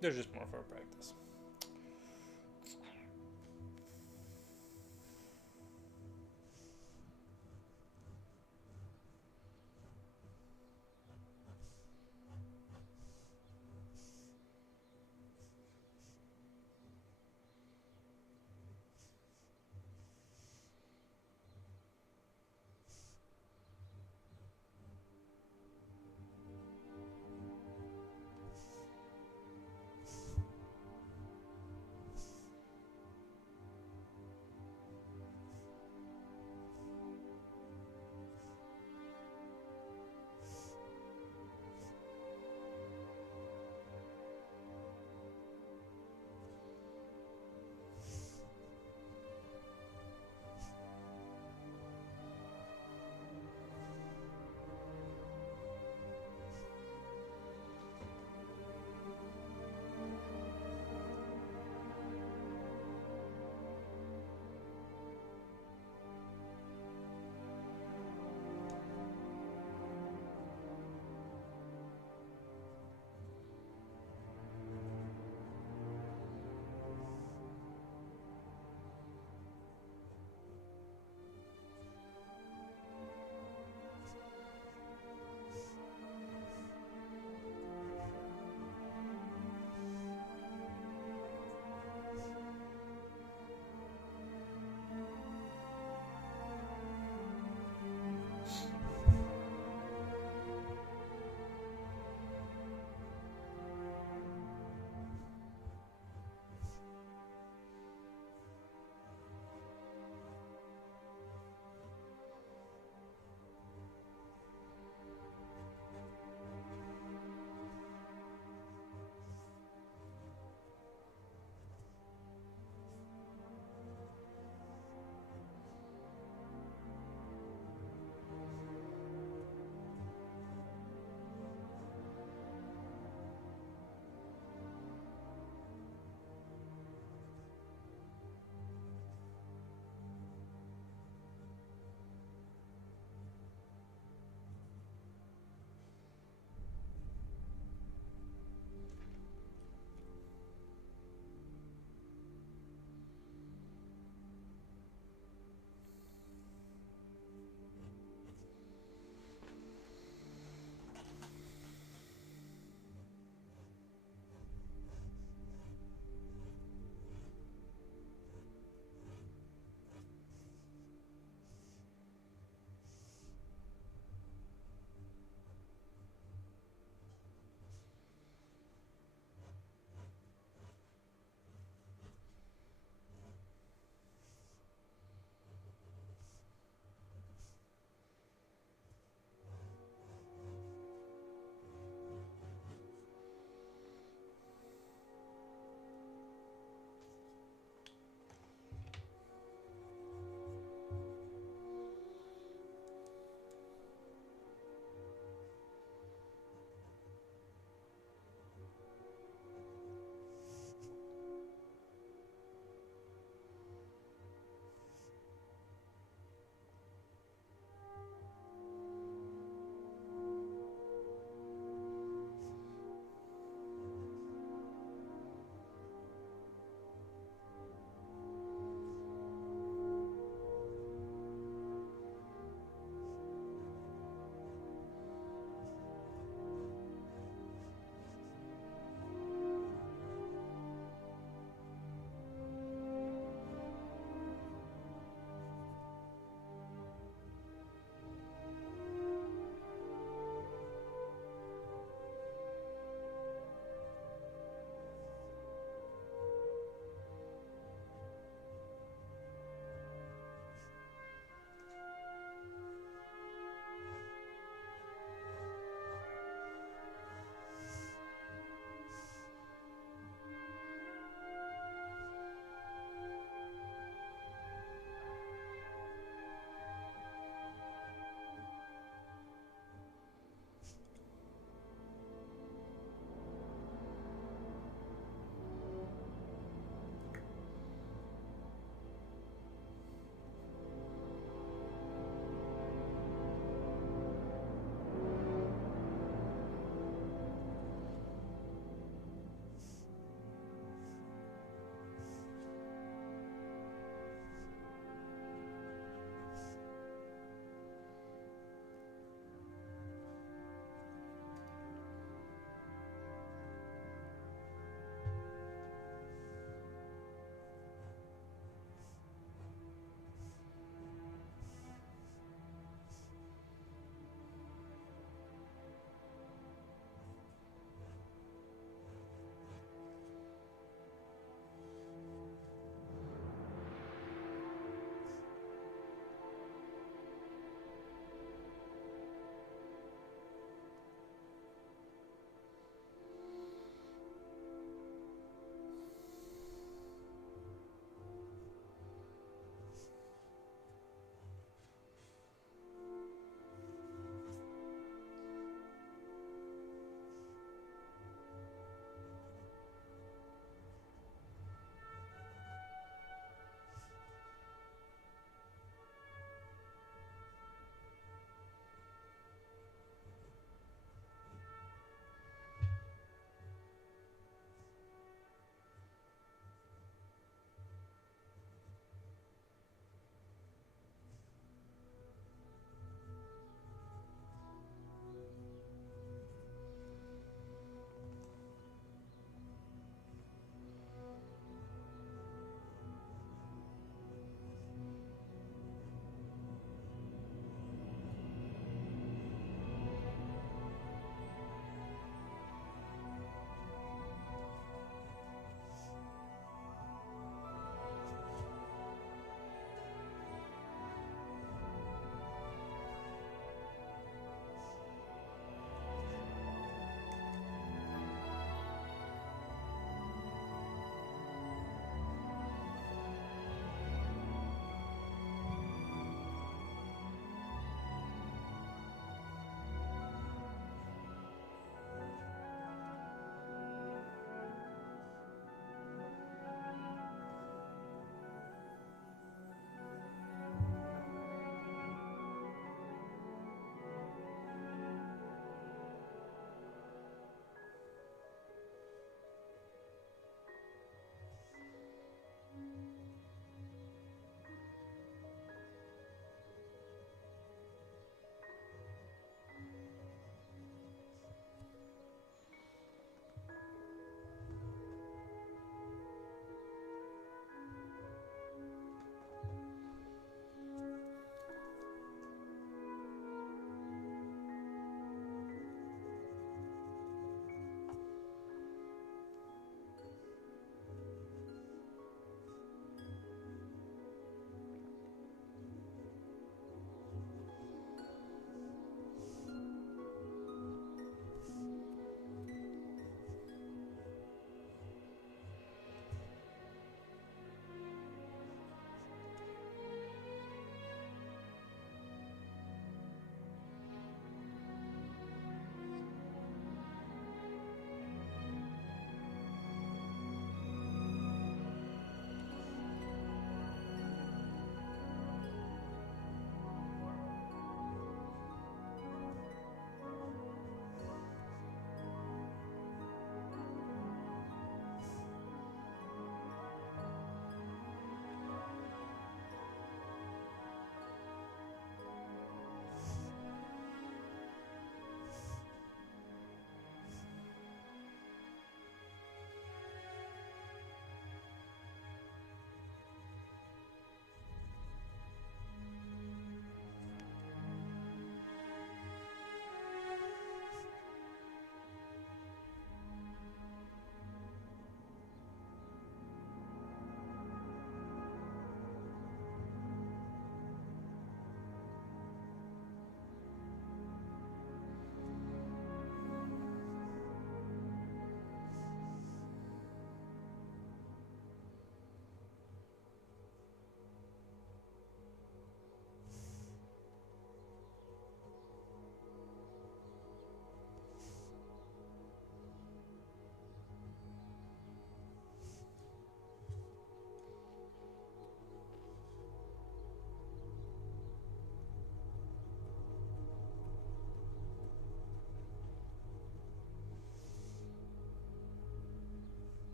They're just more for practice.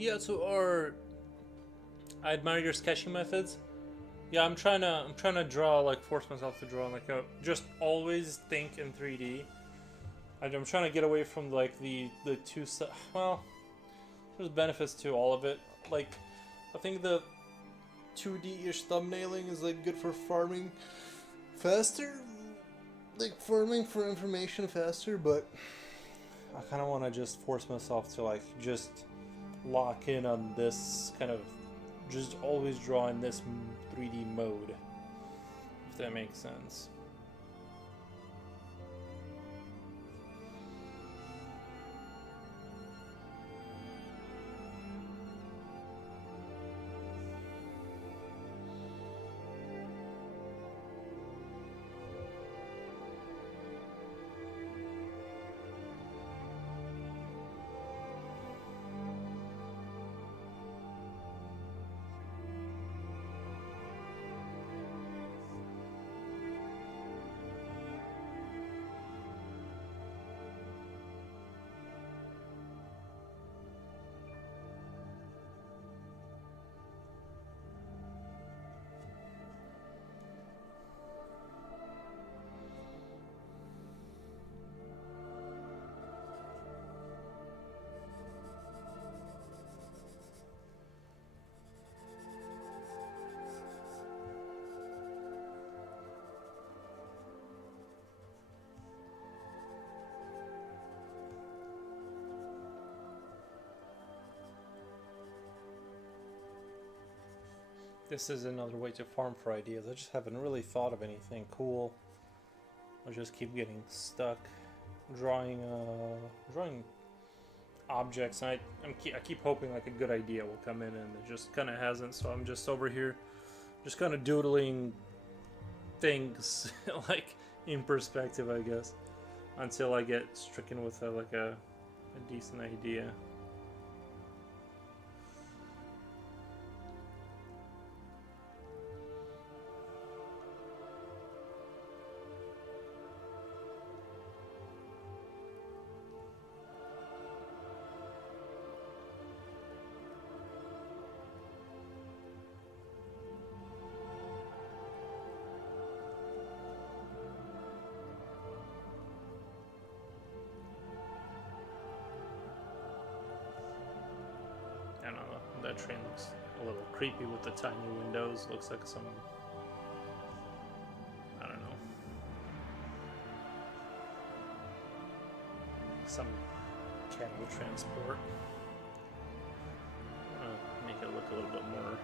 Yeah, I admire your sketching methods. Yeah, I'm trying to draw, like, force myself to draw, like, just always think in 3D. I'm trying to get away from, like, the two, well, there's benefits to all of it. Like, I think the 2D-ish thumbnailing is, like, good for farming faster. Like, farming for information faster, but I kind of want to just force myself to, like, just lock in on this kind of, just always draw in this 3D mode, if that makes sense. This is another way to farm for ideas. I just haven't really thought of anything cool. I just keep getting stuck drawing objects, and I keep hoping like a good idea will come in, and it just kind of hasn't. So I'm just over here, just kind of doodling things like in perspective, I guess, until I get stricken with a decent idea. I don't know, that train looks a little creepy with the tiny windows. Looks like some, I don't know, some cattle transport. Make it look a little bit more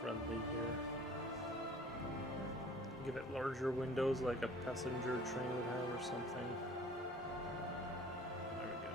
friendly here. Give it larger windows like a passenger train would have or something. There we go.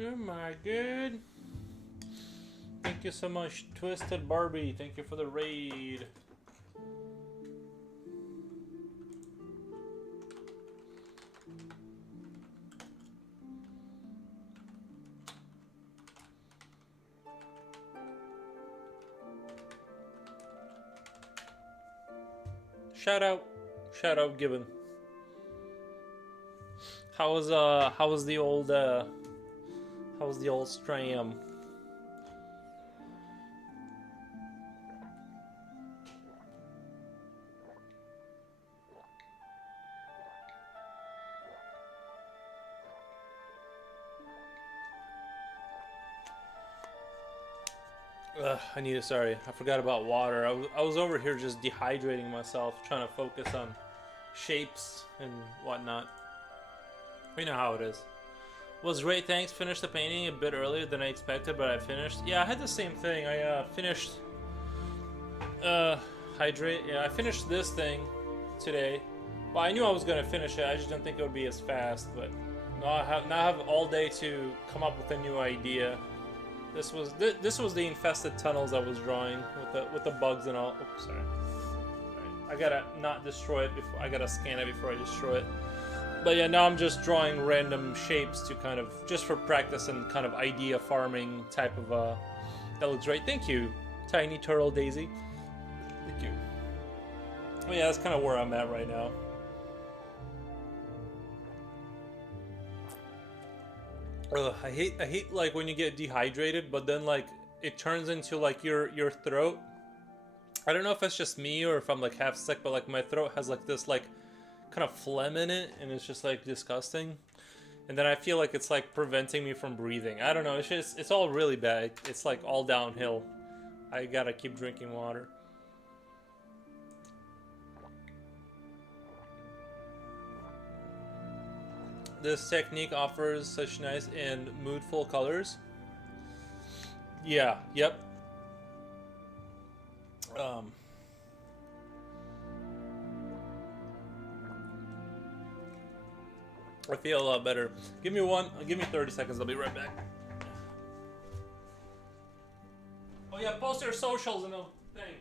Oh my god. Thank you so much, Twisted Barbie. Thank you for the raid. Shout out given. How was the old stram? Sorry, I forgot about water. I was over here just dehydrating myself, trying to focus on shapes and whatnot. You know how it is. Was great, thanks. Finished the painting a bit earlier than I expected, but I finished. Yeah, I had the same thing. I finished I finished this thing today. Well, I knew I was gonna finish it. I just didn't think it would be as fast. But now I have all day to come up with a new idea. This was the infested tunnels I was drawing with the bugs and all. Oops, sorry. I gotta not destroy it before. I gotta scan it before I destroy it. But yeah, now I'm just drawing random shapes to kind of just for practice and kind of idea farming type of. That looks great. Thank you, Tiny Turtle Daisy. Thank you. Oh yeah, that's kind of where I'm at right now. Ugh, I hate like when you get dehydrated, but then like it turns into like your throat. I don't know if it's just me or if I'm like half sick, but like my throat has like this like kind of phlegm in it, and it's just like disgusting. And then I feel like it's like preventing me from breathing. I don't know. It's all really bad. It's like all downhill. I gotta keep drinking water. This technique offers such nice and moodful colors. Yeah, yep. I feel a lot better. Give me 30 seconds, I'll be right back. Oh yeah, post your socials in the thing.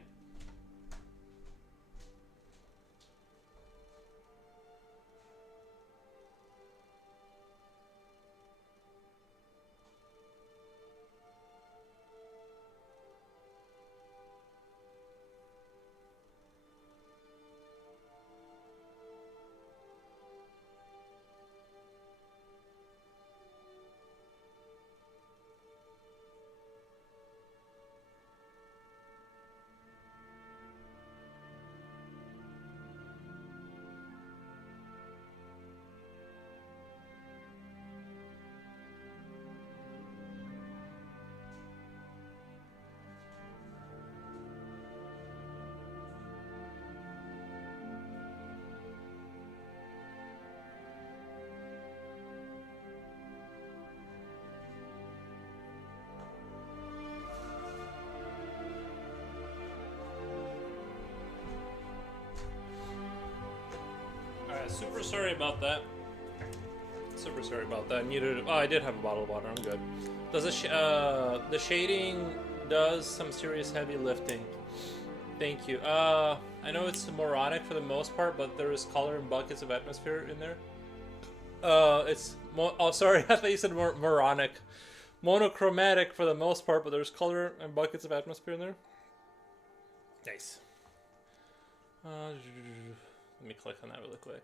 Super sorry about that. Super sorry about that. Oh, I did have a bottle of water. I'm good. Does the shading does some serious heavy lifting. Thank you. I know it's moronic for the most part, but there is color and buckets of atmosphere in there. Oh, sorry. I thought you said moronic. Monochromatic for the most part, but there's color and buckets of atmosphere in there. Nice. Let me click on that really quick.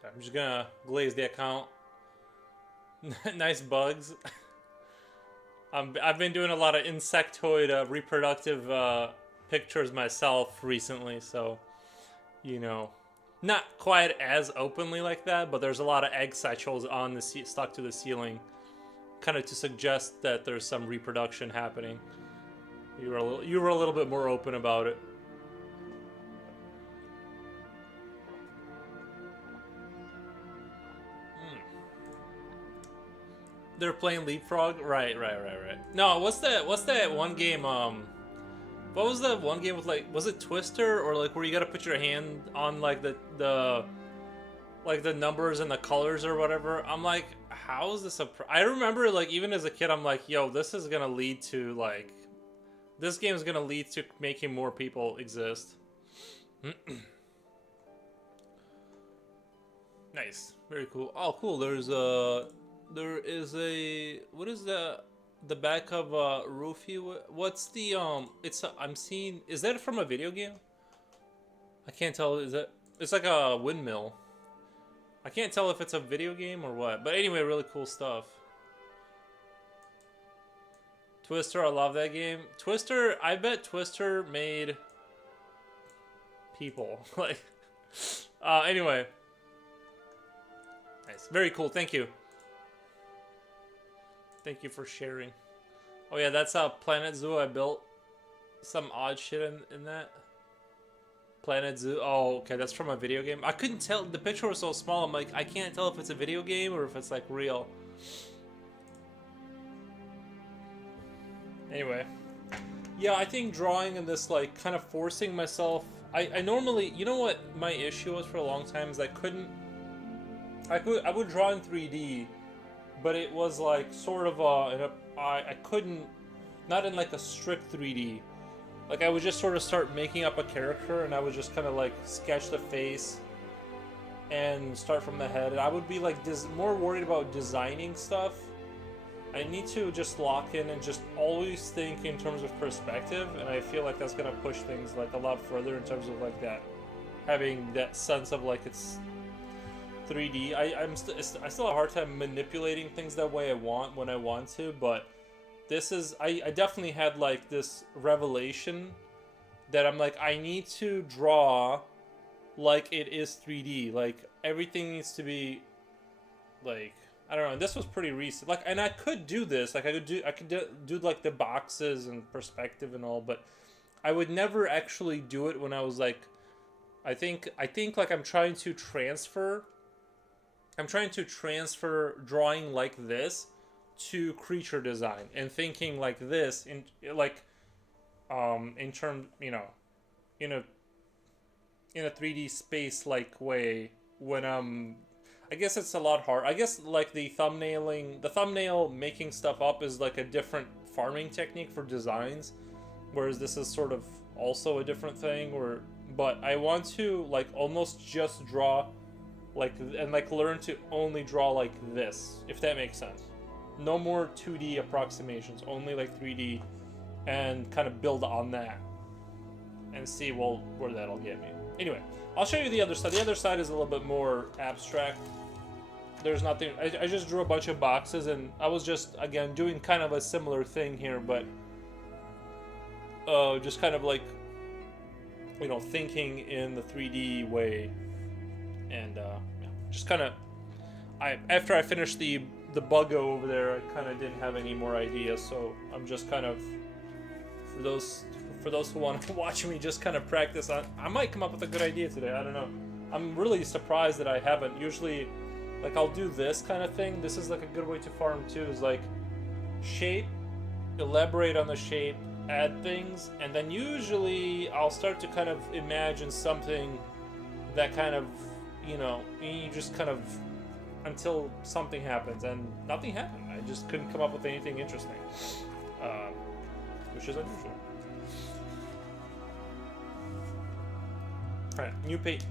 So I'm just gonna glaze the account. Nice bugs. I've been doing a lot of insectoid reproductive pictures myself recently, so you know, not quite as openly like that, but there's a lot of egg satchels on the stuck to the ceiling, kind of to suggest that there's some reproduction happening. You were a little bit more open about it. They're playing Leapfrog, right. No, what's that one game What was that one game with, like, was it Twister, or like where you gotta put your hand on like the like the numbers and the colors or whatever? I'm like, how is this I remember, like, even as a kid, I'm like, yo, this is gonna lead to, like, this game is gonna lead to making more people exist. Nice, very cool. Oh, cool. There is a, what is the back of Roofy? What's the It's I'm seeing. Is that from a video game? I can't tell. Is that? It's like a windmill. I can't tell if it's a video game or what. But anyway, really cool stuff. Twister, I love that game. Twister, I bet Twister made people. Like, anyway. Nice. Very cool. Thank you. Thank you for sharing. Oh yeah, that's Planet Zoo. I built some odd shit in that. Planet Zoo. Oh, okay, that's from a video game. I couldn't tell. The picture was so small. I'm like, I can't tell if it's a video game or if it's like real. Anyway. Yeah, I think drawing and this, like, kind of forcing myself. I normally, you know what my issue was for a long time is I would draw in 3D, but it was like sort of I couldn't, not in like a strict 3D. Like, I would just sort of start making up a character, and I would just kind of like sketch the face and start from the head. And I would be like more worried about designing stuff. I need to just lock in and just always think in terms of perspective, and I feel like that's gonna push things like a lot further in terms of like that, having that sense of like it's 3D. I still have a hard time manipulating things that way when I want to, but this is, I definitely had like this revelation that I'm like, I need to draw like it is 3D. Like, everything needs to be like, I don't know. And this was pretty recent. Like, and I could do this. Like, I could do like the boxes and perspective and all, but I would never actually do it when I was like, I think like I'm trying to transfer drawing like this to creature design and thinking like this in term, you know, in a 3D space like way when I guess it's a lot hard. I guess like the thumbnail making stuff up is like a different farming technique for designs, whereas this is sort of also a different thing. But I want to like almost just draw like, and like learn to only draw like this, if that makes sense. No more 2D approximations, only like 3D, and kind of build on that and see, well, where that'll get me. Anyway, I'll show you the other side. The other side is a little bit more abstract. There's nothing. I just drew a bunch of boxes, and I was just, again, doing kind of a similar thing here, but just kind of like, you know, thinking in the 3D way, and yeah, just kind of, after I finished the buggo over there, I kind of didn't have any more ideas, so I'm just kind of, for those who want to watch me just kind of practice, I might come up with a good idea today. I don't know. I'm really surprised that I haven't. Usually, like, I'll do this kind of thing. This is like a good way to farm too, is like shape, elaborate on the shape, add things, and then usually I'll start to kind of imagine something that kind of, you know, you just kind of, until something happens, and nothing happened. I just couldn't come up with anything interesting, which is unusual. All right, new page.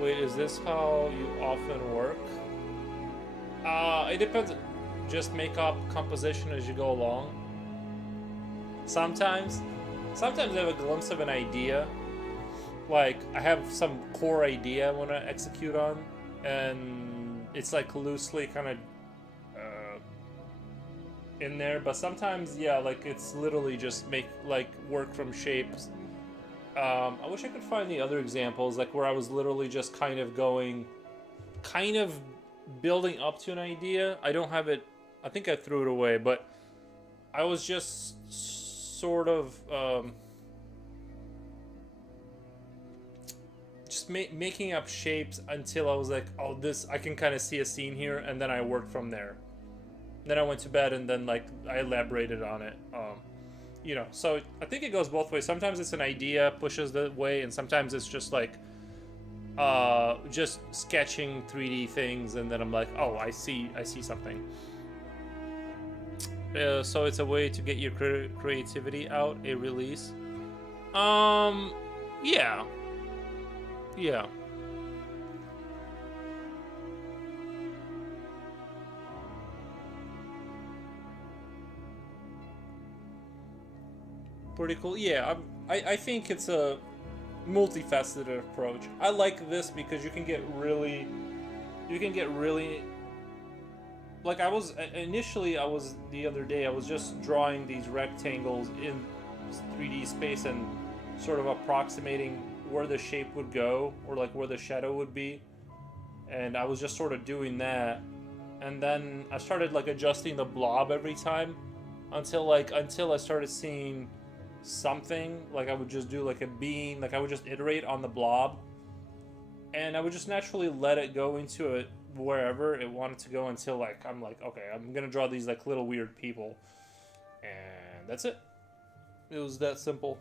Wait, is this how you often work? It depends. Just make up composition as you go along. Sometimes I have a glimpse of an idea. Like, I have some core idea I want to execute on, and it's like loosely kind of in there. But sometimes, yeah, like it's literally just work from shapes. I wish I could find the other examples, like where I was literally just kind of building up to an idea. I don't have it. I think I threw it away, but I was just sort of just making up shapes until I was like, oh, this, I can kind of see a scene here, and then I worked from there. Then I went to bed, and then like I elaborated on it. You know, so I think it goes both ways. Sometimes it's an idea pushes the way, and sometimes it's just like just sketching 3D things, and then I'm like, oh, I see something. So it's a way to get your creativity out, a release. Yeah. Yeah. Pretty cool. Yeah, I think it's a multifaceted approach. I like this because you can get really like I was initially the other day I was just drawing these rectangles in 3D space and sort of approximating where the shape would go or like where the shadow would be, and I was just sort of doing that, and then I started like adjusting the blob every time until I started seeing something. Like I would just do like a bean, like I would just iterate on the blob, and I would just naturally let it go into it wherever it wanted to go until like I'm like, okay, I'm gonna draw these like little weird people, and that's it. It was that simple.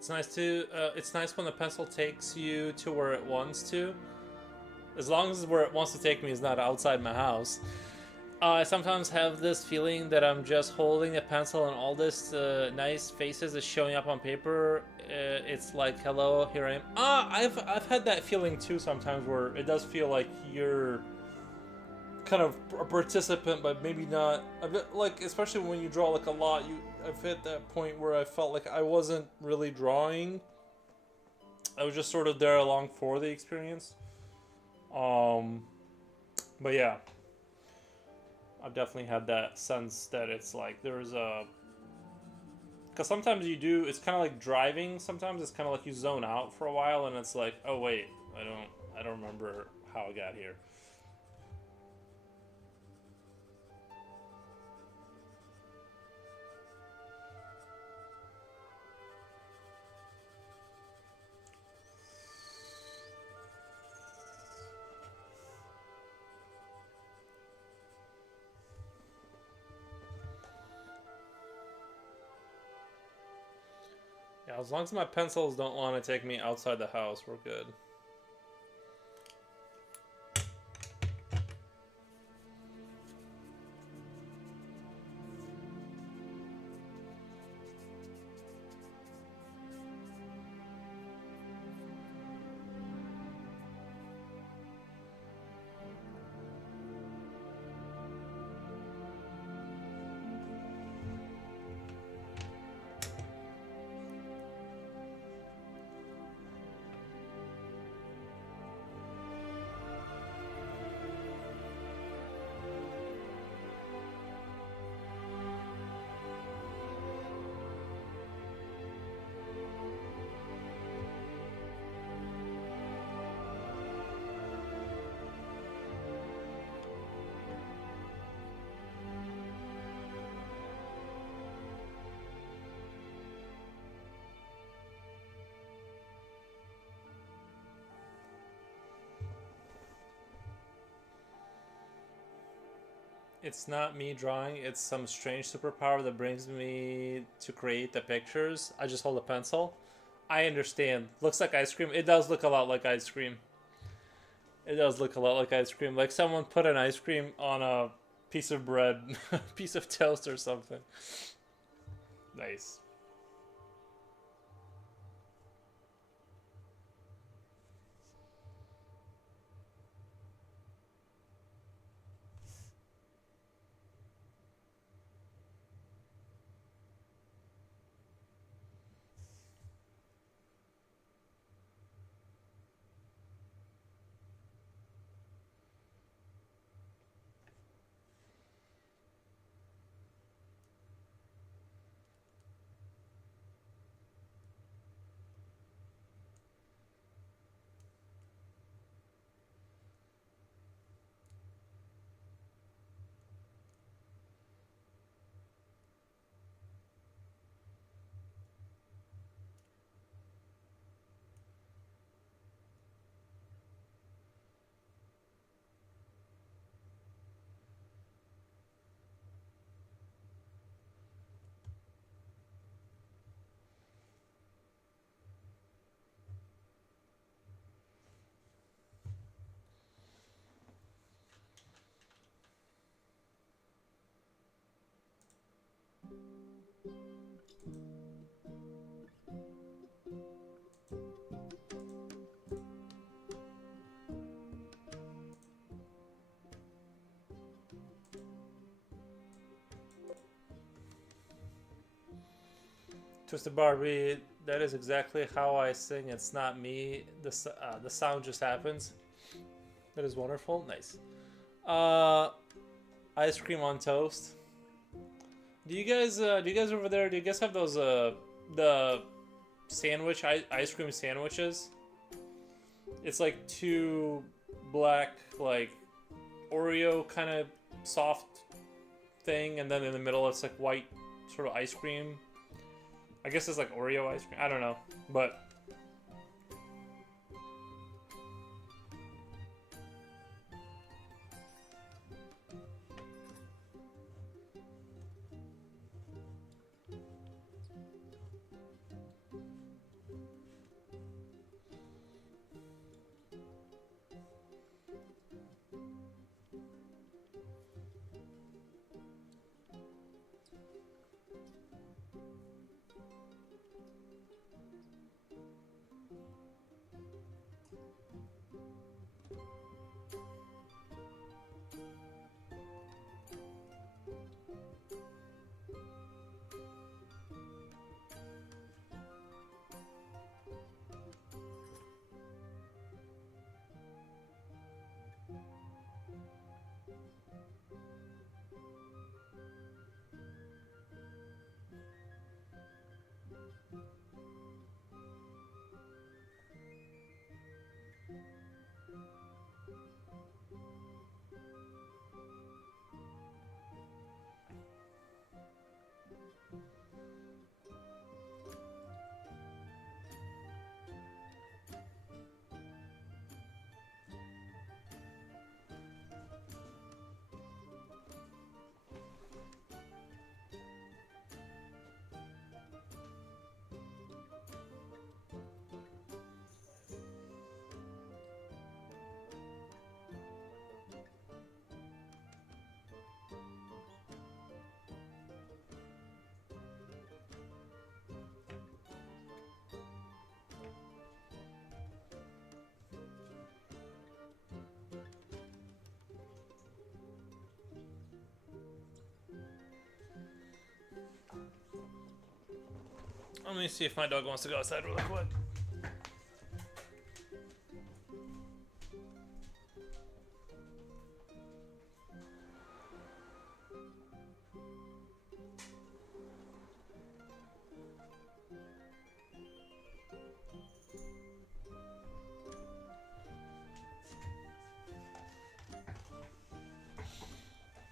It's nice when the pencil takes you to where it wants to. As long as where it wants to take me is not outside my house. I sometimes have this feeling that I'm just holding a pencil and all this nice faces is showing up on paper. It's like, hello, here I am. I've had that feeling too sometimes, where it does feel like you're kind of a participant, but maybe not. A bit like, especially when you draw like a lot, I've hit that point where I felt like I wasn't really drawing. I was just sort of there along for the experience. But yeah, I've definitely had that sense that it's like there's a, because sometimes you do, it's kind of like driving. Sometimes it's kind of like you zone out for a while, and it's like, oh wait, I don't remember how I got here. Yeah, as long as my pencils don't want to take me outside the house, we're good. It's not me drawing, it's some strange superpower that brings me to create the pictures. I just hold a pencil. I understand. Looks like ice cream. It does look a lot like ice cream. It does look a lot like ice cream. Like someone put an ice cream on a piece of bread, piece of toast or something. Nice. Twisted Barbie, that is exactly how I sing. It's not me. The sound just happens. That is wonderful. Nice. Ice cream on toast. Do you guys over there? Do you guys have those the sandwich ice cream sandwiches? It's like two black like Oreo kind of soft thing, and then in the middle it's like white sort of ice cream. I guess it's like Oreo ice cream. I don't know, but Let me see if my dog wants to go outside really quick.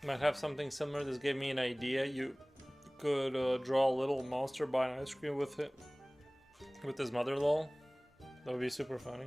Might have something similar. This gave me an idea. You could draw a little monster buy an ice cream with it, with his mother, lol. That would be super funny.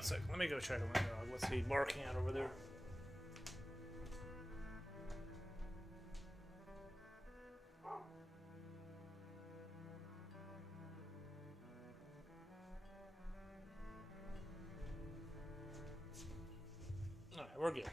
on a sec. Let me go check on my dog. What's he barking at over there? Alright, we're good.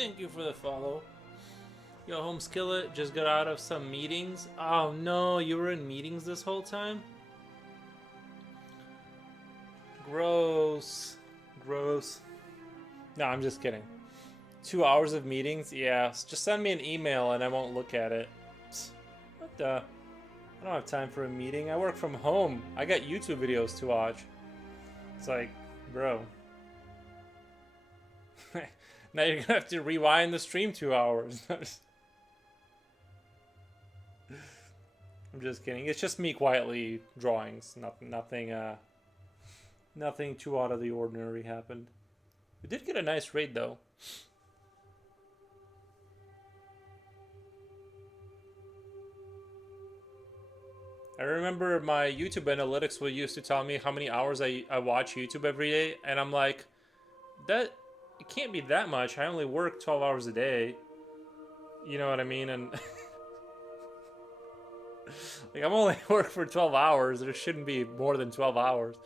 Thank you for the follow. Yo, home skillet, just got out of some meetings. Oh no, you were in meetings this whole time? Gross. Gross. No, I'm just kidding. 2 hours of meetings? Yeah, just send me an email and I won't look at it. What the? I don't have time for a meeting. I work from home. I got YouTube videos to watch. It's like, bro. Now you're gonna have to rewind the stream 2 hours. I'm just kidding. It's just me quietly drawing. Nothing too out of the ordinary happened. We did get a nice raid though. I remember my YouTube analytics would used to tell me how many hours I watch YouTube every day, and I'm like, that it can't be that much. I only work 12 hours a day. You know what I mean? And like, I'm only work for 12 hours. There shouldn't be more than 12 hours.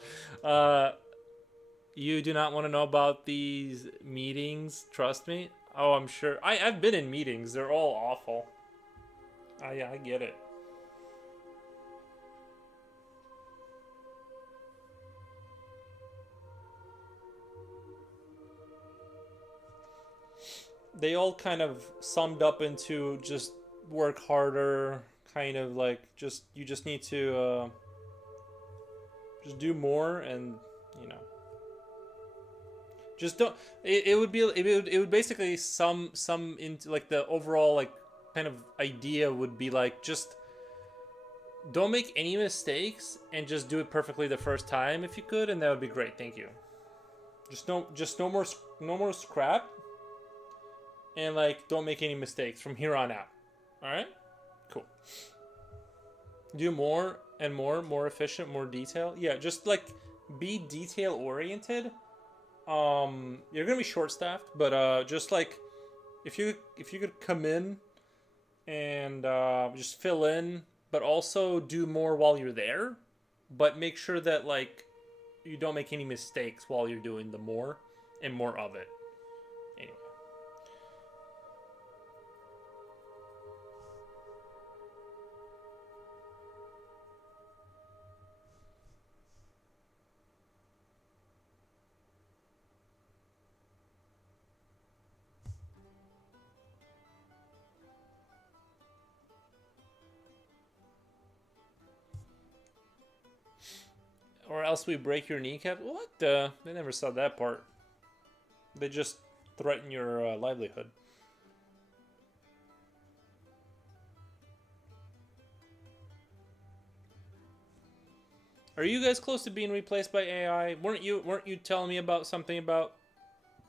You do not want to know about these meetings, trust me. Oh, I'm sure. I've been in meetings. They're all awful. I get it. They all kind of summed up into just work harder, kind of like you just need to just do more, and you know, just don't. It would basically sum into like the overall like kind of idea would be like, just don't make any mistakes and just do it perfectly the first time if you could, and that would be great. Thank you. Just no more scrap. And like, don't make any mistakes from here on out. All right, cool. Do more and more efficient, more detail. Yeah, just like be detail oriented. You're gonna be short staffed, but just like if you could come in and just fill in, but also do more while you're there, but make sure that like you don't make any mistakes while you're doing the more and more of it. Anyway. Or else we break your kneecap? What the? They never saw that part. They just threaten your livelihood. Are you guys close to being replaced by AI? Weren't you telling me about something about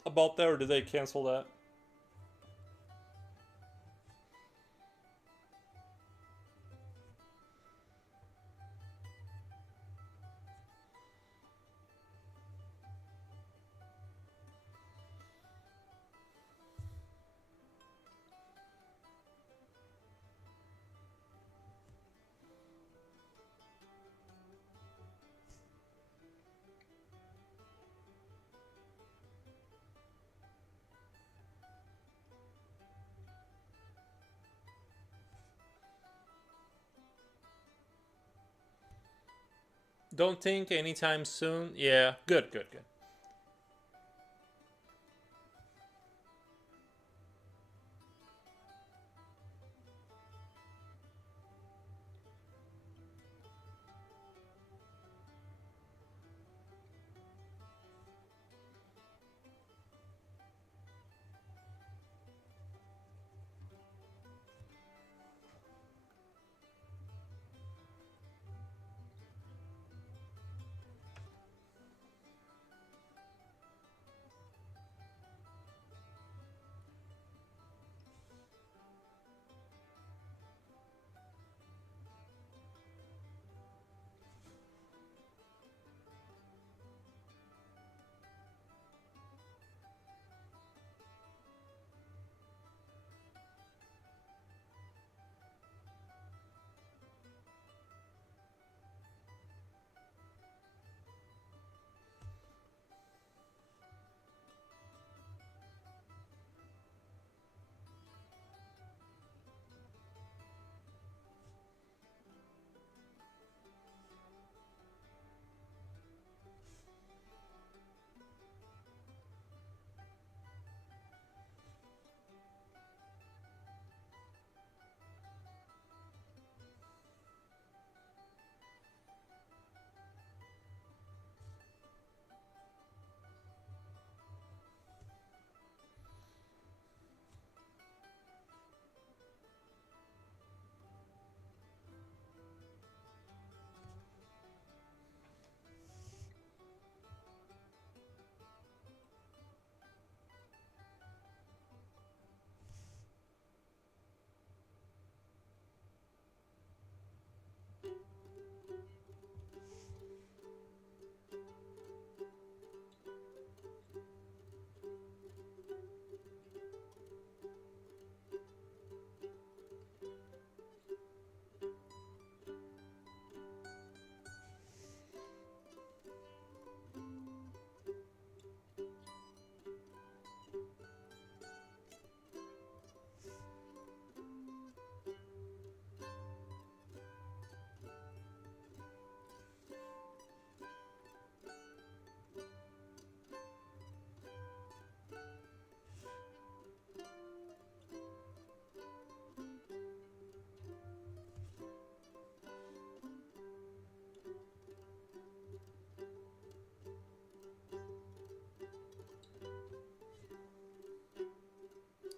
that, or did they cancel that? Don't think anytime soon. Yeah, good.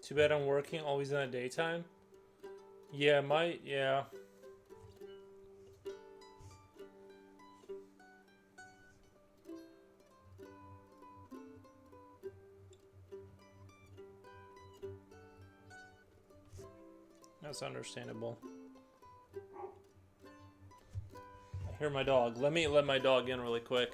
Too bad I'm working always in the daytime. Yeah, yeah. That's understandable. I hear my dog. Let me let my dog in really quick.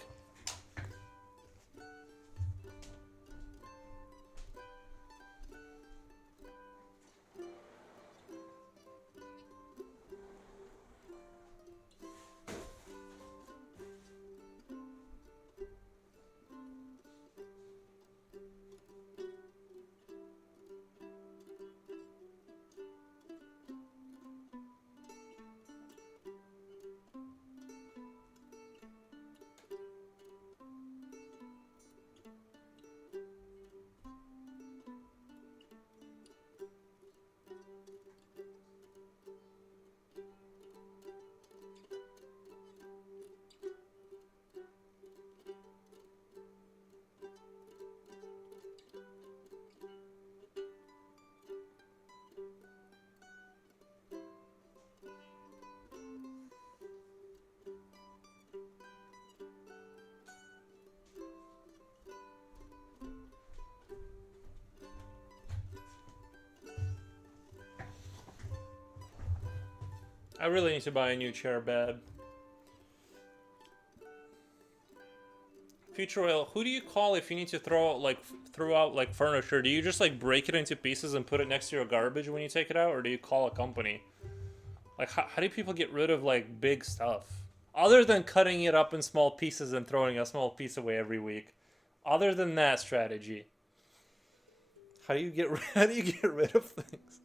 I really need to buy a new chair bed. Future Oil, who do you call if you need to throw out like furniture? Do you just like break it into pieces and put it next to your garbage when you take it out, or do you call a company? Like how do people get rid of like big stuff? Other than cutting it up in small pieces and throwing a small piece away every week. Other than that strategy. How do you get rid of things?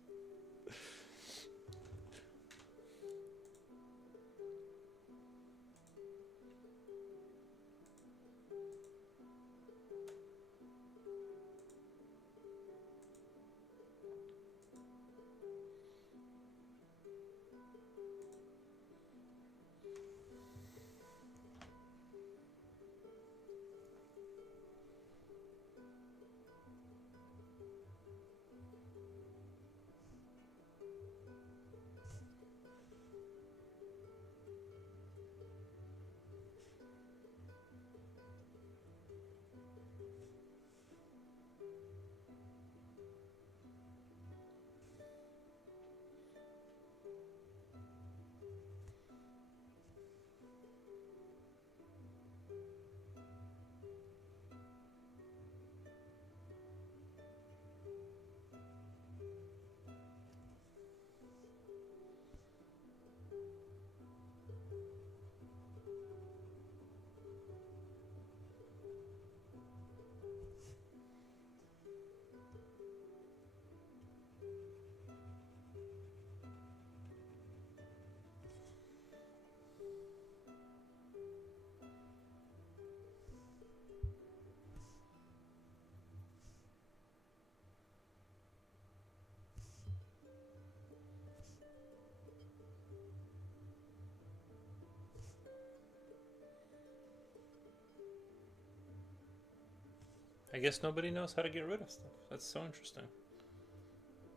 I guess nobody knows how to get rid of stuff. That's so interesting.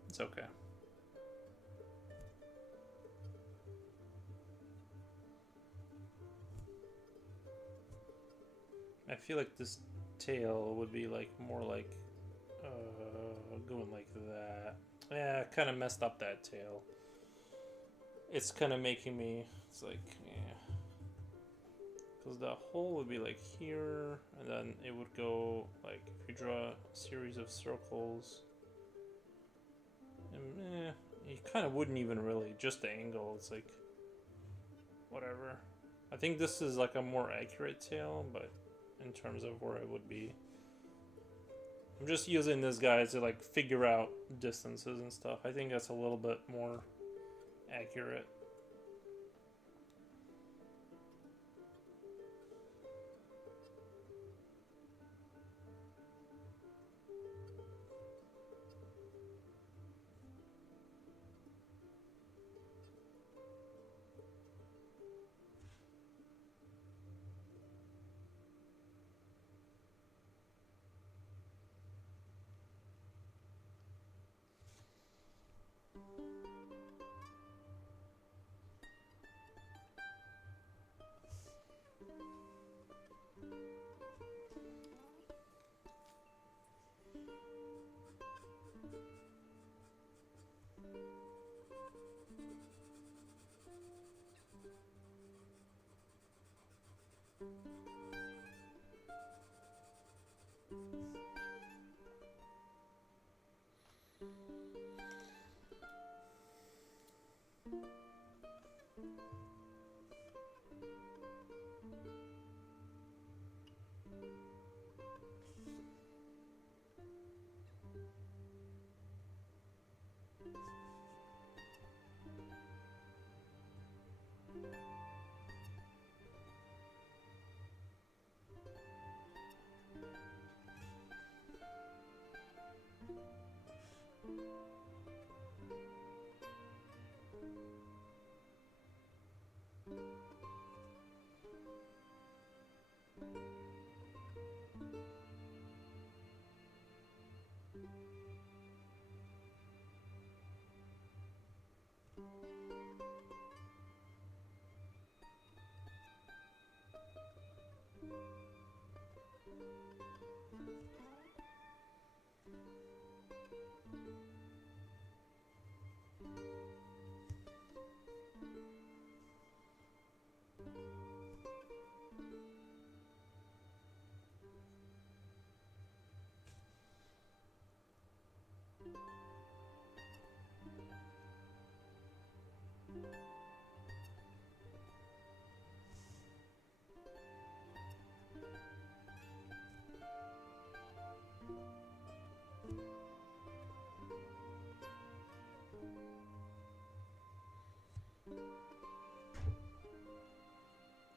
It's okay. I feel like this tail would be like more like going like that. Yeah, kind of messed up that tail. It's kind of making me, it's like, yeah. Because the hole would be like here, and then it would go like, if you draw a series of circles, and you kind of wouldn't even really, just the angle, it's like, whatever. I think this is like a more accurate tail, but in terms of where it would be. I'm just using this guy to like figure out distances and stuff. I think that's a little bit more accurate.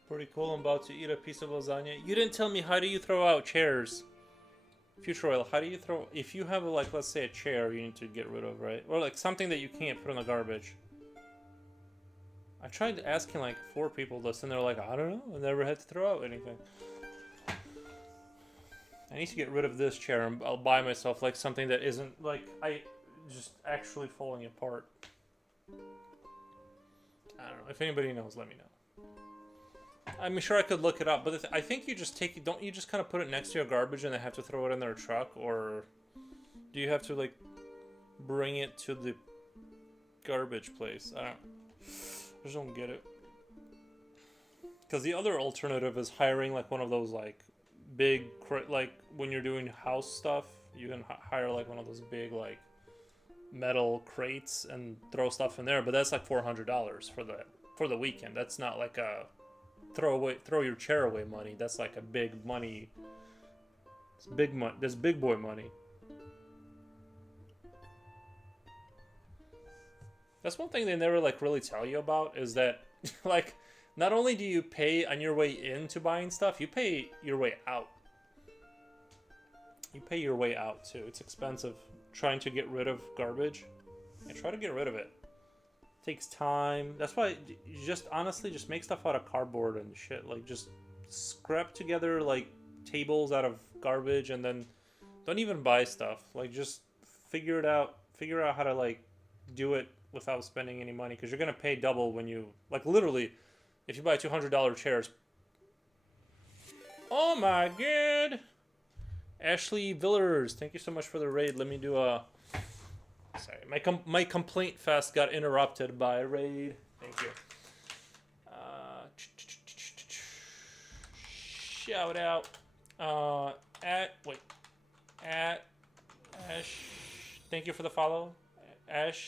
Pretty cool. I'm about to eat a piece of lasagna. You didn't tell me, how do you throw out chairs? Future Oil, how do you throw... If you have, like, let's say a chair you need to get rid of, right? Or, like, something that you can't put in the garbage. I tried asking, like, 4 people this, and they're like, I don't know. I never had to throw out anything. I need to get rid of this chair, and I'll buy myself, like, something that isn't, like, just actually falling apart. I don't know. If anybody knows, let me know. I'm sure I could look it up, but I think you just take it. Don't you just kind of put it next to your garbage and they have to throw it in their truck, or do you have to like bring it to the garbage place? I just don't get it. Because the other alternative is hiring like one of those like big, like when you're doing house stuff, you can hire like one of those big like metal crates and throw stuff in there. But that's like $400 for the weekend. That's not like a throw your chair away money. That's like a big money. It's big money. There's big boy money. That's one thing they never like really tell you about is that like not only do you pay on your way into buying stuff, you pay your way out. You pay your way out too. It's expensive trying to get rid of garbage. And try to get rid of it. Takes time. That's why you just honestly just make stuff out of cardboard and shit. Like just scrap together like tables out of garbage and then don't even buy stuff. Like just figure it out. Figure out how to like do it without spending any money, because you're gonna pay double when you like literally if you buy $200 chairs. Oh my god. Ashley Villers, thank you so much for the raid. Let me do a sorry, my complaint fest got interrupted by a raid. Thank you. Shout out at Ash. Thank you for the follow, Ashley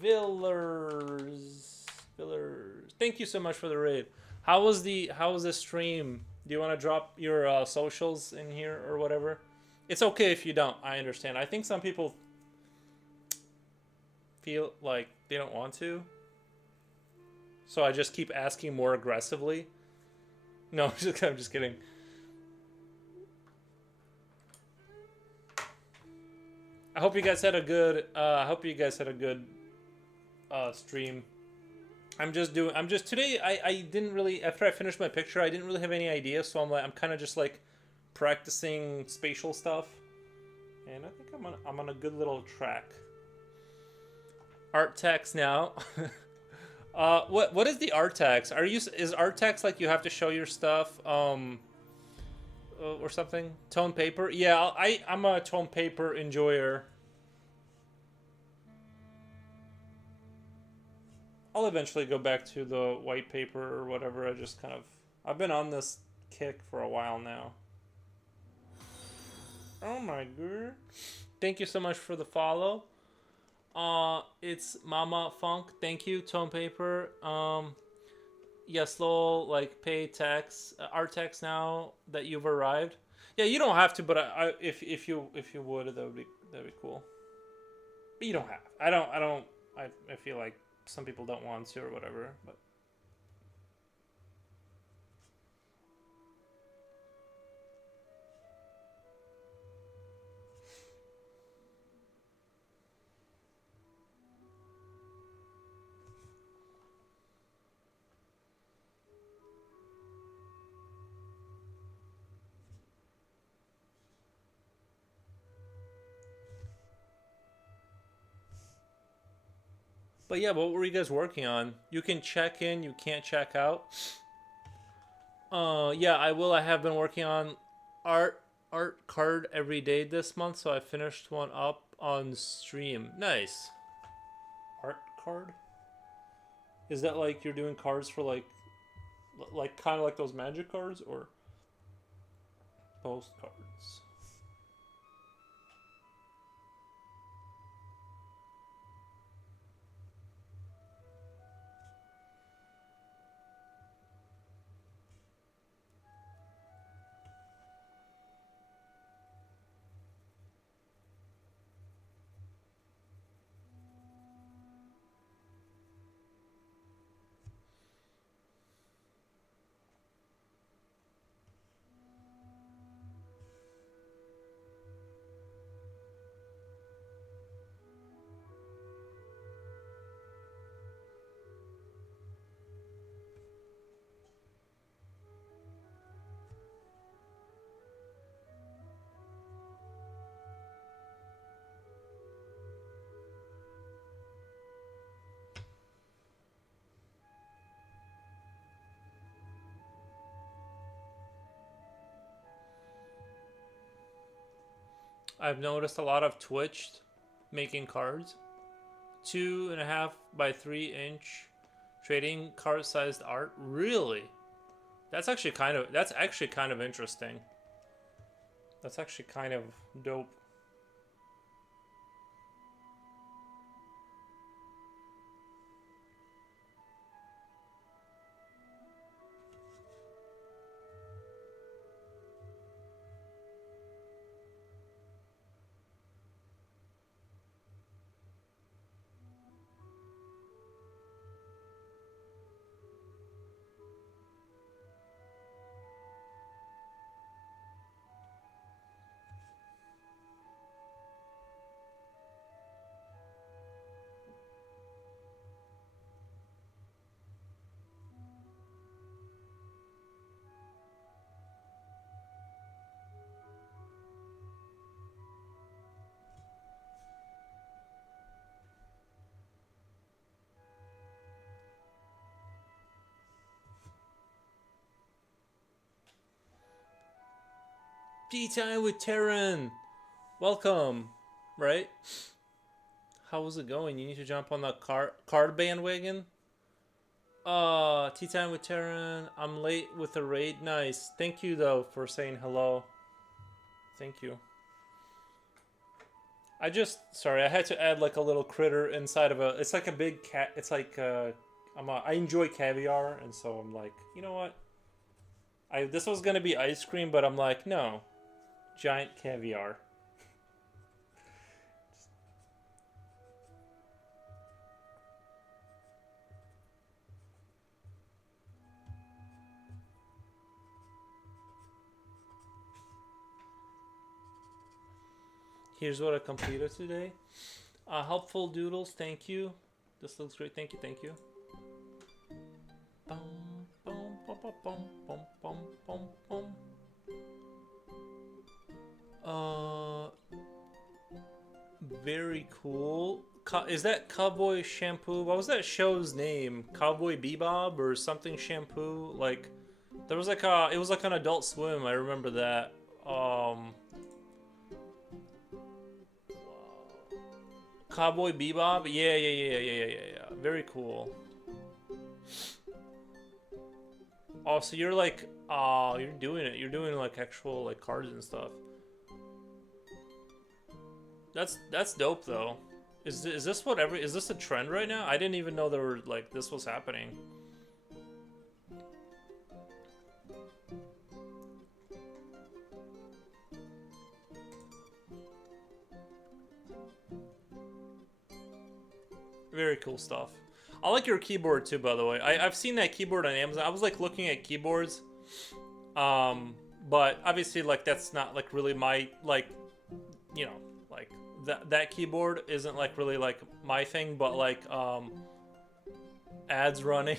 Villers. Thank you so much for the raid. How was the stream? Do you want to drop your socials in here or whatever? It's okay if you don't. I understand. I think some people feel like they don't want to. So I just keep asking more aggressively. No, I'm just kidding. I hope you guys had a good stream. Today I didn't really, after I finished my picture, I didn't really have any idea, so I'm kind of just like practicing spatial stuff, and I think I'm on a good little track. Art text now. What is the art text? Is art text like you have to show your stuff or something? Tone paper? Yeah, I'm a tone paper enjoyer. I'll eventually go back to the white paper or whatever. I just kind of I've been on this kick for a while now. Oh my god. Thank you so much for the follow. It's Mama Funk. Thank you, Tone Paper. Yes, lol, like pay tax, art tax now that you've arrived. Yeah, you don't have to, but if you would, that'd be cool. But you don't have. I feel like some people don't want to or whatever, but. But yeah, what were you guys working on? You can check in, you can't check out. Yeah, I will. I have been working on art card every day this month, so I finished one up on stream. Nice. Art card? Is that like you're doing cards for like kind of like those magic cards or postcards? I've noticed a lot of Twitch making cards. 2.5 by 3 inch trading card sized art. Really? That's actually kind of interesting. That's actually kind of dope. Tea time with Terran. Welcome. Right? How was it going? You need to jump on the card bandwagon. Tea time with Terran. I'm late with the raid. Nice. Thank you though for saying hello. Thank you. Sorry, I had to add like a little critter inside of it's like a big cat. It's like I enjoy caviar, and so I'm like, you know what? This was gonna be ice cream, but I'm like, no, giant caviar. Here's what I completed today. Helpful doodles, thank you. This looks great, thank you, thank you. Very cool. Is that Cowboy Shampoo? What was that show's name? Cowboy Bebop or something shampoo? Like, there was like it was like an Adult Swim. I remember that. Cowboy Bebop? Yeah. Very cool. Oh, so you're like, oh, you're doing it. You're doing like actual like cards and stuff. That's dope though. Is this is this a trend right now? I didn't even know there were like this was happening. Very cool stuff. I like your keyboard too, by the way. I've seen that keyboard on Amazon. I was like looking at keyboards, but obviously like that's not like really my like, you know, like that keyboard isn't like really like my thing. But like ads running.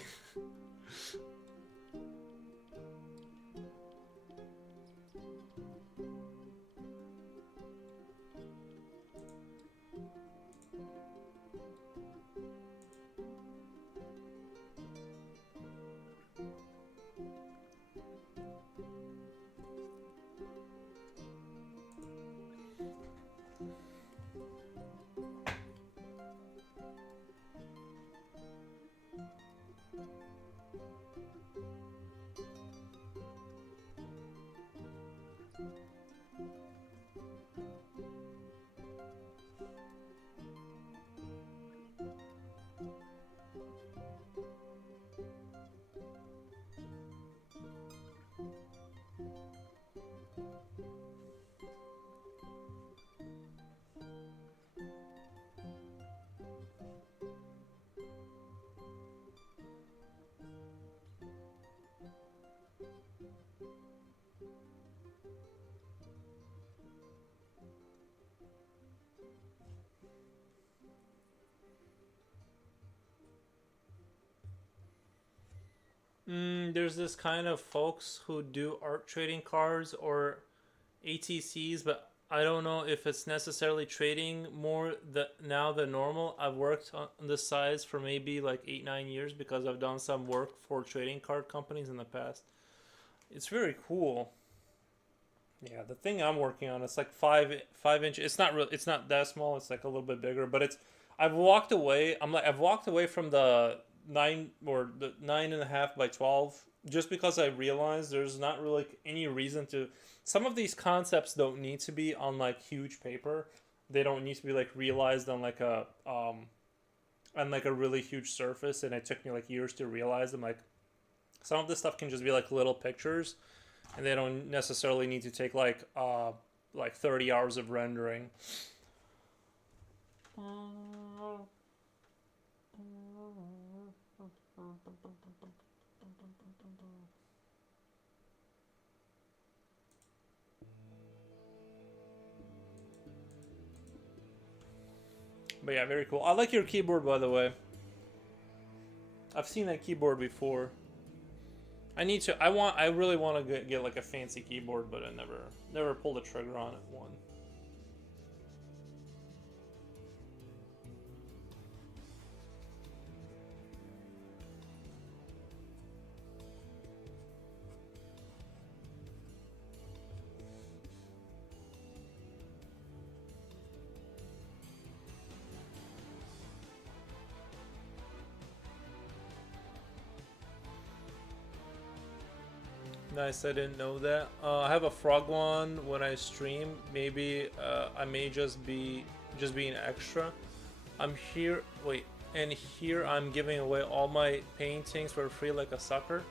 There's this kind of folks who do art trading cards or ATCs, but I don't know if it's necessarily trading more now than normal. I've worked on this size for maybe like 8-9 years because I've done some work for trading card companies in the past. It's very cool. Yeah, the thing I'm working on, it's like 5 inch. It's not real. It's not that small. It's like a little bit bigger, but it's. I've walked away. I've walked away from the 9.5 by 12 just because I realized there's not really any reason to. Some of these concepts don't need to be on like huge paper. They don't need to be like realized on like a really huge surface, and it took me like years to realize them. Like some of this stuff can just be like little pictures, and they don't necessarily need to take like 30 hours of rendering. But yeah, very cool. I like your keyboard, by the way. I've seen that keyboard before. I really want to get like a fancy keyboard, but I never pulled the trigger on it one. Nice, I didn't know that. I have a frog one when I stream. Maybe I may just be an extra. I'm here. Wait, and here I'm giving away all my paintings for free like a sucker.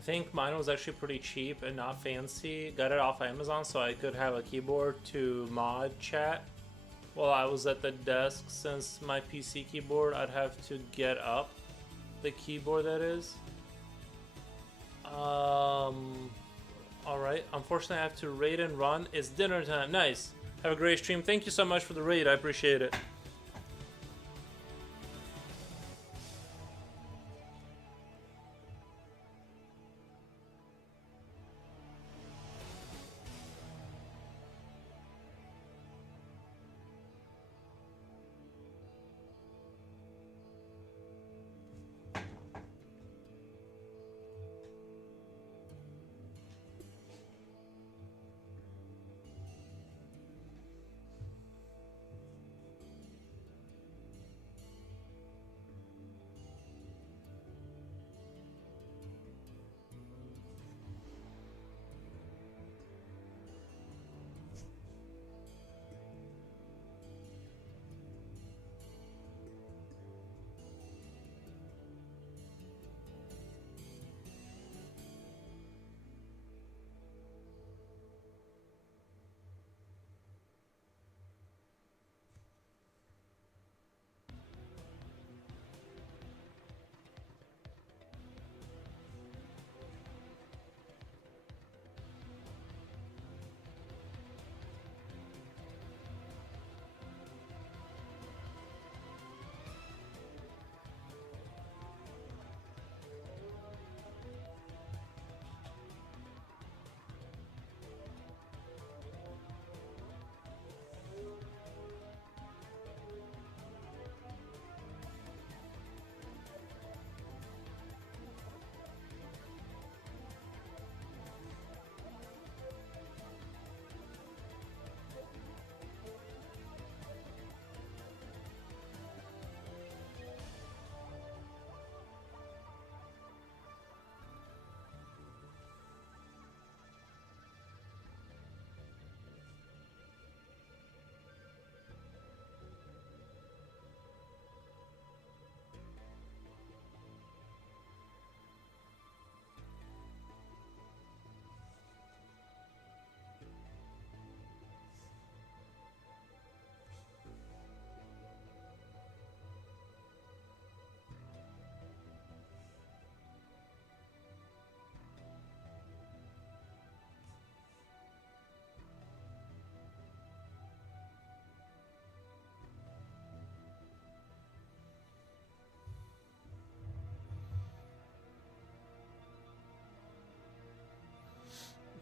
I think mine was actually pretty cheap and not fancy. Got it off Amazon so I could have a keyboard to mod chat while I was at the desk. Since my PC keyboard, I'd have to get up the keyboard, that is. Alright. Unfortunately, I have to raid and run. It's dinner time. Nice. Have a great stream. Thank you so much for the raid. I appreciate it.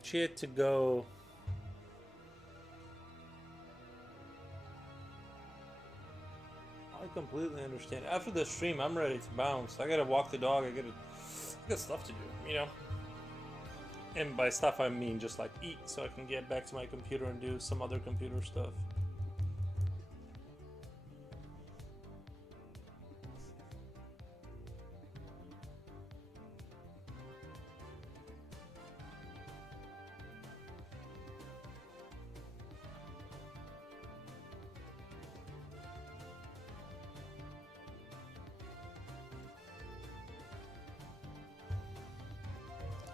She had to go. I completely understand. After the stream, I'm ready to bounce. I gotta walk the dog. I got stuff to do, you know? And by stuff, I mean just like eat so I can get back to my computer and do some other computer stuff.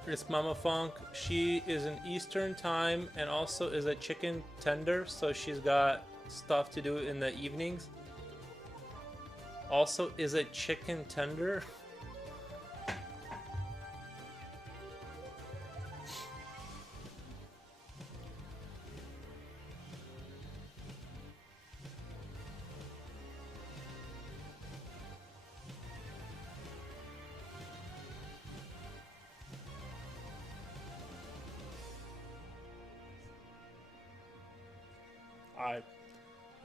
It's Mama Funk. She is in Eastern time and also is a chicken tender, so she's got stuff to do in the evenings. Also is a chicken tender.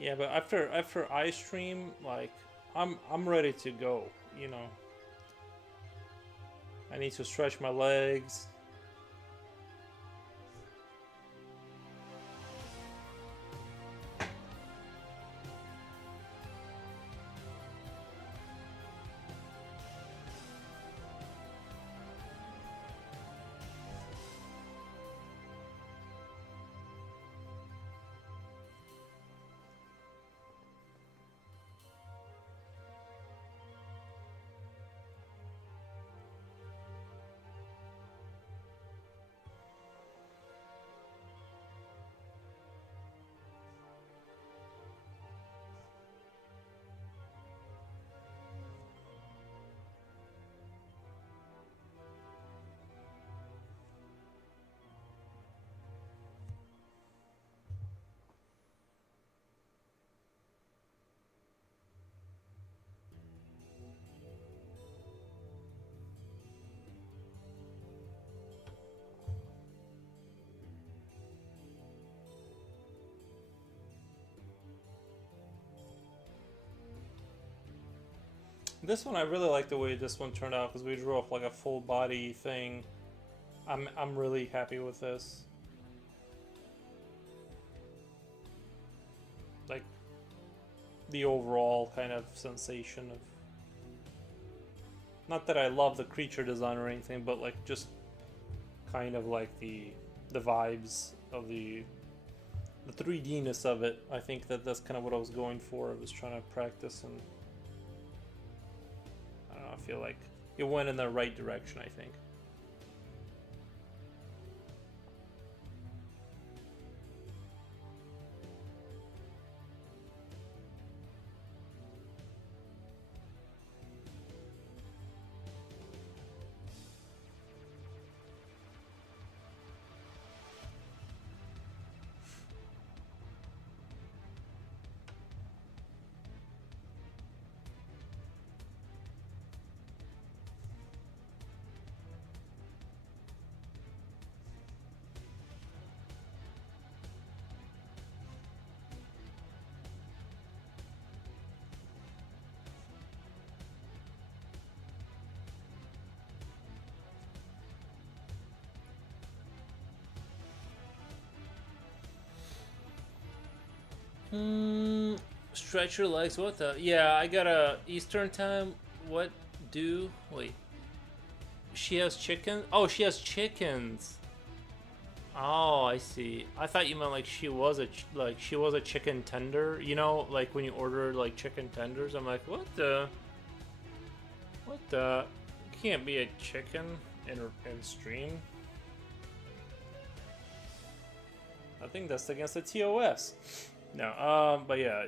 Yeah, but after I stream, like I'm ready to go, you know. I need to stretch my legs. This one, I really like the way this one turned out because we drew up like a full body thing. I'm really happy with this. Like the overall kind of sensation of, not that I love the creature design or anything, but like just kind of like the vibes of the 3D-ness of it. I think that's kind of what I was going for. I was trying to practice, and I don't know, I feel like it went in the right direction, I think. Stretch your legs. What the? Yeah, I got a Eastern time. What do? Wait. She has chicken. Oh, she has chickens. Oh, I see. I thought you meant like she was a chicken tender. You know, like when you order like chicken tenders. I'm like, what the? What the? Can't be a chicken in stream. I think that's against the TOS. No, but yeah,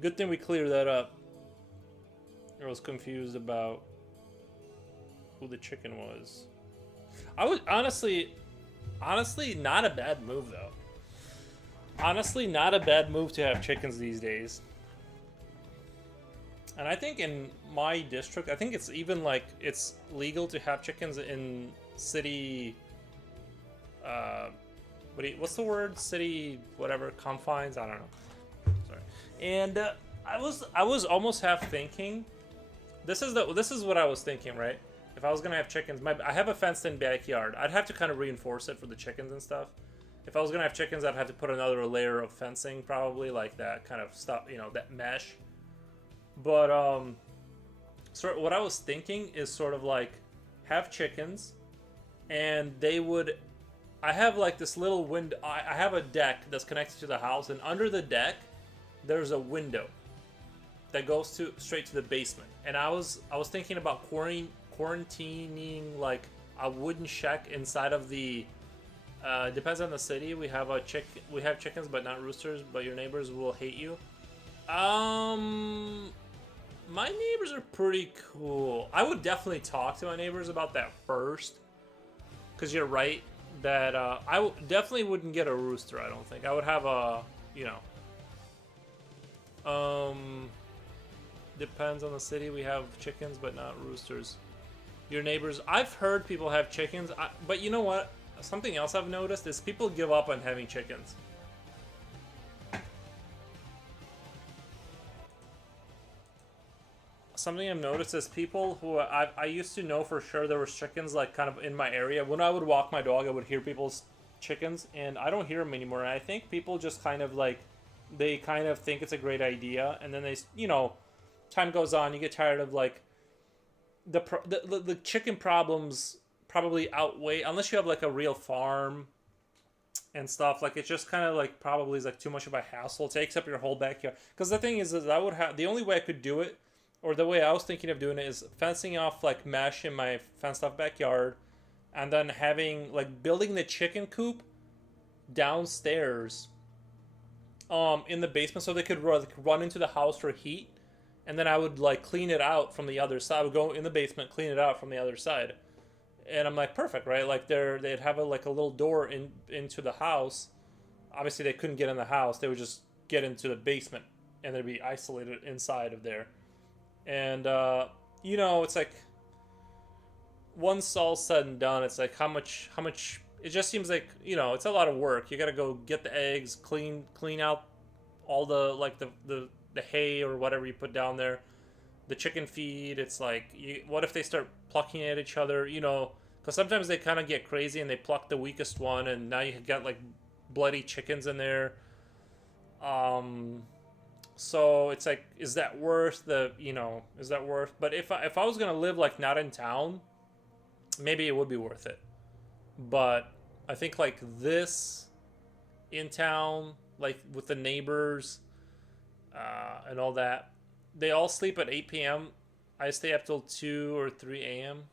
good thing we cleared that up. I was confused about who the chicken was. I would honestly, not a bad move though. Honestly, not a bad move to have chickens these days. And I think in my district, I think it's even like it's legal to have chickens in city. What's the word? City, whatever, confines? I don't know. Sorry. And I was almost half thinking. This is what I was thinking, right? If I was gonna have chickens, I have a fenced-in backyard. I'd have to kind of reinforce it for the chickens and stuff. If I was gonna have chickens, I'd have to put another layer of fencing, probably like that kind of stuff, you know, that mesh. But sort of what I was thinking is sort of like have chickens, and they would. I have like this little window. I have a deck that's connected to the house, and under the deck, there's a window that goes straight to the basement. And I was thinking about quarantining like a wooden shack inside of the. Depends on the city. We have chickens, but not roosters. But your neighbors will hate you. My neighbors are pretty cool. I would definitely talk to my neighbors about that first, because you're right. That I definitely wouldn't get a rooster. I don't think I would have a, you know. Depends on the city. We have chickens, but not roosters. Your neighbors. I've heard people have chickens, but you know what? Something else I've noticed is people give up on having chickens. Something I've noticed is people who I used to know for sure there was chickens like kind of in my area. When I would walk my dog, I would hear people's chickens, and I don't hear them anymore. And I think people just kind of like, they kind of think it's a great idea, and then they, you know, time goes on, you get tired of like the chicken problems probably outweigh, unless you have like a real farm and stuff. Like it's just kind of like probably is like too much of a hassle. It takes up your whole backyard. Because the thing is I would have, the only way I could do it, or the way I was thinking of doing it, is fencing off like mesh in my fenced off backyard, and then having like building the chicken coop downstairs in the basement so they could run into the house for heat, and then I would like clean it out from the other side. I would go in the basement, clean it out from the other side, and I'm like, perfect, right? Like they'd have a little door into the house. Obviously they couldn't get in the house, they would just get into the basement and they'd be isolated inside of there. And, you know, it's like, once all said and done, it's like how much, it just seems like, you know, it's a lot of work. You gotta go get the eggs, clean out all the, like, the hay or whatever you put down there. the chicken feed. It's like, what if they start plucking at each other? You know, because sometimes they kind of get crazy and they pluck the weakest one, and now you got like bloody chickens in there. Um, so it's like, is that worth the, is that worth? But if I was gonna live like not in town, maybe it would be worth it. But I think like this in town, like with the neighbors, and all that, they all sleep at 8 p.m. I stay up till 2 or 3 a.m.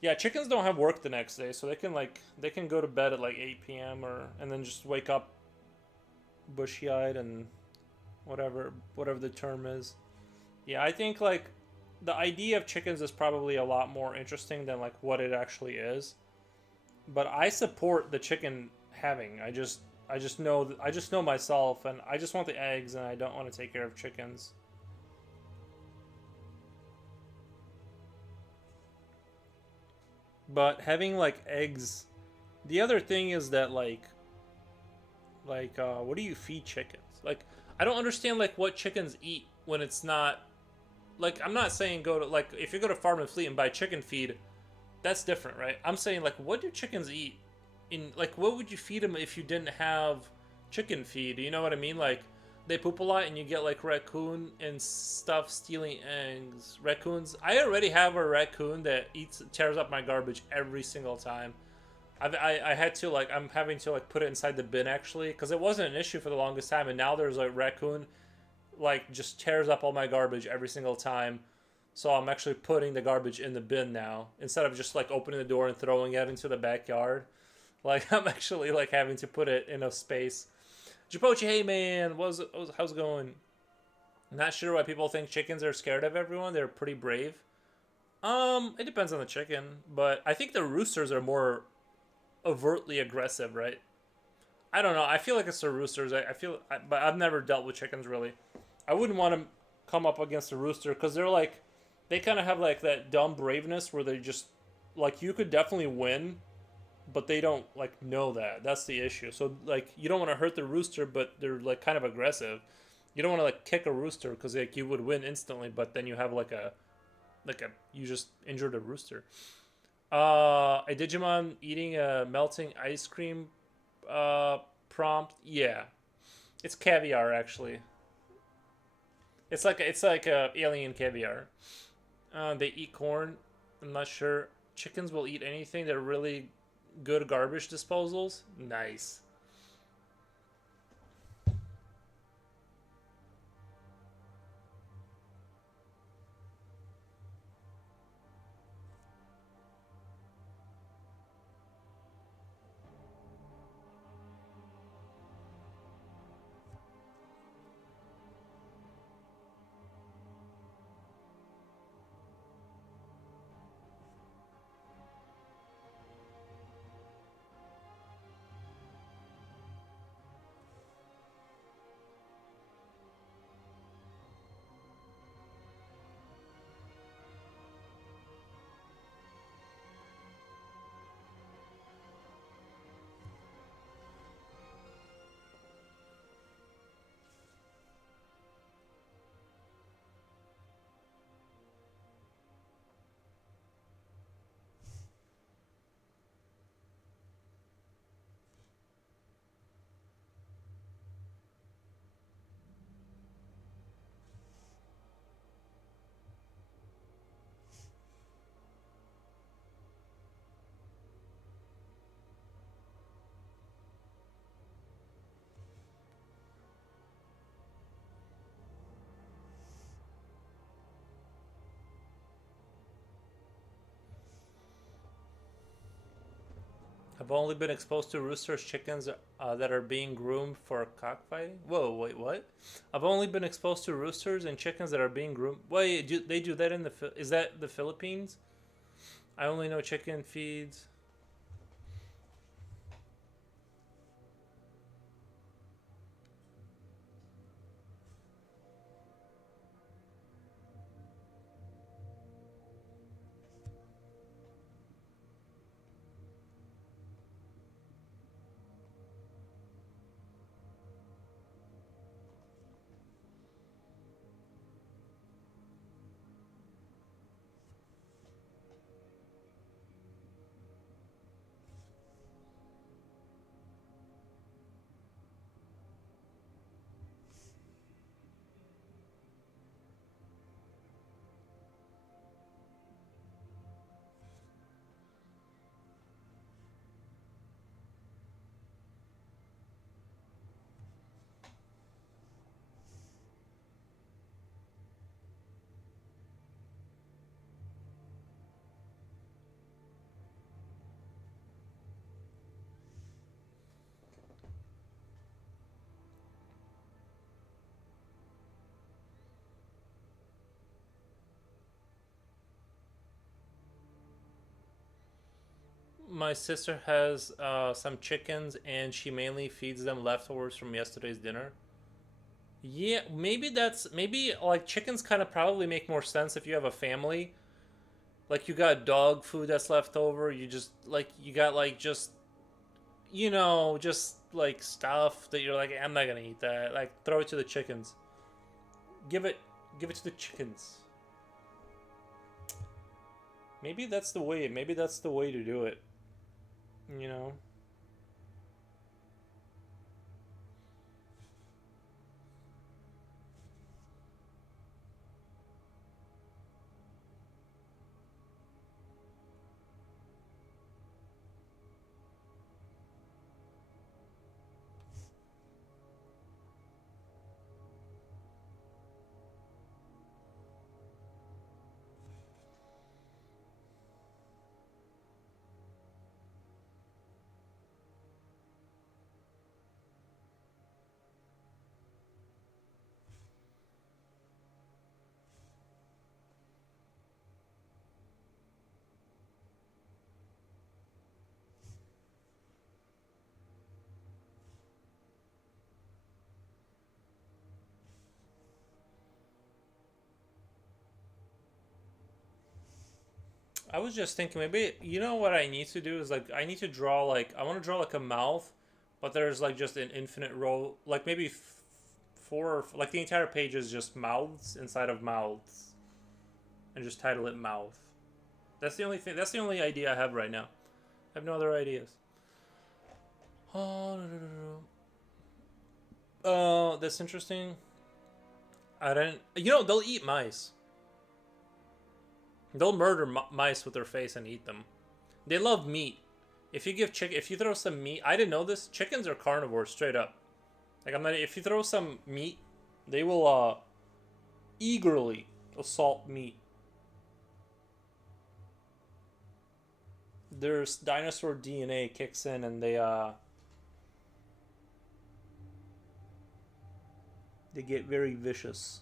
Yeah, chickens don't have work the next day, so they can go to bed at like 8 p.m. and then just wake up bushy-eyed and whatever the term is. Yeah, I think like the idea of chickens is probably a lot more interesting than like what it actually is. But I support the chicken having. I just know myself, and I just want the eggs, and I don't want to take care of chickens. But having like eggs, the other thing is that what do you feed chickens? Like, I don't understand like what chickens eat when it's not like, I'm not saying go to like, if you go to Farm and Fleet and buy chicken feed, that's different, right? I'm saying like, what do chickens eat? In like, what would you feed them if you didn't have chicken feed? You know what I mean? Like, they poop a lot, and you get like raccoon and stuff stealing eggs. Raccoons. I already have a raccoon that tears up my garbage every single time. I had to like, I'm having to like put it inside the bin actually, because it wasn't an issue for the longest time, and now there's like raccoon like just tears up all my garbage every single time. So I'm actually putting the garbage in the bin now instead of just like opening the door and throwing it into the backyard. Like, I'm actually like having to put it in a space. Japochi, hey man, how's it going? Not sure why people think chickens are scared of everyone. They're pretty brave. It depends on the chicken, but I think the roosters are more overtly aggressive, right? I don't know. I feel like it's the roosters. But I've never dealt with chickens really. I wouldn't want to come up against a rooster because they're like, they kind of have like that dumb braveness where they just like, you could definitely win, but they don't like know that. That's the issue. So like, you don't want to hurt the rooster, but they're like kind of aggressive. You don't want to like kick a rooster because like you would win instantly, but then you have you just injured a rooster. A Digimon eating a melting ice cream prompt. Yeah, it's caviar actually. It's like a alien caviar. They eat corn. I'm not sure. Chickens will eat anything. They're really good garbage disposals. Nice. I've only been exposed to roosters, chickens that are being groomed for cockfighting. Whoa, wait, what? I've only been exposed to roosters and chickens that are being groomed. Wait, they do that in is that the Philippines? I only know chicken feeds. My sister has some chickens, and she mainly feeds them leftovers from yesterday's dinner. Yeah, maybe like chickens kind of probably make more sense if you have a family. Like you got dog food that's left over. You just like you got like just just like stuff that you're like I'm not gonna eat that. Like throw it to the chickens. Give it give it to the chickens. Maybe that's the way. Maybe that's the way to do it. You know. I was just thinking maybe what I need to do is like I need to draw like I want to draw like a mouth, but there's like just an infinite row like maybe four like the entire page is just mouths inside of mouths, and just title it mouth. That's the only thing. That's the only idea I have right now. I have no other ideas. Oh, no, no, no, no. That's interesting. I didn't. They'll eat mice. They'll murder mice with their face and eat them. They love meat. If you throw some meat, I didn't know this. Chickens are carnivores, straight up. Like I'm not. If you throw some meat, they will eagerly assault meat. There's dinosaur DNA kicks in, and they get very vicious.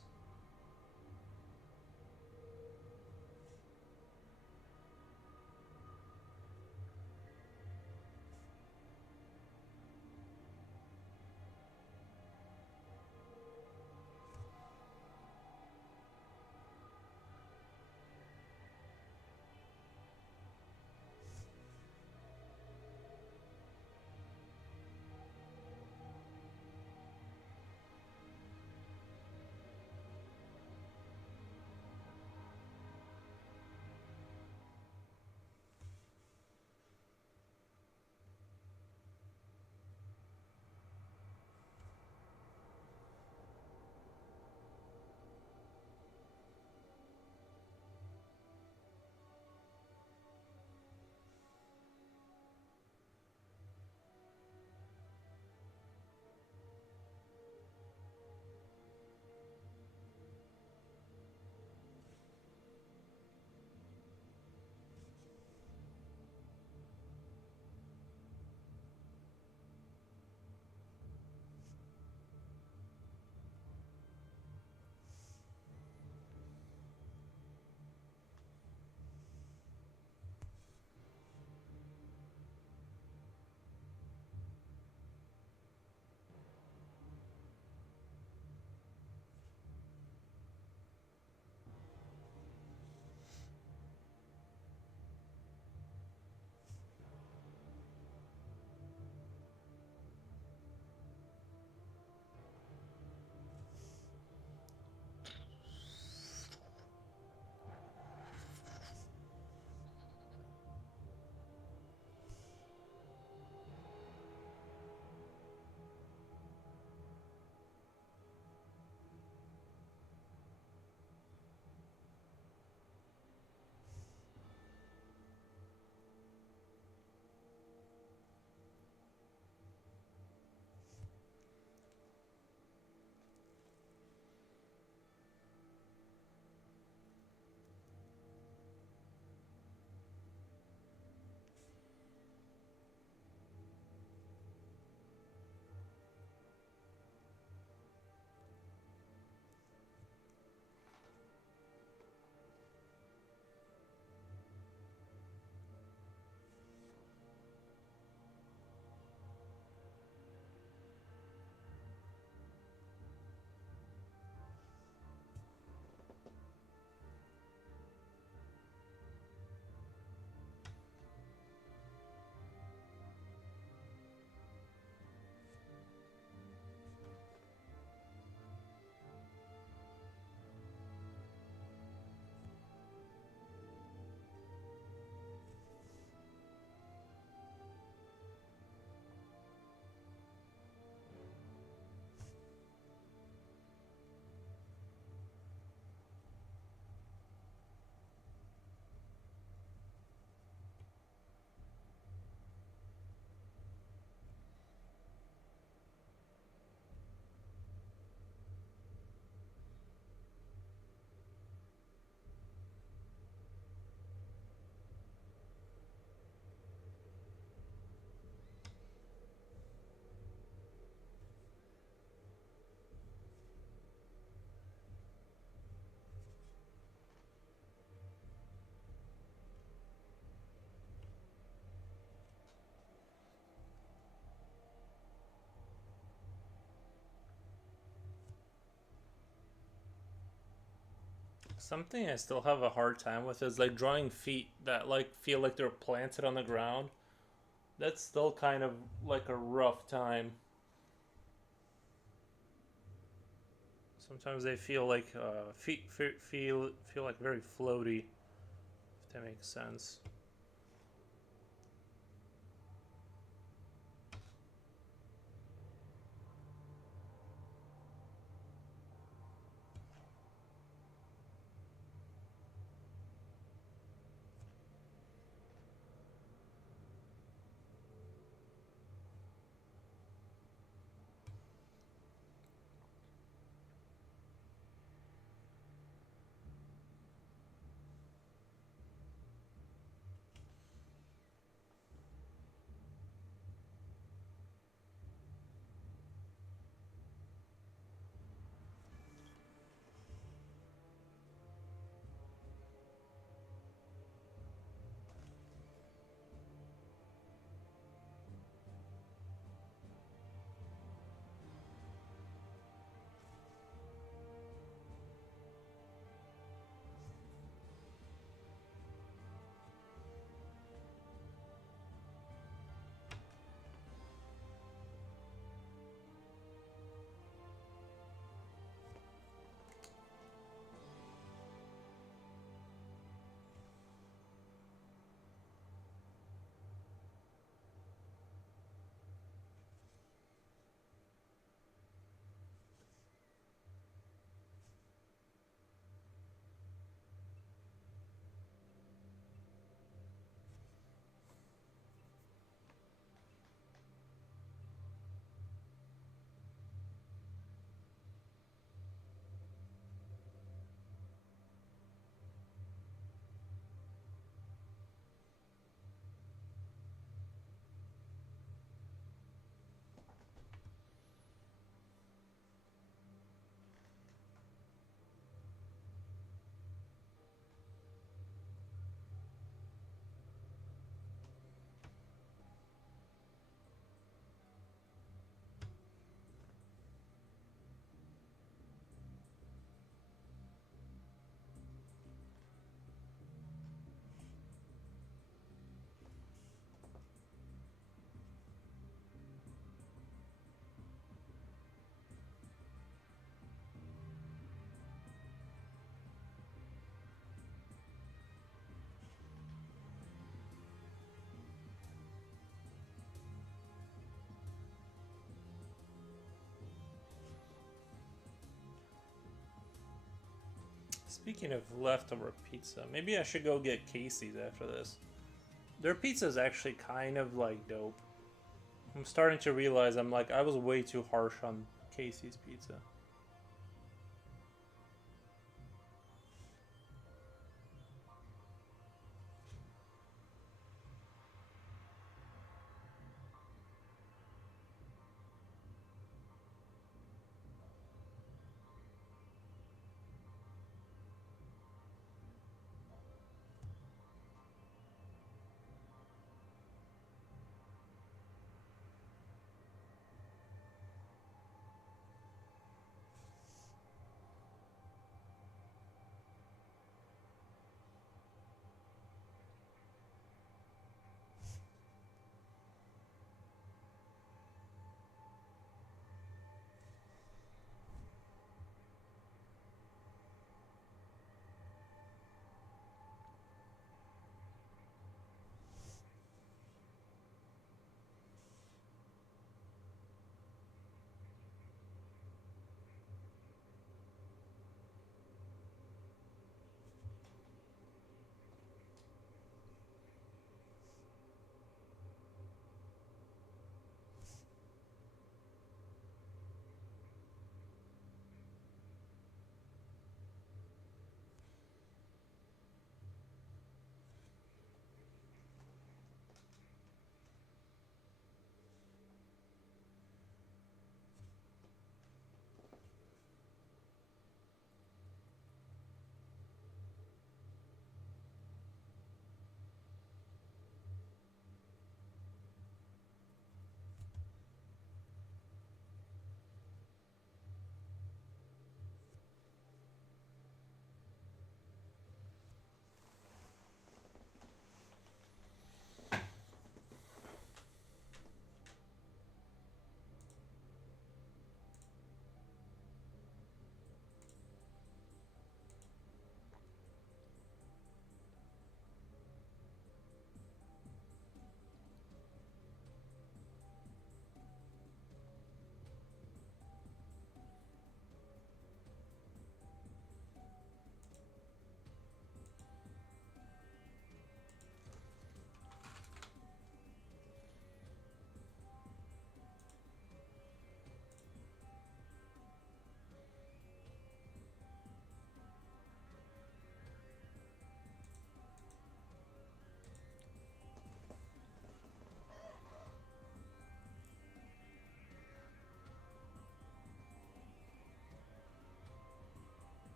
Something I still have a hard time with is like drawing feet that like feel like they're planted on the ground. That's still kind of like a rough time. Sometimes they feel like feet feel like very floaty, if that makes sense. Speaking of leftover pizza, maybe I should go get Casey's after this. Their pizza is actually kind of like dope. I'm starting to realize I was way too harsh on Casey's pizza.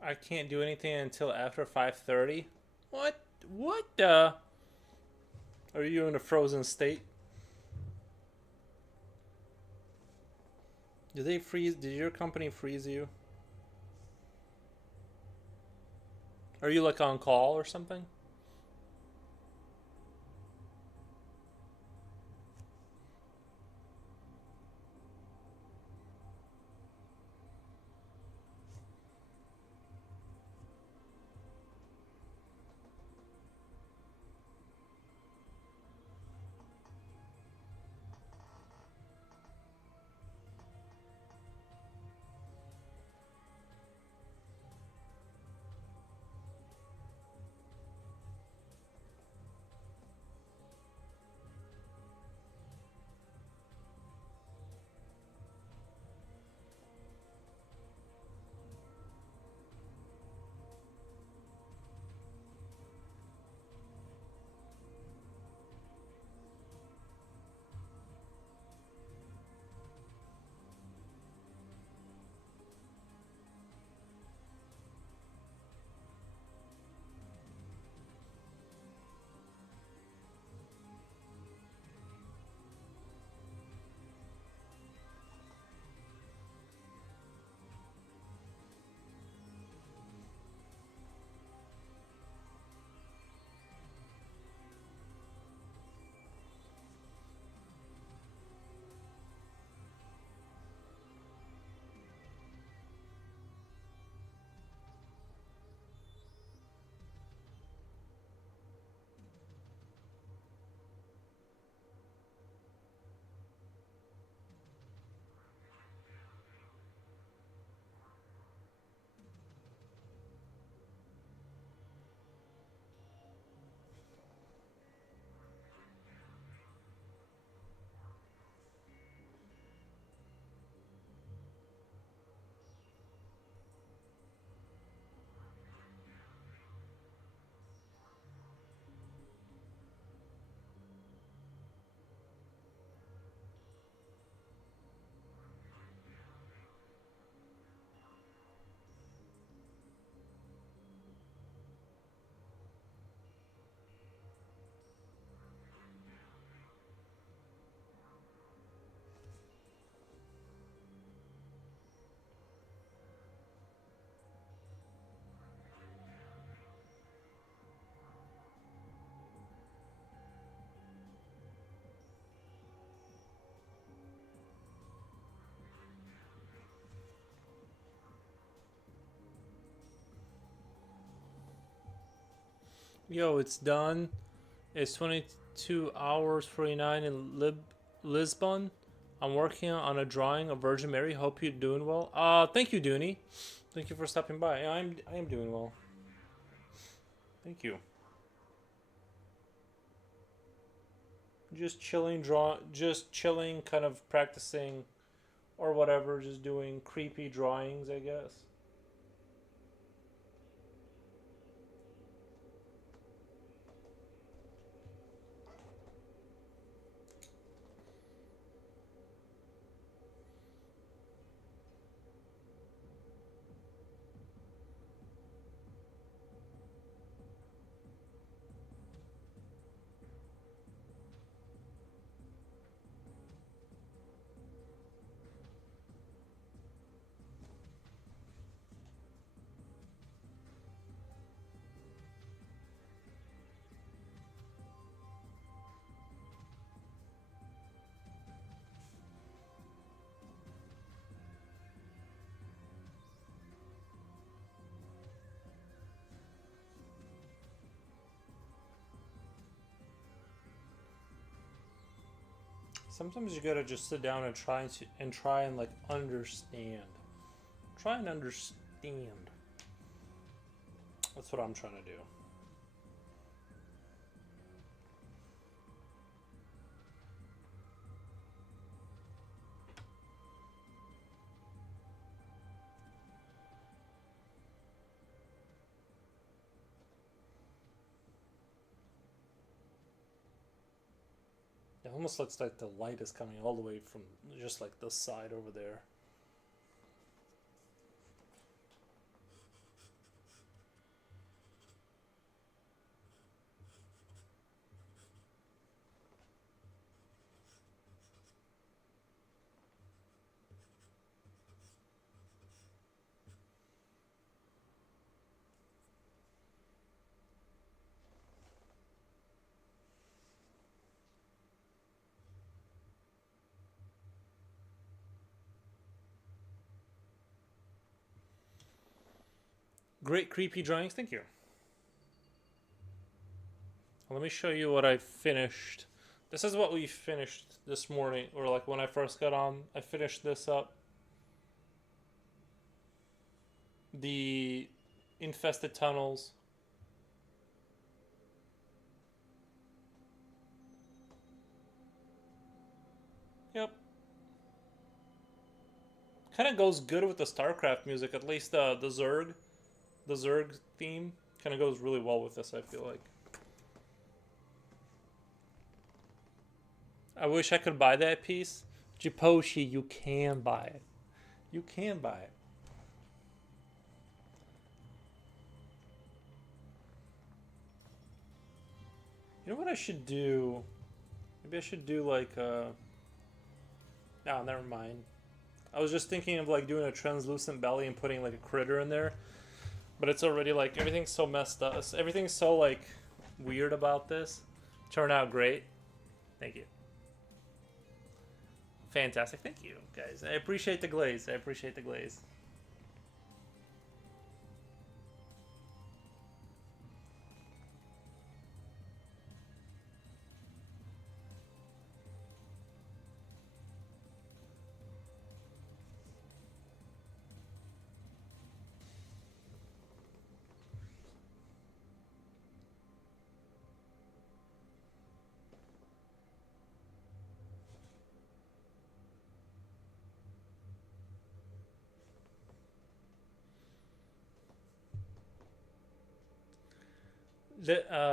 I can't do anything until after 5:30. What? What the? Are you in a frozen state? Did they freeze? Did your company freeze you? Are you like on call or something? Yo, it's done. It's 22 hours 49 in Lisbon. I'm working on a drawing of Virgin Mary. Hope you're doing well. Thank you, Dooney. Thank you for stopping by. I am doing well. Thank you. Just chilling, just chilling, kind of practicing or whatever, just doing creepy drawings, I guess. Sometimes you gotta just sit down and try and like understand. Try and understand. That's what I'm trying to do. It almost looks like the light is coming all the way from just like the side over there. Great creepy drawings. Thank you. Let me show you what I finished. This is what we finished this morning, or like when I first got on. I finished this up. The infested tunnels. Yep. Kind of goes good with the StarCraft music. At least the Zerg theme kind of goes really well with this, I feel like. I wish I could buy that piece. Jiposhi, you can buy it. You can buy it. You know what I should do? Maybe I should do like no, never mind. I was just thinking of like doing a translucent belly and putting like a critter in there. But it's already like everything's so messed up. Everything's so like weird about this. Turned out great. Thank you. Fantastic. Thank you, guys. I appreciate the glaze. I appreciate the glaze.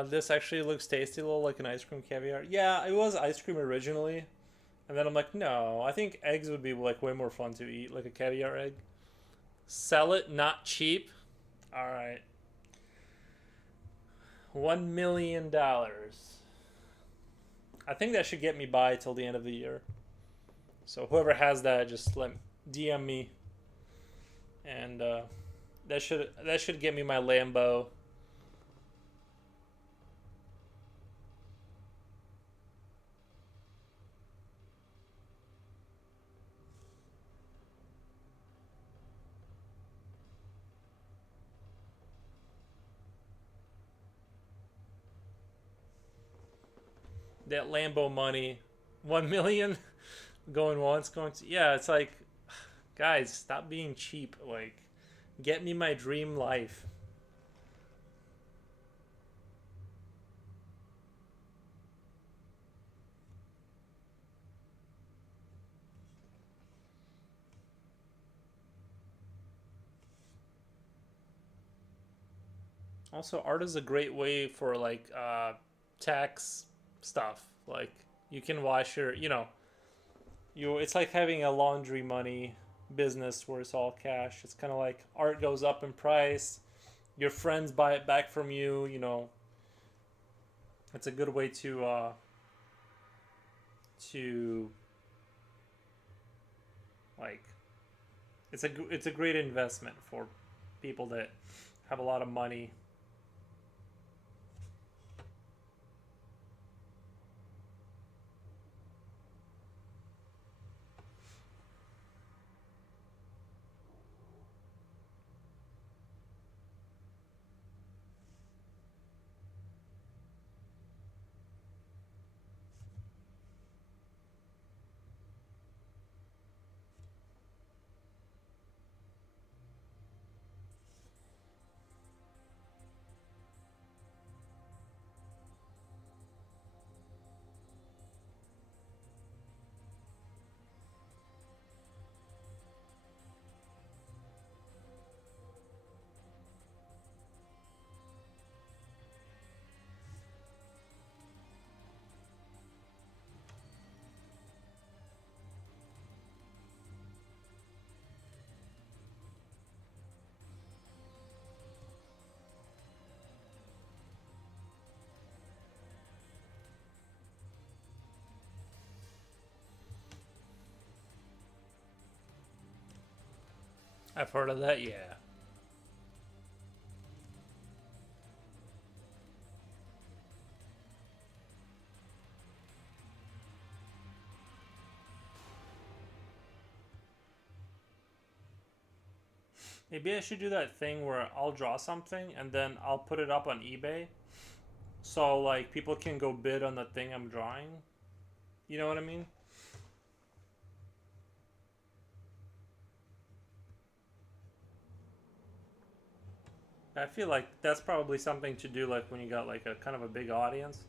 This actually looks tasty, a little like an ice cream caviar. Yeah, it was ice cream originally, and then I'm like, no, I think eggs would be like way more fun to eat, like a caviar egg. Sell it, not cheap. All right. $1 million. I think that should get me by till the end of the year. So whoever has that, just DM me, and that should get me my Lambo. That Lambo money, 1 million, going once, going to, yeah. It's like, guys, stop being cheap. Like, get me my dream life. Also, art is a great way for like tax stuff. Like you can wash your, it's like having a laundry money business where it's all cash. It's kind of like art goes up in price. Your friends buy it back from you. It's a good way to like it's a great investment for people that have a lot of money. I've heard of that, yeah. Maybe I should do that thing where I'll draw something and then I'll put it up on eBay. So, like, people can go bid on the thing I'm drawing. You know what I mean? I feel like that's probably something to do, like, when you got, like, a kind of a big audience.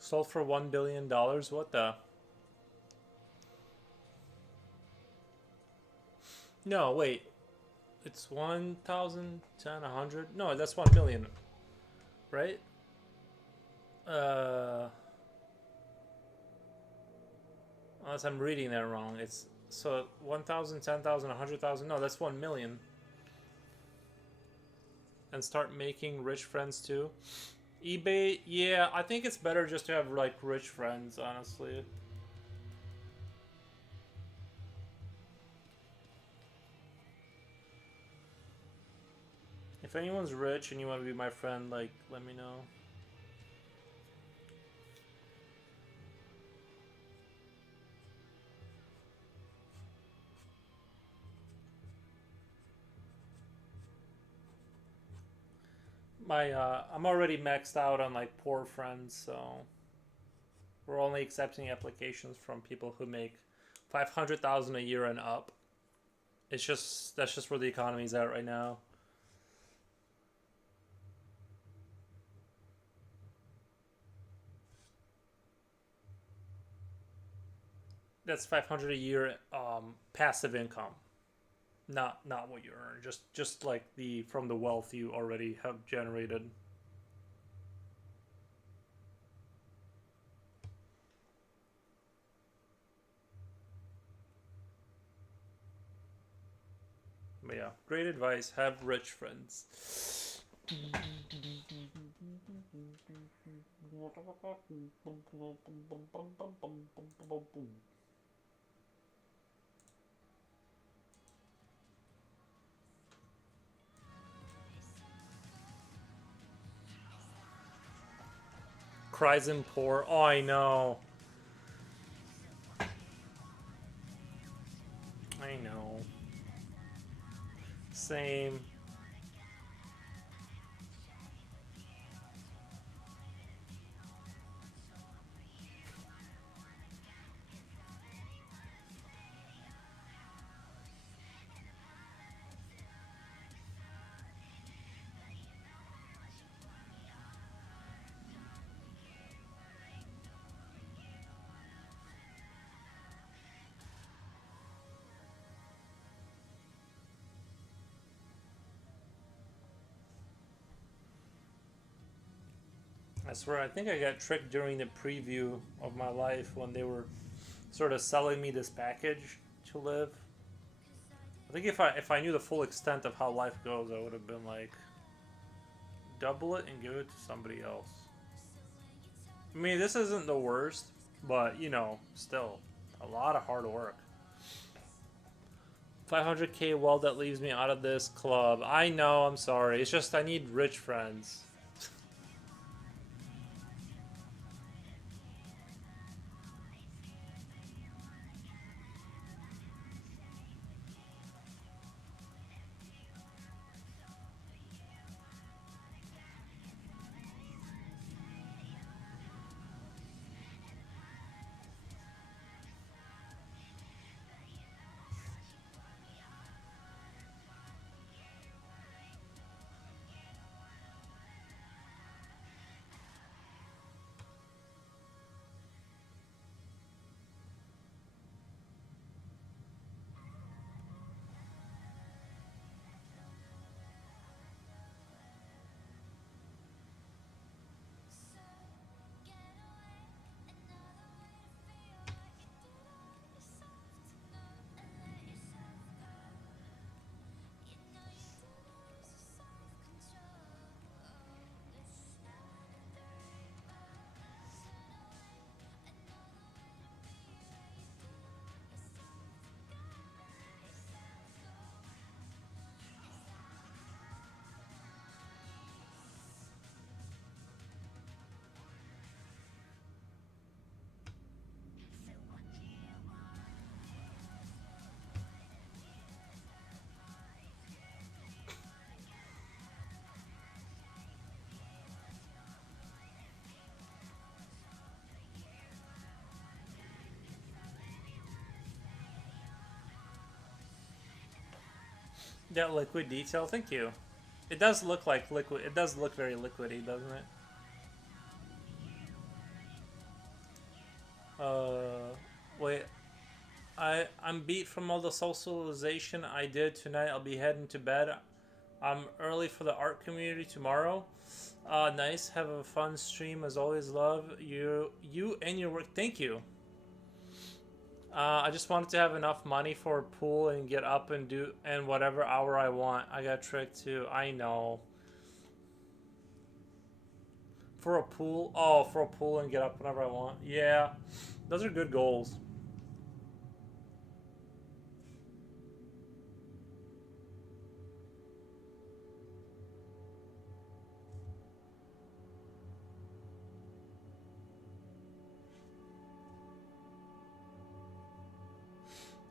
Sold for $1 billion. What the? No, wait. It's 1,000, 10, 100. No, that's 1 million, right? Unless I'm reading that wrong. It's so 1,000, 10,000, 100,000. No, that's 1 million. And start making rich friends too. eBay, yeah, I think it's better just to have like rich friends, honestly. If anyone's rich and you want to be my friend, like, let me know. I'm already maxed out on like poor friends, so we're only accepting applications from people who make 500,000 a year and up. That's just where the economy's at right now. That's 500 a year passive income, not what you earn. Just like the from the wealth you already have generated. But yeah, great advice. Have rich friends. cries in poor. Oh, I know. I know. Same. I swear, I think I got tricked during the preview of my life when they were sort of selling me this package to live. I think if I knew the full extent of how life goes, I would have been like, double it and give it to somebody else. I mean, this isn't the worst, but you know, still a lot of hard work. 500k, well, that leaves me out of this club. I know, I'm sorry. It's just I need rich friends. That liquid detail, thank you. It does look like liquid. It does look very liquidy, doesn't it? Wait. I'm beat from all the socialization I did tonight. I'll be heading to bed. I'm early for the art community tomorrow. Nice. Have a fun stream as always. Love you and your work. Thank you. I just wanted to have enough money for a pool and get up and do and whatever hour I want. I got tricked too. I know. For a pool? Oh, for a pool and get up whenever I want. Yeah. Those are good goals.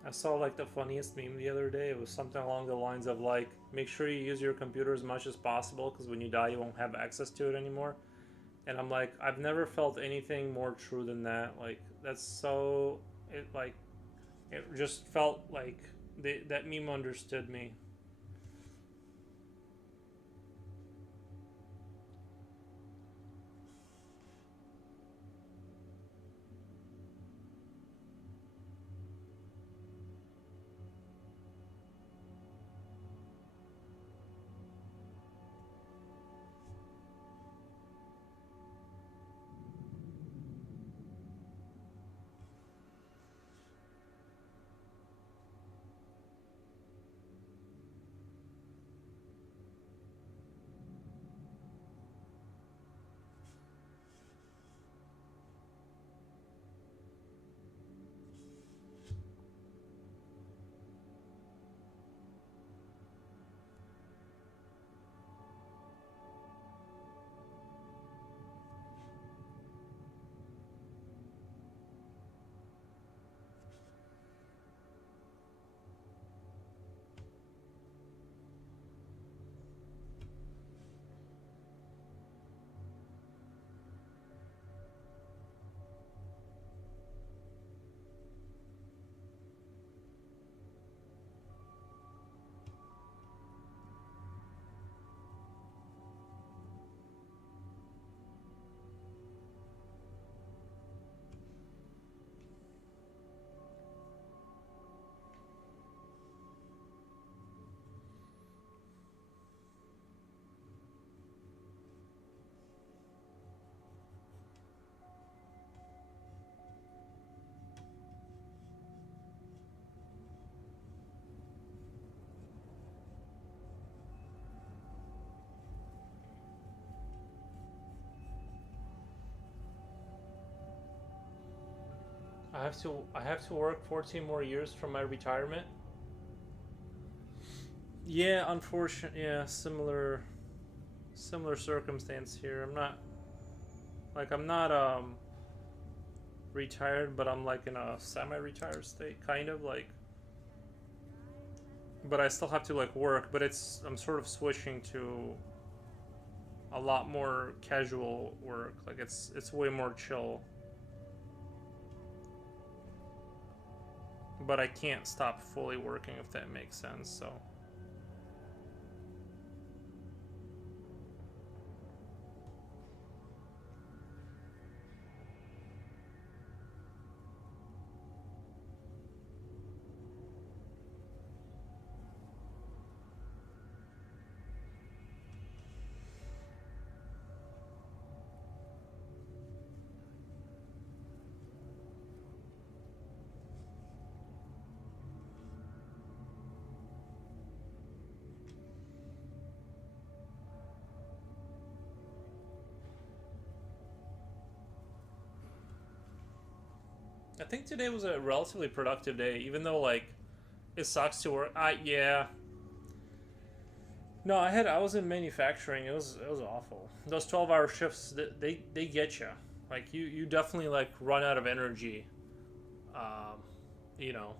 I saw like the funniest meme the other day. It was something along the lines of like, make sure you use your computer as much as possible because when you die you won't have access to it anymore. And I'm like, I've never felt anything more true than that. Like that's so it just felt like that meme understood me. I have to work 14 more years from my retirement. Yeah, unfortunately, yeah, similar circumstance here. I'm not retired, but I'm like in a semi-retired state, kind of like. But I still have to like work. But I'm sort of switching to a lot more casual work. Like it's way more chill. But I can't stop fully working if that makes sense. So. I think today was a relatively productive day, even though like it sucks to work. Yeah. No, I was in manufacturing. It was awful. Those 12-hour shifts, they get you. Like you definitely like run out of energy. Um, you know.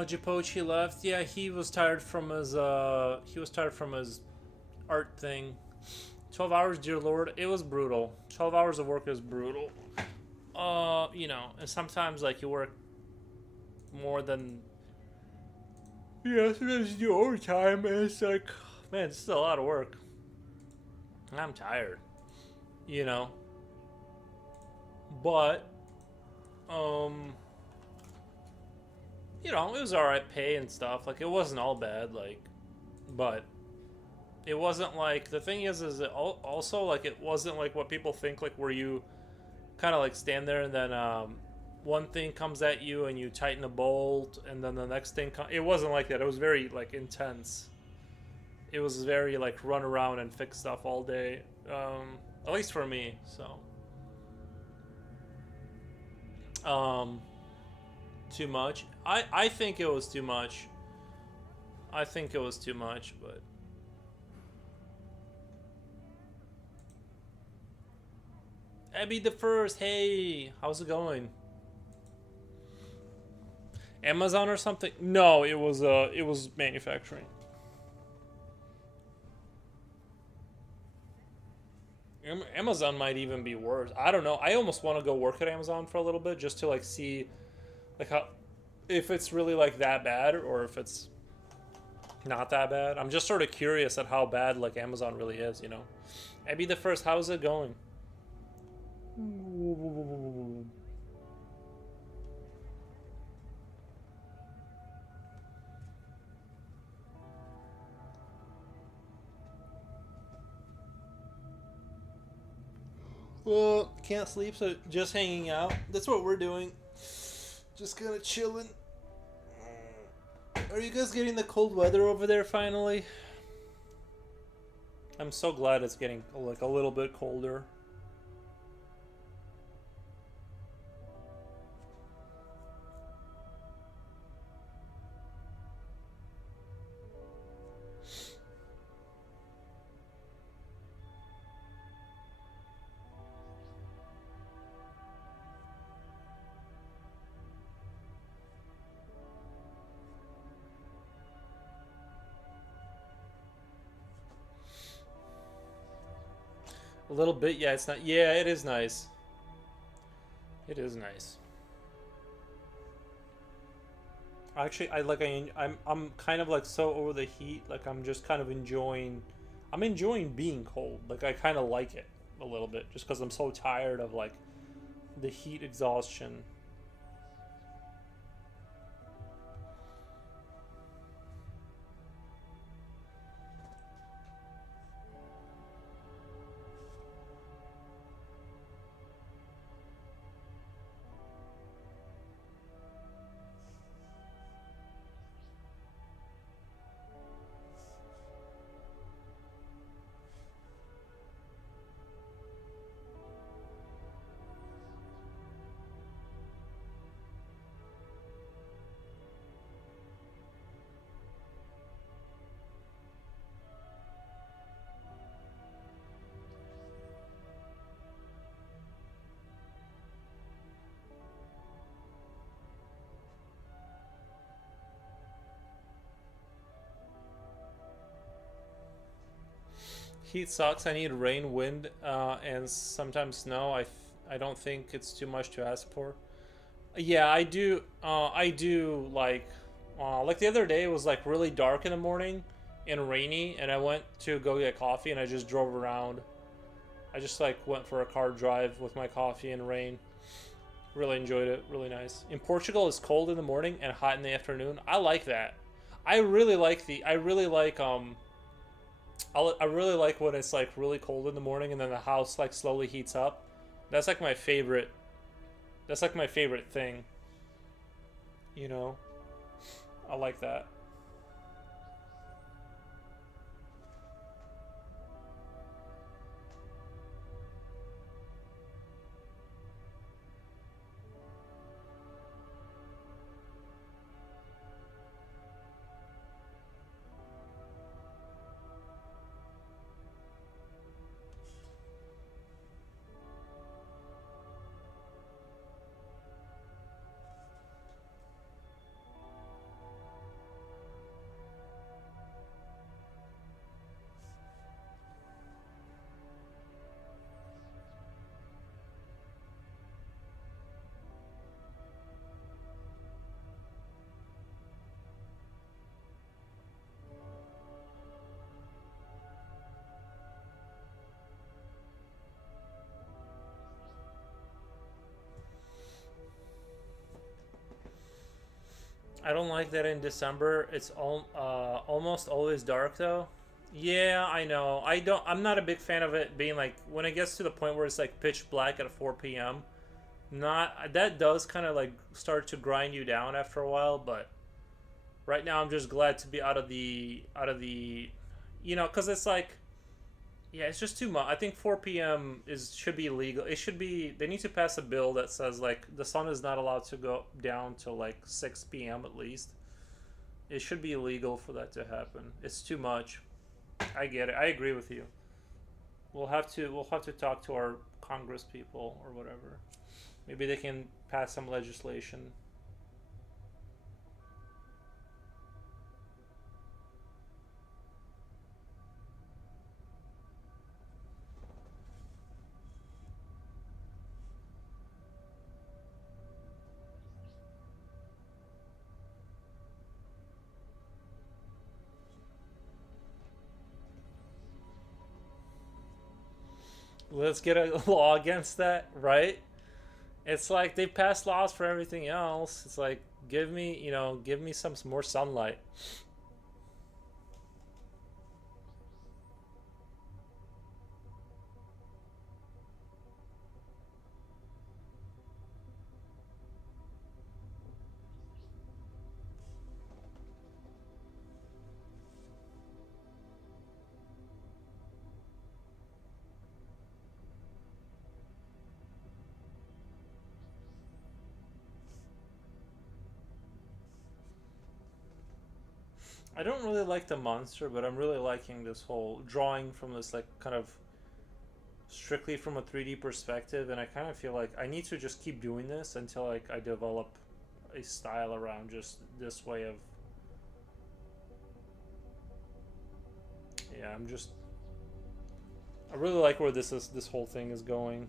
Japochi left. Yeah, he was tired from his art thing. 12 hours, dear lord, it was brutal. 12 hours of work is brutal. And sometimes like you work more than sometimes you do overtime and it's like man, this is a lot of work. I'm tired. You know. But it was alright pay and stuff. Like, it wasn't all bad, like, but it wasn't like, the thing is it also, like, it wasn't like what people think, like, where you kind of, like, stand there and then, one thing comes at you and you tighten a bolt and then the next thing it wasn't like that. It was very, like, intense. It was very, like, run around and fix stuff all day, at least for me, so. Too much. I think it was too much. I think it was too much, but Abby the First, hey, how's it going? Amazon or something? No, it was manufacturing. Amazon might even be worse. I don't know. I almost want to go work at Amazon for a little bit just to like see like how if it's really like that bad or if it's not that bad. I'm just sort of curious at how bad like Amazon really is, you know. Abby the First, how's it going? Well, can't sleep, so just hanging out. That's what we're doing. Just kind of chilling. Are you guys getting the cold weather over there finally? I'm so glad it's getting like a little bit colder. A little bit, yeah. It's not. Yeah, it is nice. It is nice. Actually, I'm kind of like so over the heat. Like I'm just kind of enjoying. I'm enjoying being cold. Like I kind of like it a little bit, just because I'm so tired of like the heat exhaustion. Heat sucks. I need rain, wind, and sometimes snow. I don't think it's too much to ask for. Yeah, I do. I do like the other day. It was like really dark in the morning and rainy, and I went to go get coffee, and I just drove around. I just like went for a car drive with my coffee and rain. Really enjoyed it. Really nice. In Portugal, it's cold in the morning and hot in the afternoon. I like that. I really like the. I really like I really like when it's like really cold in the morning and then the house like slowly heats up. That's like my favorite. That's like my favorite thing. You know, I like that. I don't like that in December. It's almost always dark though. Yeah, I know. I don't. I'm not a big fan of it being like when it gets to the point where it's like pitch black at 4 p.m. Not that does kind of like start to grind you down after a while, but right now I'm just glad to be out of the, because it's like yeah, it's just too much. I think 4 p.m. is should be legal. It should be. They need to pass a bill that says like the sun is not allowed to go down till like 6 p.m. at least. It should be illegal for that to happen. It's too much. I get it. I agree with you. We'll have to talk to our Congress people or whatever. Maybe they can pass some legislation. Let's get a law against that, right? It's like they pass laws for everything else. It's like give me some more sunlight. I don't really like the monster, but I'm really liking this whole drawing from this like kind of strictly from a 3D perspective, and I kind of feel like I need to just keep doing this until like I develop a style around just this way of yeah, I really like where this whole thing is going.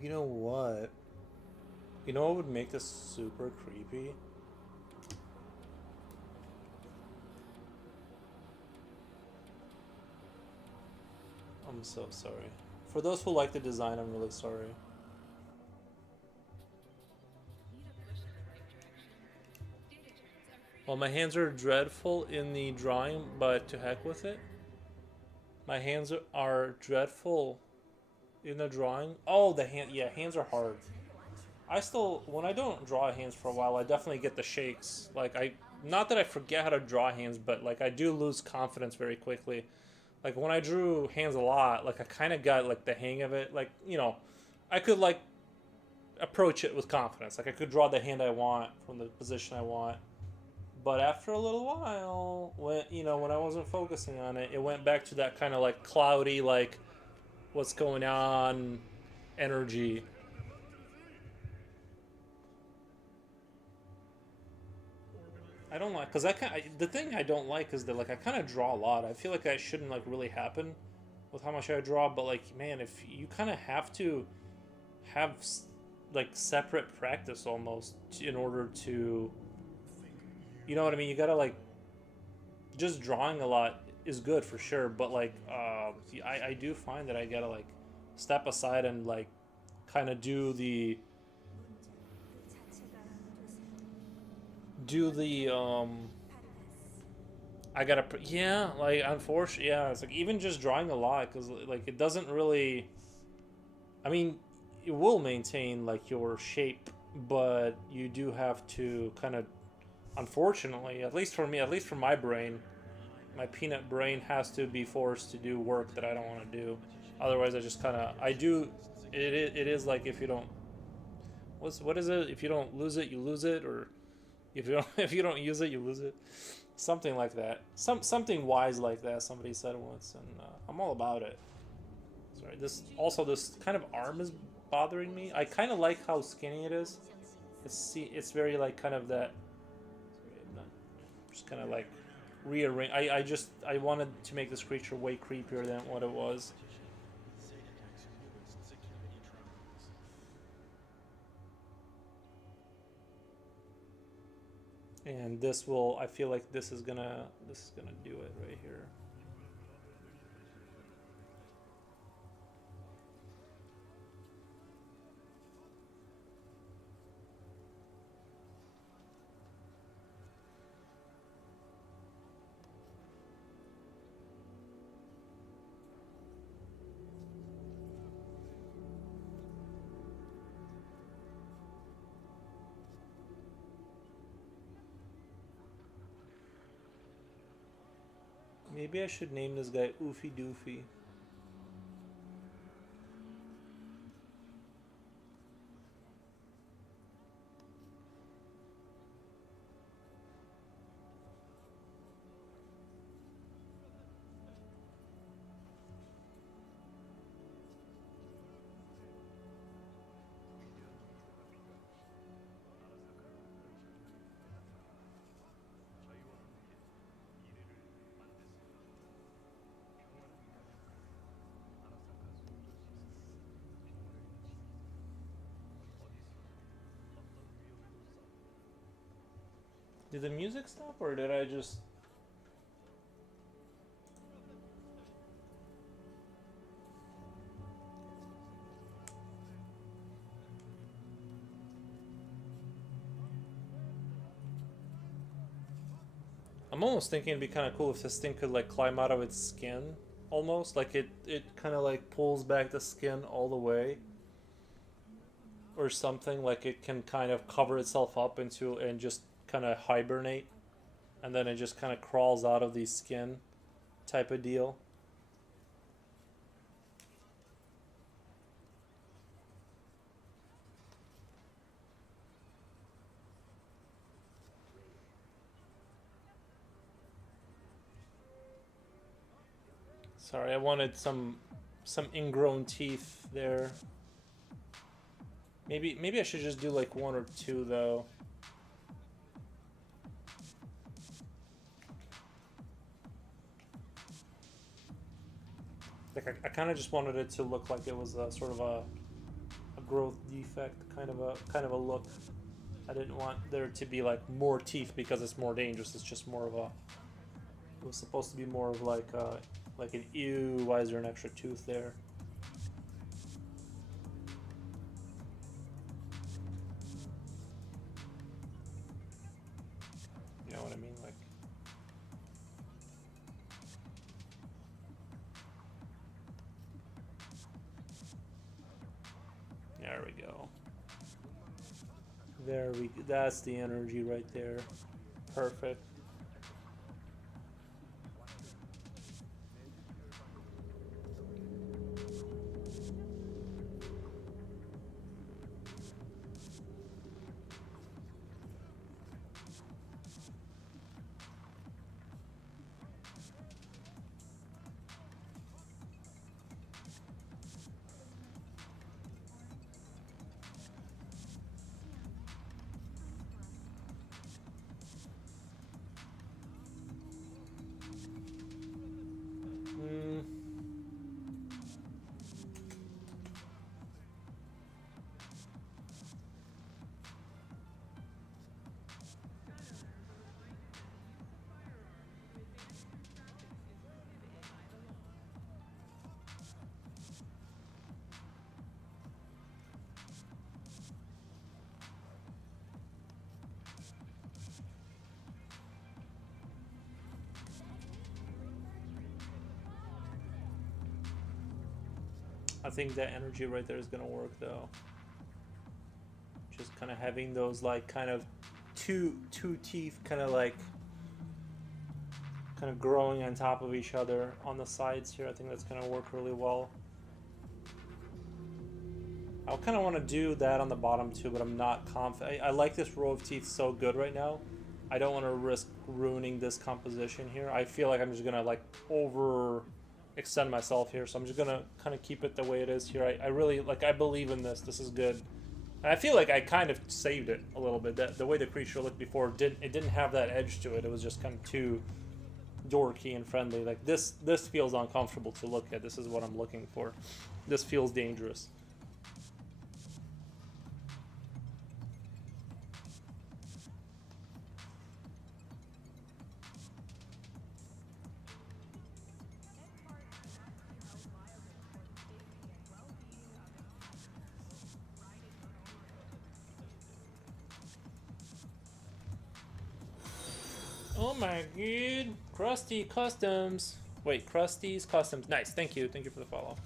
you know what? You know what would make this super creepy? I'm so sorry. For those who like the design, I'm really sorry. Well, my hands are dreadful in the drawing, but to heck with it. My hands are dreadful in the drawing. Oh, the hand. Yeah, hands are hard. I still, when I don't draw hands for a while, I definitely get the shakes. Like, not that I forget how to draw hands, but like I do lose confidence very quickly. Like when I drew hands a lot, like I kind of got like the hang of it. Like, you know, I could like approach it with confidence. Like I could draw the hand I want from the position I want. But after a little while, when when I wasn't focusing on it, it went back to that kind of like cloudy, like what's going on energy. I don't like because the thing I don't like is that like I kind of draw a lot. I feel like that shouldn't like really happen with how much I draw, but like man, if you kind of have to have like separate practice almost in order to, you know what I mean? You gotta like just drawing a lot is good for sure, but like I do find that I gotta like step aside and like kind of do the I gotta yeah, like unfortunately, yeah, it's like even just drawing a lot because like it doesn't really, I mean, it will maintain like your shape, but you do have to kind of, unfortunately, at least for me, at least for my brain, my peanut brain has to be forced to do work that I don't want to do. Otherwise, I just kind of I do. It is like if you don't, what is it? If you don't lose it, you lose it, or if you don't if you don't use it, you lose it. Something like that. Something wise like that. Somebody said once, and I'm all about it. Sorry. This kind of arm is bothering me. I kind of like how skinny it is. It's very like kind of that. Sorry, I'm not, just kind of like rearrange. I wanted to make this creature way creepier than what it was. And this will, I feel like this is gonna do it right here. Maybe I should name this guy Oofy Doofy. Did the music stop or did I just... I'm almost thinking it'd be kind of cool if this thing could like climb out of its skin, almost like it kind of like pulls back the skin all the way, or something. Like it can kind of cover itself up into and just kind of hibernate, and then it just kind of crawls out of the skin, type of deal. Sorry, I wanted some ingrown teeth there. Maybe I should just do like one or two though. Like I kind of just wanted it to look like it was a sort of a growth defect kind of a look. I didn't want there to be like more teeth because it's more dangerous. It's just more of a. It was supposed to be more of like an ew. Why is there an extra tooth there? You know what I mean? Like. There we go. That's the energy right there. Perfect. I think that energy right there is gonna work though. Just kind of having those like kind of two teeth kind of growing on top of each other on the sides here. I think that's gonna work really well. I kind of want to do that on the bottom too, but I'm not confident. I like this row of teeth so good right now. I don't want to risk ruining this composition here. I feel like I'm just gonna like over extend myself here, so I'm just gonna kind of keep it the way it is here. I really like. I believe in this. This is good. And I feel like I kind of saved it a little bit. That the way the creature looked before didn't have that edge to it. It was just kind of too dorky and friendly. Like this feels uncomfortable to look at. This is what I'm looking for. This feels dangerous. Oh my god. Krusty Customs. Wait, Krusty's Customs. Nice. Thank you. Thank you for the follow.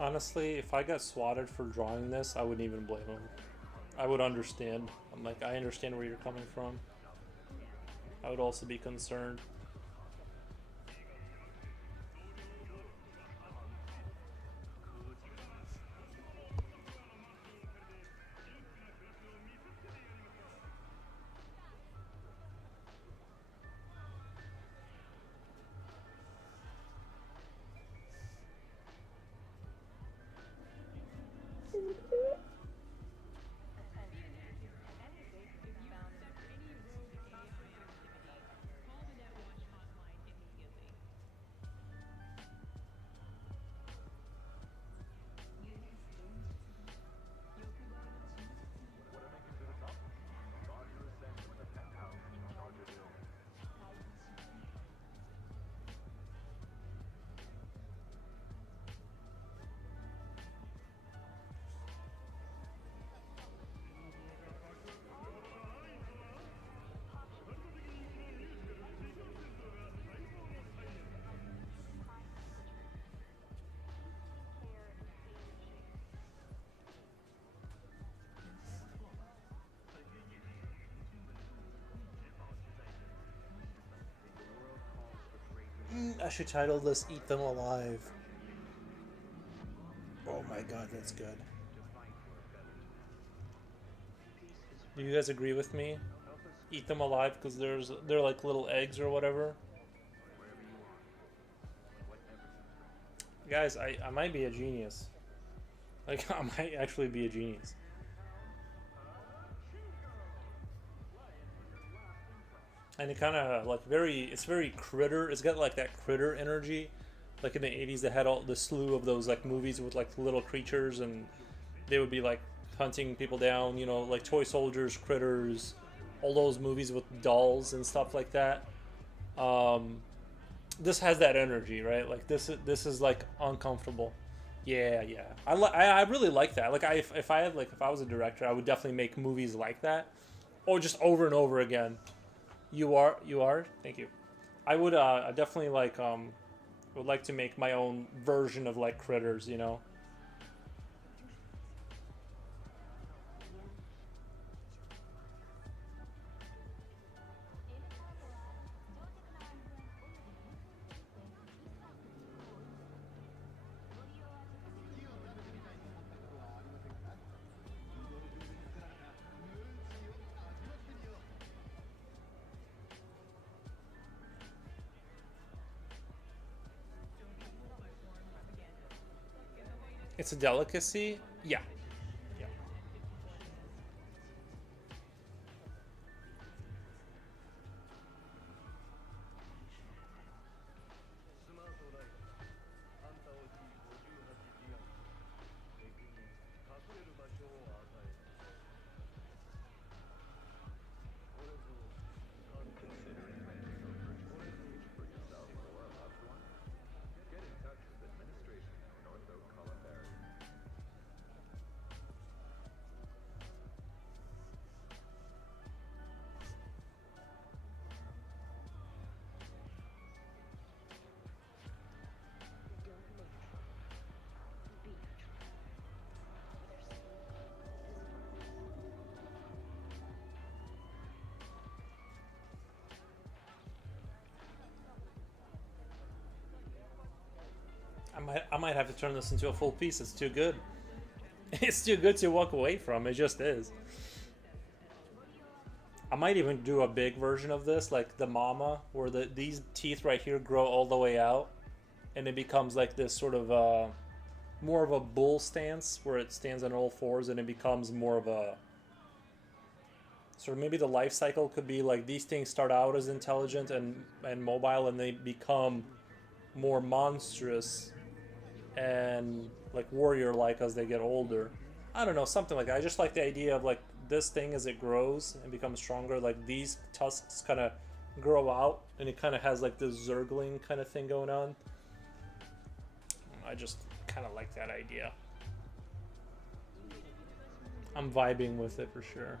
Honestly, if I got swatted for drawing this, I wouldn't even blame him. I would understand. I'm like, I understand where you're coming from. I would also be concerned. I should title this "Eat Them Alive." Oh my god, that's good. Do you guys agree with me? Eat them alive because they're like little eggs or whatever. Guys, I might be a genius. Like I might actually be a genius. And it kind of like it's very critter. It's got like that critter energy. Like in the 80s they had all the slew of those like movies with like little creatures and they would be like hunting people down, you know, like toy soldiers, critters, all those movies with dolls and stuff like that. Um, this has that energy, right? Like this is like uncomfortable. Yeah, yeah. I really like that. Like if I had like if I was a director, I would definitely make movies like that, or just over and over again. You are. Thank you. I would I definitely like would like to make my own version of like critters, you know. It's a delicacy. Yeah. Yeah. I might have to turn this into a full piece. It's too good. It's too good to walk away from. It just is. I might even do a big version of this, like the mama, where these teeth right here grow all the way out, and it becomes like this sort of more of a bull stance, where it stands on all fours, and it becomes more of a sort of maybe the life cycle could be like these things start out as intelligent and mobile, and they become more monstrous and like warrior like as they get older. I don't know, something like that. I just like the idea of like this thing as it grows and becomes stronger, like these tusks kind of grow out and it kind of has like this zergling kind of thing going on. I just kind of like that idea. I'm vibing with it for sure.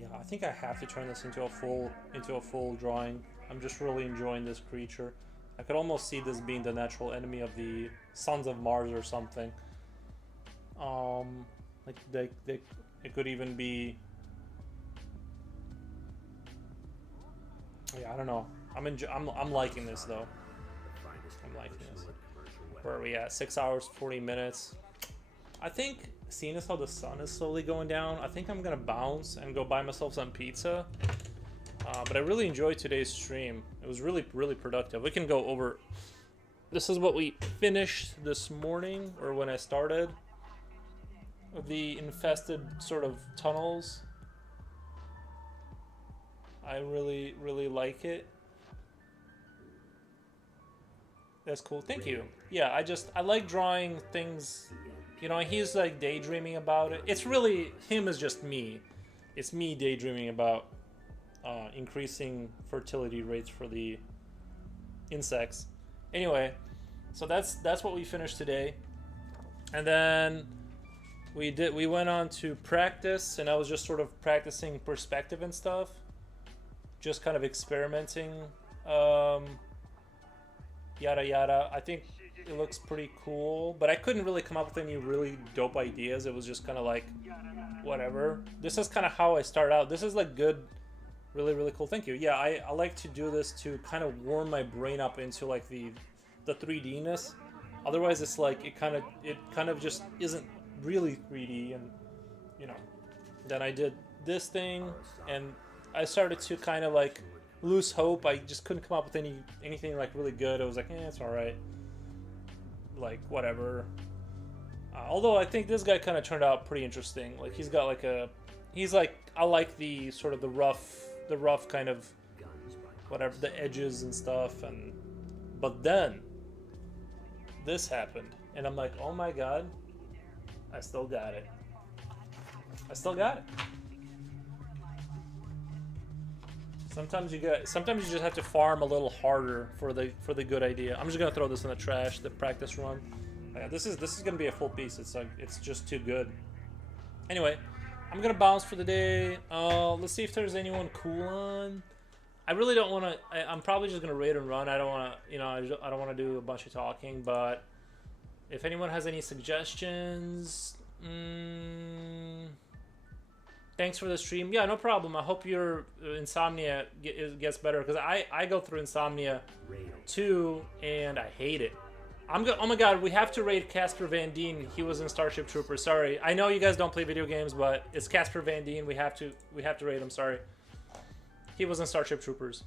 Yeah, I think I have to turn this into a full drawing. I'm just really enjoying this creature. I could almost see this being the natural enemy of the Sons of Mars or something. Like it could even be. Yeah, I don't know. I'm liking this though. I'm liking this. Where are we at? 6 hours 40 minutes. I think, seeing as how the sun is slowly going down, I think I'm gonna bounce and go buy myself some pizza. But I really enjoyed today's stream. It was really, really productive. We can go over. This is what we finished this morning, or when I started. The infested sort of tunnels. I really, really like it. That's cool. Thank you. Yeah, I like drawing things. You know, he's like daydreaming about it. It's really, him is just me. It's me daydreaming about increasing fertility rates for the insects. Anyway, so that's what we finished today. And then we went on to practice, and I was just sort of practicing perspective and stuff. Just kind of experimenting. Yada yada. I think it looks pretty cool, but I couldn't really come up with any really dope ideas. It was just kind of like whatever. This is kind of how I start out. This is like good, really, really cool. Thank you. Yeah, I like to do this to kind of warm my brain up into like the 3D-ness. Otherwise it's like it kind of just isn't really 3D. And you know, then I did this thing and I started to kind of like lose hope. I just couldn't come up with anything like really good. I was like, it's all right, like whatever. Although I think this guy kind of turned out pretty interesting. Like he's got like I like the sort of the rough kind of whatever, the edges and stuff. But then this happened and I'm like, oh my god, I still got it. Sometimes you just have to farm a little harder for the good idea. I'm just gonna throw this in the trash, the practice run. This is gonna be a full piece. It's just too good. Anyway, I'm gonna bounce for the day. Let's see if there's anyone cool on. I really don't want to. I'm probably just gonna raid and run. I don't want to. I don't want to do a bunch of talking. But if anyone has any suggestions, thanks for the stream. Yeah, no problem. I hope your insomnia gets better, because I go through insomnia too, and I hate it. Oh my god, we have to raid Casper Van Dien. He was in Starship Troopers. Sorry, I know you guys don't play video games, but it's Casper Van Dien. We have to raid him. Sorry, he was in Starship Troopers.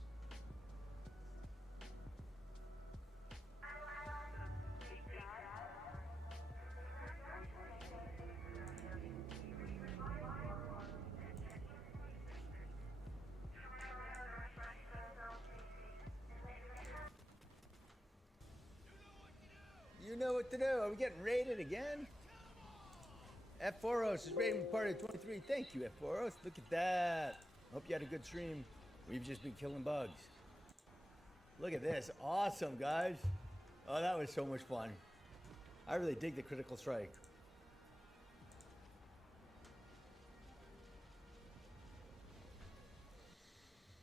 You know what to do. Are we getting raided again? F4os is raiding party 23. Thank you, F4os. Look at that. Hope you had a good stream. We've just been killing bugs. Look at this. Awesome, guys. Oh, that was so much fun. I really dig the critical strike.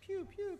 Pew, pew, pew.